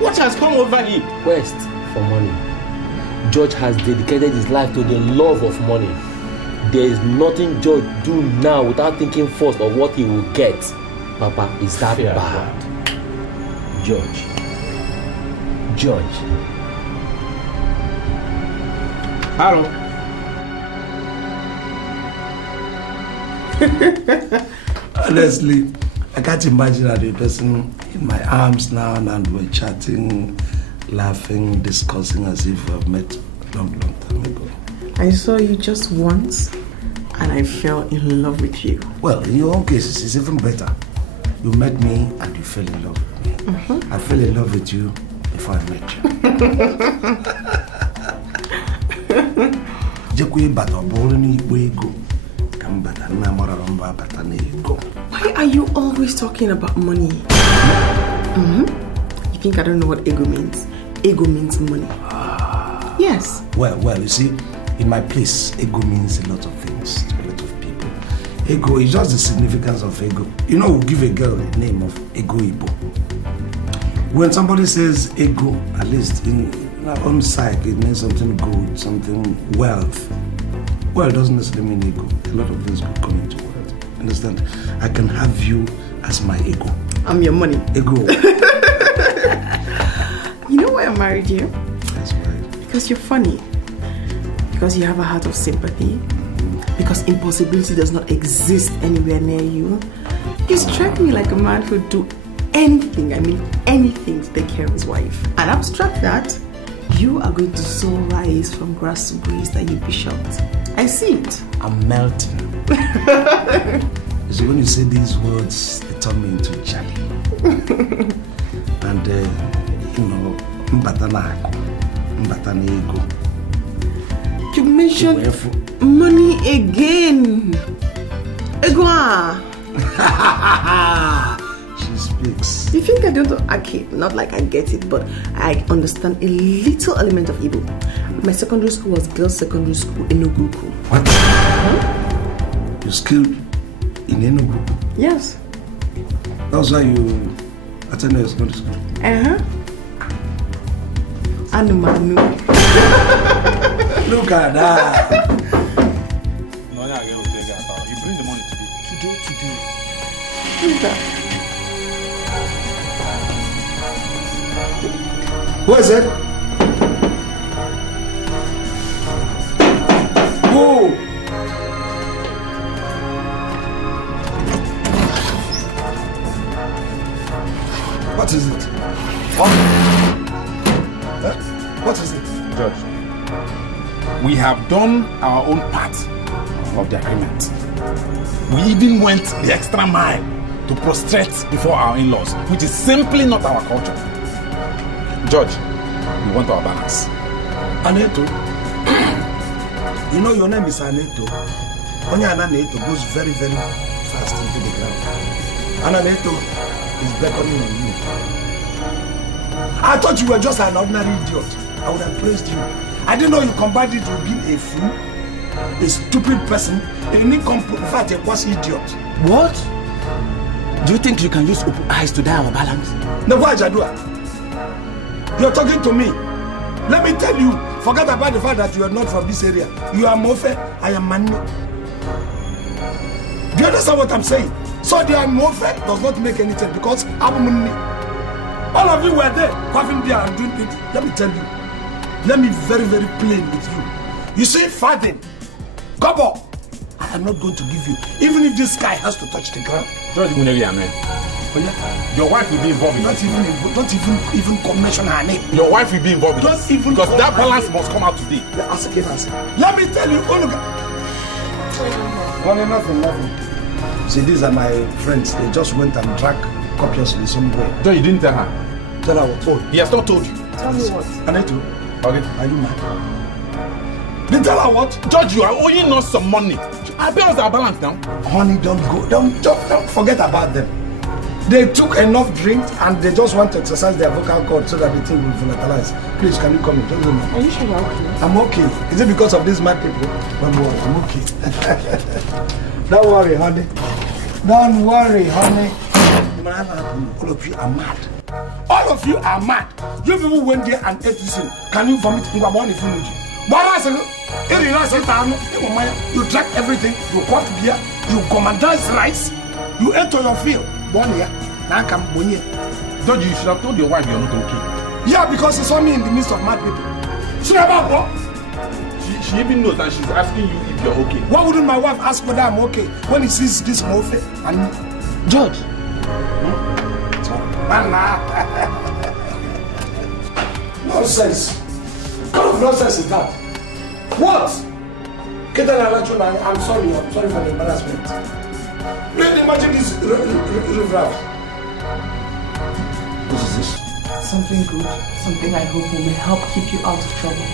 What has come over him? Quest for money. George has dedicated his life to the love of money. There is nothing George do now without thinking first of what he will get. Papa, is that Fear bad? God. George. Hello. Honestly, I can't imagine that the person in my arms now and we're chatting, laughing, discussing as if we've met a long time ago. I saw you just once and I fell in love with you. Well, in your own case, it's even better. You met me and you fell in love with me. I fell in love with you before I met you. Why are you always talking about money? You think I don't know what ego means? Ego means money. Yes. Well, you see, in my place, ego means a lot of things to a lot of people. Ego is just the significance of ego. You know, we'll give a girl the name of Ego Ibo. When somebody says ego, at least in our own psyche, it means something good, something wealth. Well, it doesn't necessarily mean ego. A lot of things could come into wealth. Understand? I can have you as my ego. I'm your money. Ego. You know why I married you? That's right. Because you're funny. Because you have a heart of sympathy. Because impossibility does not exist anywhere near you. You strike me like a man who'd do anything, I mean anything, to take care of his wife. And abstract that, you are going to so rise from grass to grace that you'd be shocked. I see it. I'm melting. So when you say these words, they turn me into jelly. And you know, ego. You mentioned money again. Ego. She speaks. You think I don't? Okay, not like I get it, but I understand a little element of Igbo. My secondary school was girls' secondary school in Enugu. What? Huh? You skilled in Enugu? Yes. That's why you attended your secondary school? Anumanu. Look at that. You bring the money today. Today. Who is that? Who is it? Who? What is it? What? What is it? Judge, we have done our own part of the agreement. We even went the extra mile to prostrate before our in-laws, which is simply not our culture. Judge, we want our balance. Aneto, you know your name is Aneto. Onya Aneto goes very, very fast into the ground. And Aneto is beckoning on you. I thought you were just an ordinary idiot. I would have praised you. I didn't know you combined it with being a fool, a stupid person, a nincompoop, in fact, a quasi idiot. What? Do you think you can use open eyes to die our balance? No, why Jadua? You're talking to me. Let me tell you, forget about the fact that you are not from this area. You are Mofe, I am Manu. Do you understand what I'm saying? So the Mofe does not make any sense because I'm Muni. All of you were there, having there and doing it. Let me tell you. Let me very, very plain with you. You see, Faden, Kobo, I am not going to give you, even if this guy has to touch the ground. Your wife will be involved in Don't even mention her name. Your wife will be involved in Don't this. even because call that her balance name. must come out today. Let me tell you, Onuga. Nothing. See, these are my friends. They just went and drank copiously somewhere. So you didn't tell her? Tell her what? Oh, he has not told you. Tell me what? Anetu, are you mad? Then tell her what? George, you are owing us some money. Our bills are balanced now. Honey, don't forget about them. They took enough drink and they just want to exercise their vocal cord so that the thing will volatilize. Please, can you come in? Are you sure you're okay? I'm okay. Is it because of these mad people? Don't worry, I'm okay. Don't worry, honey. Don't worry, honey. All of you are mad. All of you are mad. You people went there and ate this thing. Can you vomit in one if you need? You drank everything, you bought beer, you commandized rice, you ate on your field. Now come Bonnie. George, you should have told your wife you're not okay. Yeah, because she saw me in the midst of mad people. She even knows that she's asking you if you're okay. Why wouldn't my wife ask whether I'm okay when he sees this mofe? And George. Nonsense. What kind of nonsense is that? What? I'm sorry for the embarrassment. Really imagine this riffraff. What is this? Something good. Something I hope will help keep you out of trouble.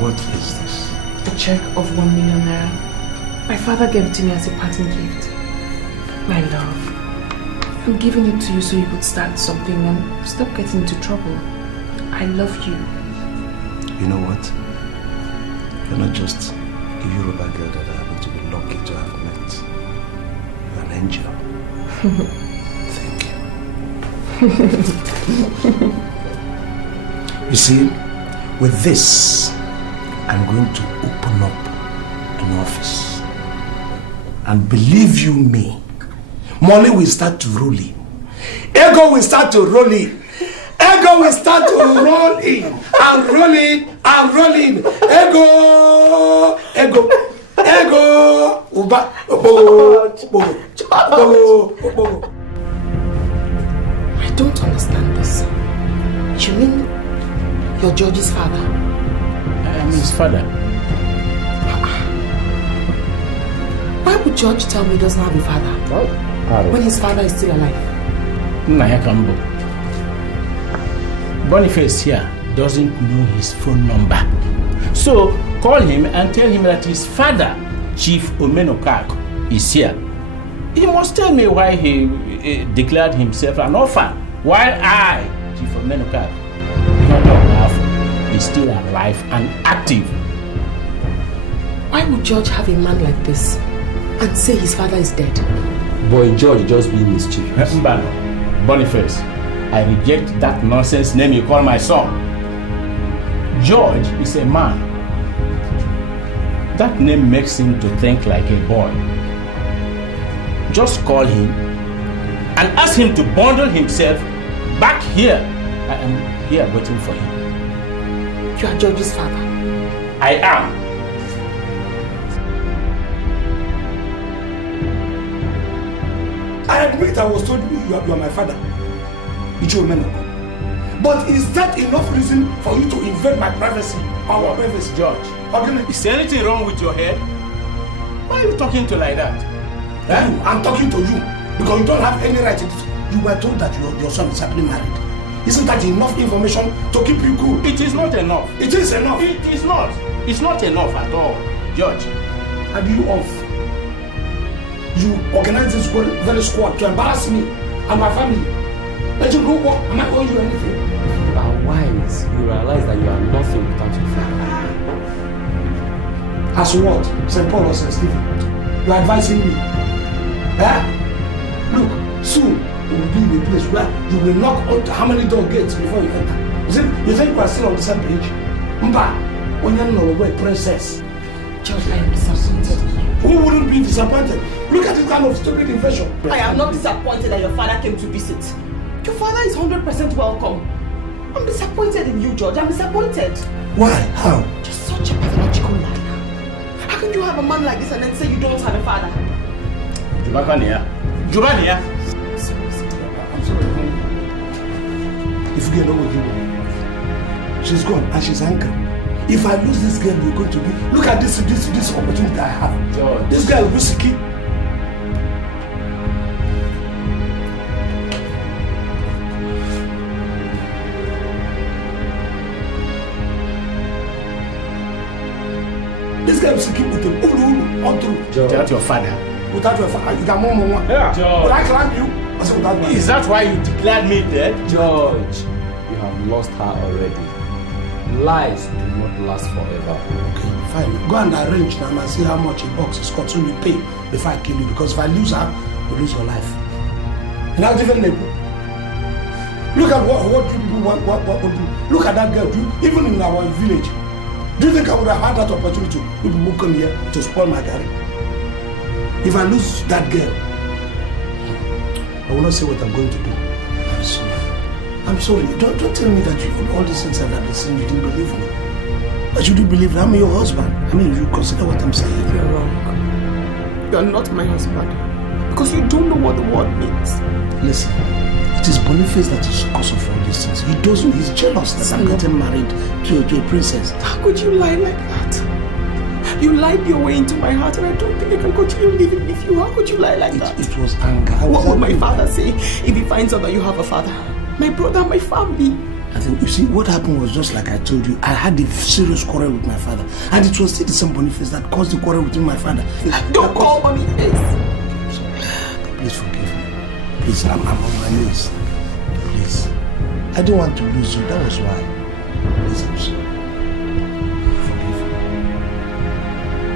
What is this? A check of 1 million naira. My father gave it to me as a parting gift. My love, I'm giving it to you so you could start something and stop getting into trouble. I love you. You know what? You're not just a Yoruba girl that I happen to be lucky to have met. You're an angel. Thank you. You see, with this, I'm going to open up an office. And believe you me, money will start to roll in. Ego will start to roll in. Ego will start to roll in. And roll in. And roll in. Ego. Ego. Ego. Uba. I don't understand this. You mean you're George's father? I am his father. Why would George tell me he doesn't have a father? When his father is still alive? Nayakambo. Boniface here doesn't know his phone number. So call him and tell him that his father, Chief Omenokak, is here. He must tell me why he declared himself an orphan, while I, Chief Omenokak, is still alive and active. Why would George have a man like this and say his father is dead? Boy, George just being mischievous. Boniface, I reject that nonsense name you call my son. George is a man. That name makes him to think like a boy. Just call him and ask him to bundle himself back here. I am here waiting for him. You are George's father? I am. I admit I was told you are my father. But is that enough reason for you to invade my privacy? Our privacy, George. Is there anything wrong with your head? Why are you talking to like that? I'm talking to you because you don't have any right to this. You were told that your son is happily married. Isn't that enough information to keep you cool? It is not enough. It is enough. It is not. It's not enough at all, George. And you off. You organize this very squad to embarrass me and my family. Let you know what? Am I owing you anything? You are wise. You realize that you are nothing without your father. As what? St. Paul or St. Stephen? You are advising me. Look, soon we will be in a place where you will knock on how many door gates before you enter. You think we are still on the same page? Mba, when you know a princess. George, I am disappointed. Who wouldn't be disappointed? Look at this kind of stupid invasion. I am not disappointed that your father came to visit. Your father is 100% welcome. I'm disappointed in you, George. I'm disappointed. Why? How? You're such a pathological liar. How can you have a man like this and then say you don't have a father? Jubania. Jubania. I'm sorry. If you know what you want, she's gone and she's angry. If I lose this girl, we're going to be. Look at this opportunity I have. George. This girl, Lusiki. This guy is keep with him. On through. Without your father. Without your father. You got more. Yeah. Will I climb you? I said without my Is that why you declared me dead? George, you have lost her already. Lies do not last forever. Okay, fine. Go and arrange now and see how much a box is cost. So you pay before I kill you. Because if I lose her, you lose your life. In our different level. Look at what you do. What do. Look at that girl. Even in our village. Do you think I would have had that opportunity? People who come here to spoil my garden. If I lose that girl, I will not say what I'm going to do. I'm sorry. I'm sorry. Don't tell me that all these things I've listened, you didn't believe me. Why should you believe that I'm your husband? I mean, you consider what I'm saying. You're wrong. You're not my husband. Because you don't know what the word means. Listen, it is Boniface that is the cause of all these things. He doesn't, he's jealous that I'm getting married to a princess. How could you lie like that? You lied your way into my heart and I don't think I can continue living with you. How could you lie like that? It was anger. What would my father say if he finds out that you have a father? My brother, my family. I think, you see, what happened was just like I told you. I had a serious quarrel with my father. And it was still the same Boniface that caused the quarrel between my father. Don't call Boniface. Please forgive me. Please, I'm on my knees. Please. I don't want to lose you. That was why. Please, I'm sorry.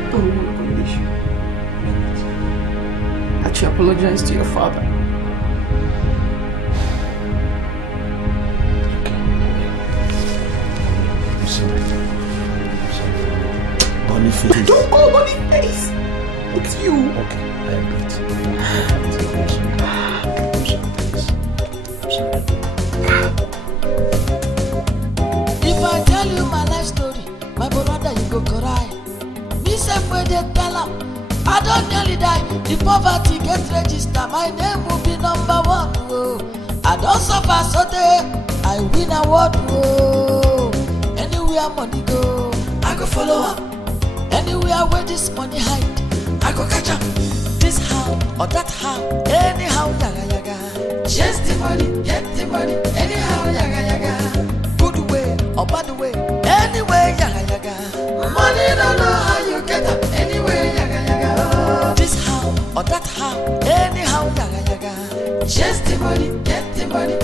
On one condition. That you apologize to your father. I'm sorry. Boniface. Don't call Boniface. It's you. Okay, I admit. If I tell you my life story, my brother, you go cry. Me say where they tell him, I don't nearly die. The poverty get registered, my name will be number 1. Oh. I don't suffer so day, I win award. Oh. Anywhere money go, I go follow up. Anywhere where this money hide, I go catch up. This how or that how, anyhow yaga yaga. Chase the money, get the money, anyhow yaga yaga. Good way or bad way, anyway yaga yaga. Money don't know how you get up, anyway yaga yaga. This how or that how, anyhow yaga yaga. Chase the money, get the money,